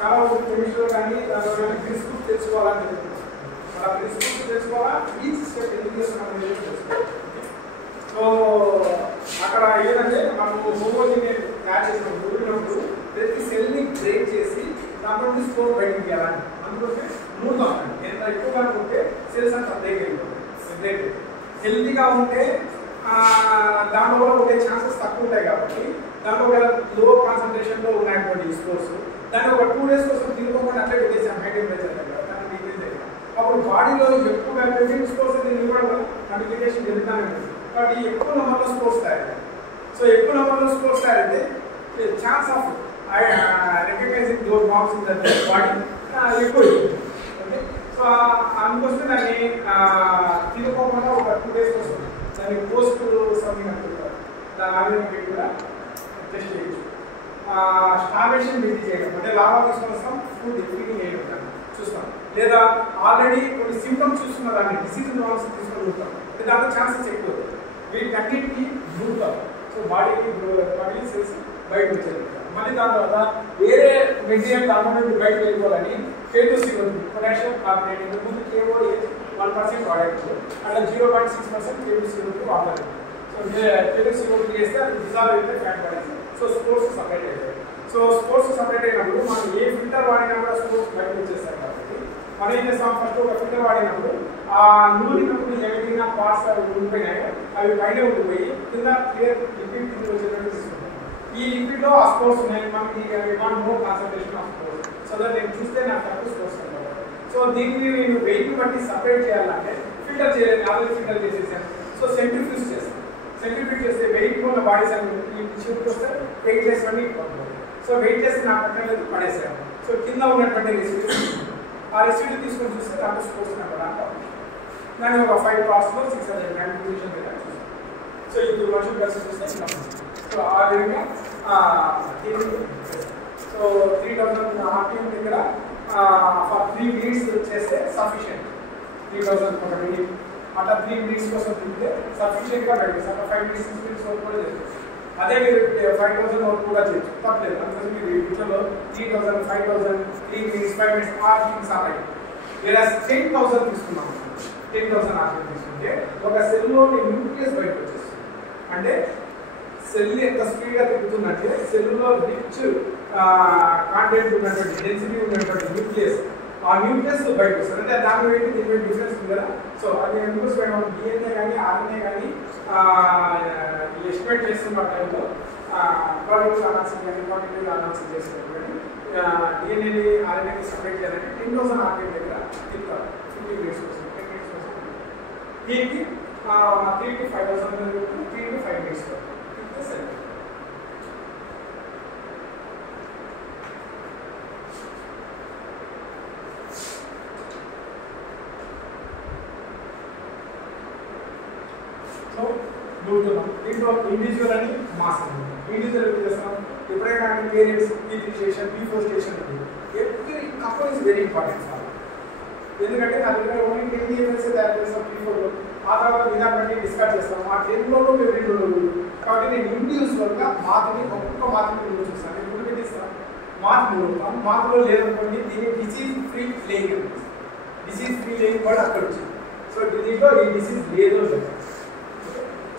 చాలా కెమిస్ట్రీలో కానీ దాంట్లో ప్రిన్సిపల్స్ తెలుసుకోవాలని చెప్తున్నారు. మన ప్రిన్సిపల్స్ చేసుకోవాలా, ఈచ్ స్టెప్ ఎందుకు చేస్తున్నాం అనేది తెలుసుకోవాలి. సో అక్కడ ఏంటంటే మనము హోమోజీనియస్ తయారు చేసినప్పుడు ప్రతి సెల్ని బ్రేక్ చేసి దాంట్లో నుండి స్కోర్ బయటకు తీయాలని అందుకోసం మూవ్ అవుతుంది. ఎంత ఎక్కువగా ఉంటే సెల్స్ అంత బ్రేక్ అయిపోతుంది. హెల్తీగా ఉంటే దాంట్లో ఉండే ఛాన్సెస్ తక్కువ ఉంటాయి కాబట్టి దాంట్లో ఒక లో కాన్సన్ట్రేషన్లో ఉన్నటువంటి స్కోర్స్ దాన్ని ఒక 2 days కోసం తిరుగుకోకుండా అట్లే పెట్టేసాం హై టెంపరేచర్ దగ్గర దాన్ని డిక్రీజ్ అయ్యాం. అప్పుడు బాడీలో ఎక్కువ స్కోర్స్ కమ్యూనికేషన్ జరుగుతూనే ఉంటుంది కాబట్టి ఎక్కువ నెంబర్లో స్కోర్స్ తయారు. సో ఎక్కువ నెంబర్లో స్కోర్స్ తయారైతే chance of recognising those marks in the body ఎక్కువ. ఓకే, సో అందుకోసమే దాన్ని తిరుగుకోకుండా ఒక 2 days కోసం దాన్ని పోస్ట్ సంథింగ్ అంటుంటారు. దాని ఆరోగ్యం కూడా టెస్ట్ చేయొచ్చు. స్టార్వేషన్ బీటీ చేయడం అంటే లావా తీసుకొని వస్తాం, ఫుడ్ ఫీడింగ్ చేయడం చూస్తాం, లేదా ఆల్రెడీ కొన్ని సింప్టమ్స్ చూస్తున్న దాన్ని డిసీజ్ నామ్స్ తీసుకొని చూస్తాం, దాంట్లో ఛాన్సెస్ ఎక్కువ. వీటన్నిటికీ గ్రూప్ సో బాడీ సెల్స్ బయటకు వచ్చేది. మళ్ళీ దాని తర్వాత వేరే మెటీరియల్ కాంపోనెంట్ బయటకు వెళ్ళిపోవాలని K2CO పొటాషియం కార్బోనేట్ ఇంతకుముందు కేవో 1% వాడేది అట్లా 0.6% K2CO వాడాలి. సో K2CO చేస్తే అది డిజాల్వ్ అయితే ఫ్యాట్ పడేది. సో స్పోర్ట్స్ సపరేట్ అవుతాయి. సో స్పోర్ట్స్ సపరేట్ అయినప్పుడు మనం ఏ ఫిల్టర్ వాడినా కూడా స్పోర్ట్స్ బయటకు వచ్చేస్తాయి కాబట్టి మనం ఏం చేస్తాం, ఫస్ట్ ఒక ఫిల్టర్ వాడినప్పుడు ఆ నూరినప్పుడు ఏమైనా పార్ట్స్ అవి ఉండిపోయినాయో అవి పైన ఉండిపోయి కింద క్లియర్ లిక్విడ్ కింద వచ్చేటట్టు తీసుకుంటాం. ఈ లిక్విడ్ లో ఆ స్పోర్ట్స్ ఉన్నాయి, మనకి more concentration of sports. So that నేను చూస్తే నాకు తక్కువ స్పోర్ట్స్ ఉంటాయి. సో దీన్ని నేను వెయిట్ బట్టి సపరేట్ చేయాలంటే ఫిల్టర్ చేయాలి, ఆల్రెడీ ఫిల్టర్ చేసేసాను. సో సెంట్రిఫ్యూజ్ చేస్తాను. సెంట్రిఫ్యూజ్ చేస్తే వెయిట్ ఉన్న బాడీస్ అన్ని ఈ షిఫ్ట్ వస్తే వెయిట్ చేసి సో వెయిట్ చేసి నా పక్కన లేదు పడేసాను. సో కింద ఉన్నటువంటి రెసిడ్యూ ఆ రెసిడ్యూ తీసుకొని చూస్తే దాంట్లో స్పోర్ట్స్ కనపడాలి. దాన్ని ఒక 5 partsలో 600 grams పొజిషన్ దగ్గర చూస్తాను. సో ఇప్పుడు వర్షం కలిసి చూస్తే సో ఆ విధంగా సో 3000 RPM దగ్గర ఫర్ 3 minutes చేస్తే సఫిషియంట్. 3000 ఒక మినిట్ అట్లా 3 minutes కోసం తింటే సఫిషియంట్గా బయటకు అట్లా 5 minutes 6 minutes వరకు కూడా చేస్తుంది. అదే మీరు 5000 వరకు కూడా చేయొచ్చు, తప్పలేదు. అందుకోసం మీరు వీటిలో 3000, 5000, 3 minutes, 5 minutes things are right. లేదా 10,000 తీసుకున్నాం, 10,000 RPM తీసుకుంటే ఒక సెల్లోని న్యూక్లియస్ బయటకు వచ్చేస్తుంది. అంటే సెల్ ఎంత స్పీడ్గా తిరుగుతుందంటే సెల్లో రిచ్ కాంటెంట్ ఉన్నటువంటి డెన్సిటీ ఉన్నటువంటి న్యూక్లియస్ ఆ న్యూక్లియస్ బయటకు వస్తుంది. అంటే దాని వెయిట్ దీని డిఫరెన్స్ ఉంది కదా. సో అది ఎందుకోసం మనం DNA కానీ RNA కానీ ఎస్టిమేట్ చేస్తున్న టైంలో క్వాలిటీ అనాలిసిస్ కానీ క్వాంటిటీ అనాలిసిస్ చేసినప్పుడు కానీ DNA RNAని సపరేట్ చేయాలంటే 10,000 RPM దగ్గర తిప్పుతారు 50 minutes కోసం, 10 minutes కోసం. దీనికి 3 to 5,000 3 to 5 minutes తిప్పితే సరే. సో దూరుతున్నాం. దీంట్లో ఇండివిజువల్ అని మాస్ ఇండివిజువల్ ఏం చేస్తాం, ఎప్పుడైనా parents P3 station P4 station every couple is very important sir. ఎందుకంటే నా దగ్గర ఓన్లీ 10 years తయారు చేస్తాం P4లో, ఆ తర్వాత విధాన్ని డిస్కస్ చేస్తాం. ఆ 10లో మేము 2 రోజులు కాబట్టి నేను ఇండివిజువల్గా మాత్రమే ఒక్కొక్క మాత్రమే చూస్తాను. నేను పెట్టిస్తాను మాత్రలు మాత్రలో లేదనుకోండి దీన్ని డిసీజ్ ఫ్రీ లేయింగ్ అని, డిసీజ్ ఫ్రీ లేయింగ్ కూడా అక్కడ వచ్చింది. సో దీంట్లో ఈ డిసీజ్ లేదు.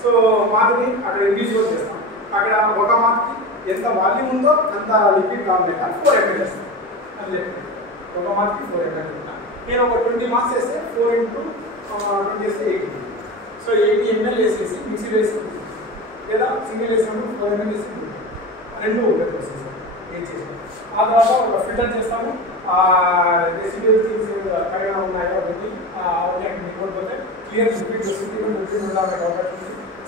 సో మాత్రని అక్కడ ఇండివిజువల్ చేస్తాం. అక్కడ ఒక మాత్రకి ఎంత వాల్యూమ్ ఉందో అంత లిక్విడ్ కావాలేక 4 ml వేస్తాం. అది చెప్పండి, ఒక మాత్రకి 4 ml ఉంటాను. నేను ఒక 20 marks వేస్తే 4 into 20 వేస్తే 80. సో 80 ml వేసేసి మిక్సీ వేసుకుంటాం, లేదా సింగిల్ వేసినప్పుడు 4 ml వేసుకుంటాం. 2 ఒకటే ప్రాసెస్ ఏం చేసాం. ఆ తర్వాత ఒక ఫిల్టర్ చేస్తాము. రెసిడ్యూల్ థింగ్స్ ఎక్కడైనా ఉన్నాయో అవన్నీ నిలబడిపోతే క్లియర్ లిక్విడ్ వస్తుంది. లిక్విడ్ ఉండాలి కాబట్టి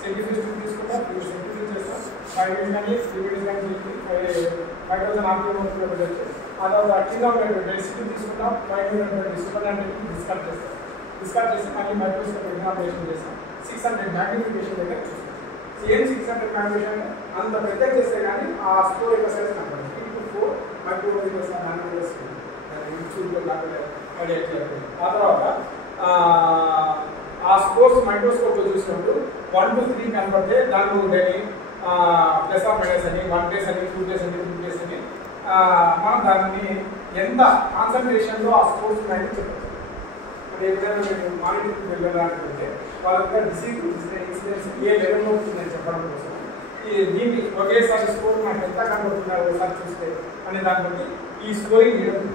సెంట్రిఫ్యూజ్ తీసుకుంటాం, సెంట్రిఫ్యూజ్ చేస్తాం. 5 minutes కానీ 3 minutes కానీ 5,000 RPM వరకు పెట్టచ్చు. ఆ తర్వాత కింద రెసిడ్యూ తీసుకుంటాం, 5 minutes డిస్కట్ చేస్తాం. డిస్కట్ చేసి మళ్ళీ మైక్రోస్కోప్ ఎగ్జామినేషన్ చేస్తాం. 600 మ్యాగ్నిఫికేషన్ దగ్గర చూస్తాం. సేమ్ 600 మ్యాగ్నిఫికేషన్ అంత పెద్ద చేస్తే కానీ ఆ స్కోర్ యొక్క సైజ్ కనపడదు. 3 to 4 మైక్రోమీటర్స్ నానోమీటర్స్ యూట్యూబ్లో ఆ తర్వాత ఆ స్కోర్స్ మైక్రోస్కోప్లో చూసినప్పుడు 1 to 3 కనపడితే దాన్ని ఉండేది ప్లస్ ఆర్ మైనస్ అని 1 days అని 2 days అని 3 days అని మనం దాన్ని ఎంత కాన్సన్ట్రేషన్లో ఆ స్కోర్స్ ఉన్నాయని చెప్పచ్చు. అంటే ఏదైనా నేను మానిటరింగ్ వెళ్ళాలనుకుంటే వాళ్ళంతా డిసీజ్ ఇన్సిడెన్స్ ఏ లెవెల్లో ఉంటుందని చెప్పడం కోసం దీన్ని ఒకేసారి స్కోర్ నాకు ఎంత కనబడుతున్నారు ఒకసారి చూస్తే అనే దాన్ని బట్టి ఈ స్కోరింగ్ చేయడం.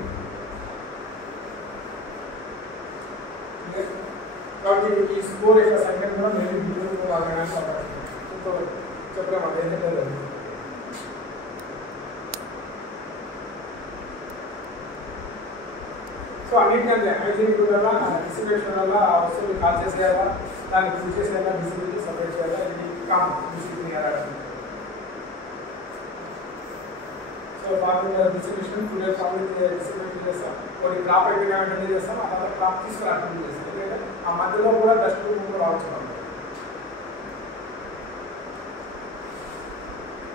కాబట్టి ఈ స్కోర్ యొక్క సంఖ్య కూడా నేను చెప్పడం అదేంటే సో అన్నింటికంటే హైజీనిక్ వల్ల డిసిప్లినేషన్ వల్ల ఆ వస్తువులు కాల్ చేసేయాలా దాన్ని ఫుల్ చేసేయాలా డిసిప్లిన్ సపరేట్ చేయాలా ఇది కామ్ డిసిప్లిన్ ఏడాలి. So farming disciplination today farming discipline చేస్తాం కొన్ని క్రాప్ అయిపోయినా చేస్తాం ఆ తర్వాత క్రాప్ తీసుకుని అటెండ్ చేస్తాం ఎందుకంటే ఆ మధ్యలో కూడా డస్ట్ కూడా రావచ్చు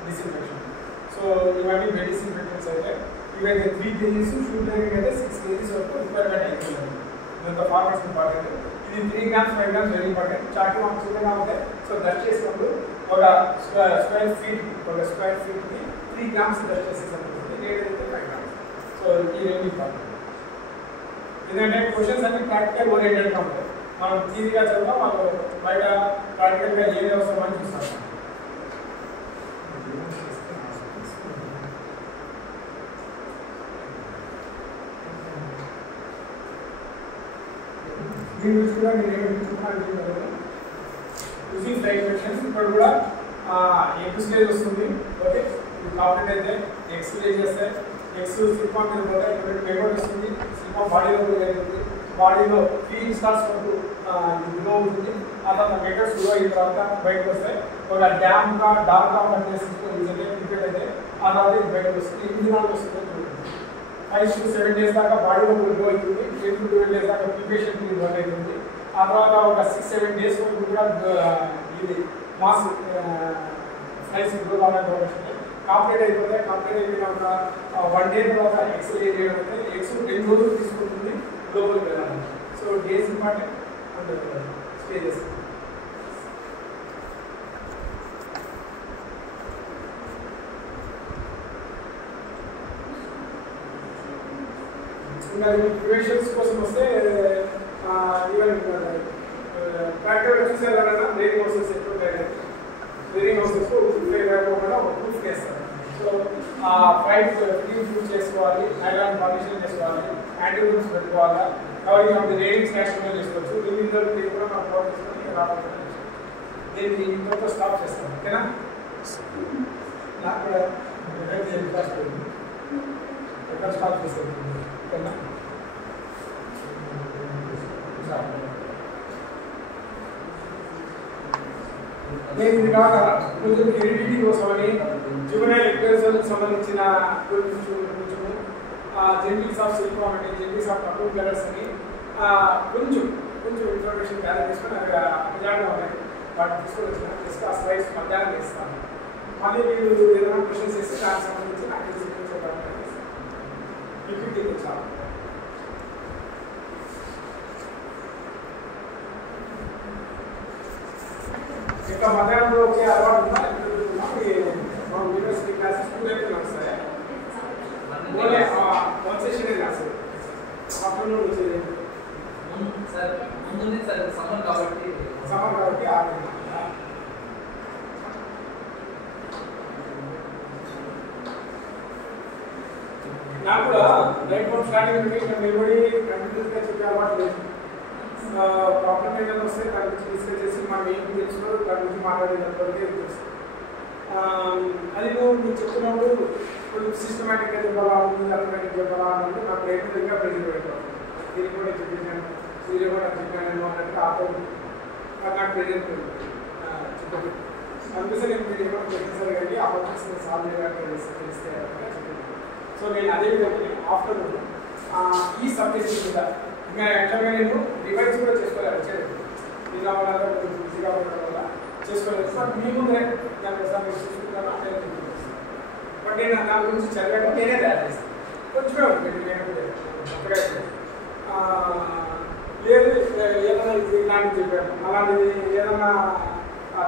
డిసిప్లినేషన్. సో ఇవన్నీ మెడిసిన్ఫెక్టెంట్స్ అయితే ఇవైతే 3 kgs షూట్ టైమింగ్ అయితే 6 kgs వరకు రిక్వైర్మెంట్ అవుతుంది. ఇదంతా ఫార్మర్స్ ఇంపార్టెంట్. ఇది 3 grams 5 grams very important. Chart మనం చూడగా ఉంటే సో డస్ట్ చేసినప్పుడు ఒక స్క్వేర్ ఫీట్కి 3 grams డస్ట్ చేసేసరికి ఏదైతే 5 grams. సో ఈ రెండు ఇంపార్టెంట్. ఎందుకంటే క్వశ్చన్స్ అన్ని ప్రాక్టికల్ ఓరియంటెడ్గా ఉంటాయి. మనం థియరీగా చదువుతాం వాళ్ళు బయట ప్రాక్టికల్గా ఏది అవసరమని చూస్తాం. దీని గురించి కూడా నేను ఏమనుకుంటున్నాను యూజింగ్ ఫ్లై ఇన్ఫెక్షన్స్ ఇప్పుడు కూడా ఎగ్ స్టేజ్ వస్తుంది. ఓకే కాపరేట్ అయితే ఎగ్ స్టేజ్ చేస్తే ఎగ్స్ సిలికాన్ మీద పోతే ఇక్కడ మెమోరీ వస్తుంది. సిలికాన్ బాడీలో కూడా జరుగుతుంది. బాడీలో 3 స్టార్స్ వరకు గ్లో ఉంటుంది. ఆ తర్వాత మెటర్స్ గ్లో అయిన తర్వాత బయటకు వస్తాయి. ఒక డ్యామ్గా డార్క్గా ఉన్న ప్లేసెస్ ప్రిపేర్ అయితే ఆ తర్వాత ఇది బయటకు వస్తుంది. ఇంజినాల్ వస్తుంది. 5 to 7 days దాకా బాడీలో గ్లో అవుతుంది. 8 to 12 days దాకా ప్రిపరేషన్ వర్క్ అవుతుంది. ఆ తర్వాత ఒక 6-7 days వరకు కూడా ఇది మాస్ ఫ్లైస్ గ్రో అవ్వడానికి కంప్లీట్ అయిపోతే కంప్లీట్ అయిపోయిన ఒక 1 day తర్వాత ఎక్స్ లే చేయడం అయితే ఎక్స్ 2 రోజులు తీసుకుంటుంది లోపలికి వెళ్ళాలి. So days important and stages. ఇంకా ప్రివెన్షన్స్ కోసం వస్తే ఈవెన్ ప్రాక్టికల్ చూసారు కదా బ్రేకింగ్ హౌసెస్ ఎక్కువ ఉంటాయి. బ్రేకింగ్ హౌసెస్ లేకపోకుండా ఒక ప్రూఫ్ చేస్తారు. సో ఆ పైప్ ఫిటింగ్ ప్రూఫ్ చేసుకోవాలి, ఐలాండ్ పార్టిషన్ చేసుకోవాలి, యాంటీబయోటిక్స్ పెట్టుకోవాలి. కాబట్టి మనకి రేటింగ్స్ క్యాష్ చేసుకోవచ్చు. రిలీజర్ కూడా మనం ఫోన్ చేసుకొని రావాలి. దీన్ని ఇంకొక స్టాప్ చేస్తాం. ఓకేనా నాకు కూడా ఎక్కడ స్టాప్ చేస్తాను ఓకేనా. నేను ఇది కాక కొంచెం హెరిడిటీ కోసమని జువెనైల్ ఎక్స్ప్రెషన్కి సంబంధించిన కొంచెము జెంటిల్స్ ఆఫ్ సిలికాన్ అని జెంటిల్స్ ఆఫ్ అప్రూవ్ కలర్స్ అని కొంచెం ఇన్ఫర్మేషన్ గ్యాదర్ చేసుకొని అక్కడ అజాగా ఉన్నాయి. వాటిని తీసుకొని వచ్చిన జస్ట్ ఆ స్లైడ్స్ మధ్యాహ్నం చేస్తాను. మళ్ళీ మీరు ఏదైనా క్వశ్చన్స్ చేస్తే దానికి సంబంధించి నాకు తెలిసి చెప్పడానికి లిక్విడ్ చాలా ఇంకా మధ్యాహ్నంలో వచ్చే అలవాటు ఉందా? మనం యూనివర్సిటీ క్లాసెస్ 2 అయితే నడుస్తాయి. ఓన్లీ 1 సెషన్ క్లాస్ ఆఫ్టర్నూన్ వచ్చేది సార్. ముందు సార్ సమ్మర్ కాబట్టి 6 నాకు కూడా రైట్ ఫ్రమ్ స్టార్టింగ్ నుండి నిలబడి కంటిన్యూస్గా చెప్పే అలవాటు లేదు. ప్రాబ్లం ఏదైనా వస్తే దాని గురించి డిస్కస్ చేసి మనం ఏం తెలుసుకో దాని గురించి మాట్లాడేటప్పటికే తెలుస్తుంది. అది నువ్వు చెప్తున్నప్పుడు కొంచెం సిస్టమేటిక్గా చెప్పాలా ఉంటుంది, అర్థమేటిక్ చెప్పాలా అన్నట్టు నాకు రైతులుగా ప్రెజర్ పెడతాను. దీన్ని కూడా చెప్పాను, సీరియల్ కూడా చెప్పాను అన్నట్టు ఆటో నాకు ప్రెజర్ చెప్పండి. అందుకోసం నేను మీరు ఏమైనా ప్రొఫెసర్ కానీ ఆ క్వశ్చన్స్ సాల్వ్ చేయడానికి తెలిస్తే చెప్పండి. సో నేను అదేవిధంగా ఆఫ్టర్నూన్ ఈ సబ్జెక్ట్ మీద ఇంకా యాక్చువల్గా నేను రివైజ్ కూడా చేసుకోలేదు. వచ్చేది ఇలా వల్ల కొంచెం బిజీగా ఉండడం వల్ల చేసుకోలేదు. సార్ మీ ముందే దాన్ని సార్ మీరు చూసుకుంటాను అంటే బట్ నేను దాని గురించి చదివాక నేనే తయారు చేస్తాను. కొంచెమే ఉంటుంది నేను అప్పుడే లేదు ఏదైనా ఇలాంటివి చెప్పాను అలాంటిది ఏదైనా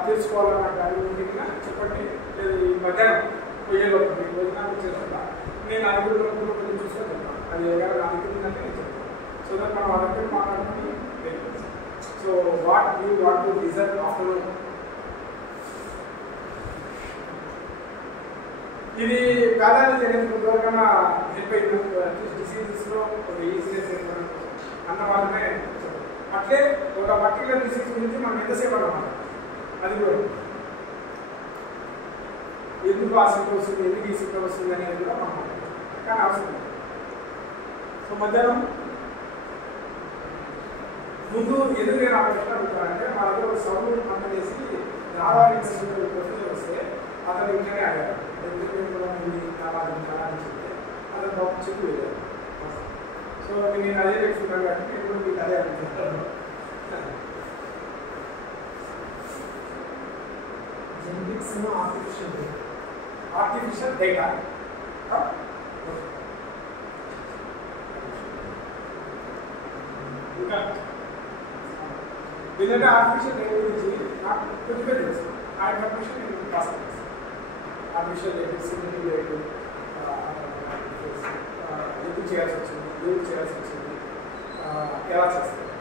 తెలుసుకోవాలన్న దాని గురించి చెప్పండి. లేదు ఈ మధ్యాహ్నం పొయ్యేలో భోజనాలు చేస్తున్నా నేను అనుకున్న కొంచెం చూసుకొని చెప్తాను. అది ఎవరైనా అనుకుంటుందంటే నేను చెప్తాను. సో దట్ మనం వాళ్ళకి మాట్లాడుకుని so what you what to design afternoon. ఇది ప్రాధాన్యత అనేది ఎవరికైనా హెల్ప్ అయింది డిసీజెస్లో ఒక ఈజీనెస్ అన్న వాళ్ళనే అట్లే ఒక పర్టికులర్ డిసీజ్ గురించి మనం ఎంతసేపు అన్నమాట అది కూడా ఎందుకు ఆ సింటమ్ వస్తుంది ఎందుకు ఈ సింటమ్ వస్తుంది అనేది కూడా మనం కానీ అవసరం లేదు. సో మధ్యాహ్నం ముందు ఎందుకు నేను ఆ ప్రశ్న అడుగుతానంటే మా దగ్గర ఒక సౌండ్ పంట చేసి రావాలి ప్రొఫెసర్ వస్తే అతను ఇంట్లోనే అడిగారు చెప్తే అతను బాబు చెప్పి వెళ్ళారు. సో నేను అదే నేర్చుకున్నాను కాబట్టి నేను మీకు అదే అడుగుతాను. జెనెటిక్స్ ఆర్టిఫిషియల్ డేటా ఇంకా ఎందుకంటే ఆర్టిఫిషియల్ డేటా గురించి నాకు కొద్దిగా తెలుసు. ఆ ఇన్ఫర్మేషన్ నేను పాస్ చేస్తాను. ఆర్టిఫిషియల్ డేటా సింథటిక్ డేటా ఎందుకు చేయాల్సి వచ్చింది ఎందుకు చేయాల్సి వచ్చింది ఎలా చేస్తారు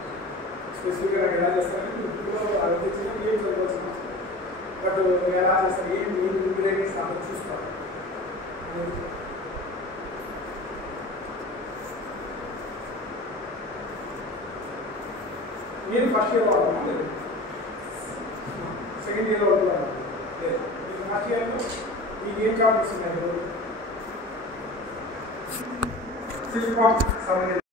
స్పెసిఫిక్గా నాకు ఎలా చేస్తారని ఇప్పుడు అది తెచ్చిన ఏం చదవాల్సి వస్తుంది బట్ ఎలా చేస్తారు ఏం ఇంగ్రీడియంట్స్ అంతా చూస్తాను. నేను ఫస్ట్ ఇయర్ వాడుతున్నా లేదు సెకండ్ ఇయర్ వాడుతున్నాను లేదు ఫస్ట్ ఇయర్లో మీకు ఏం జాబ్ వస్తున్నాయి సిల్క్ సంబంధించి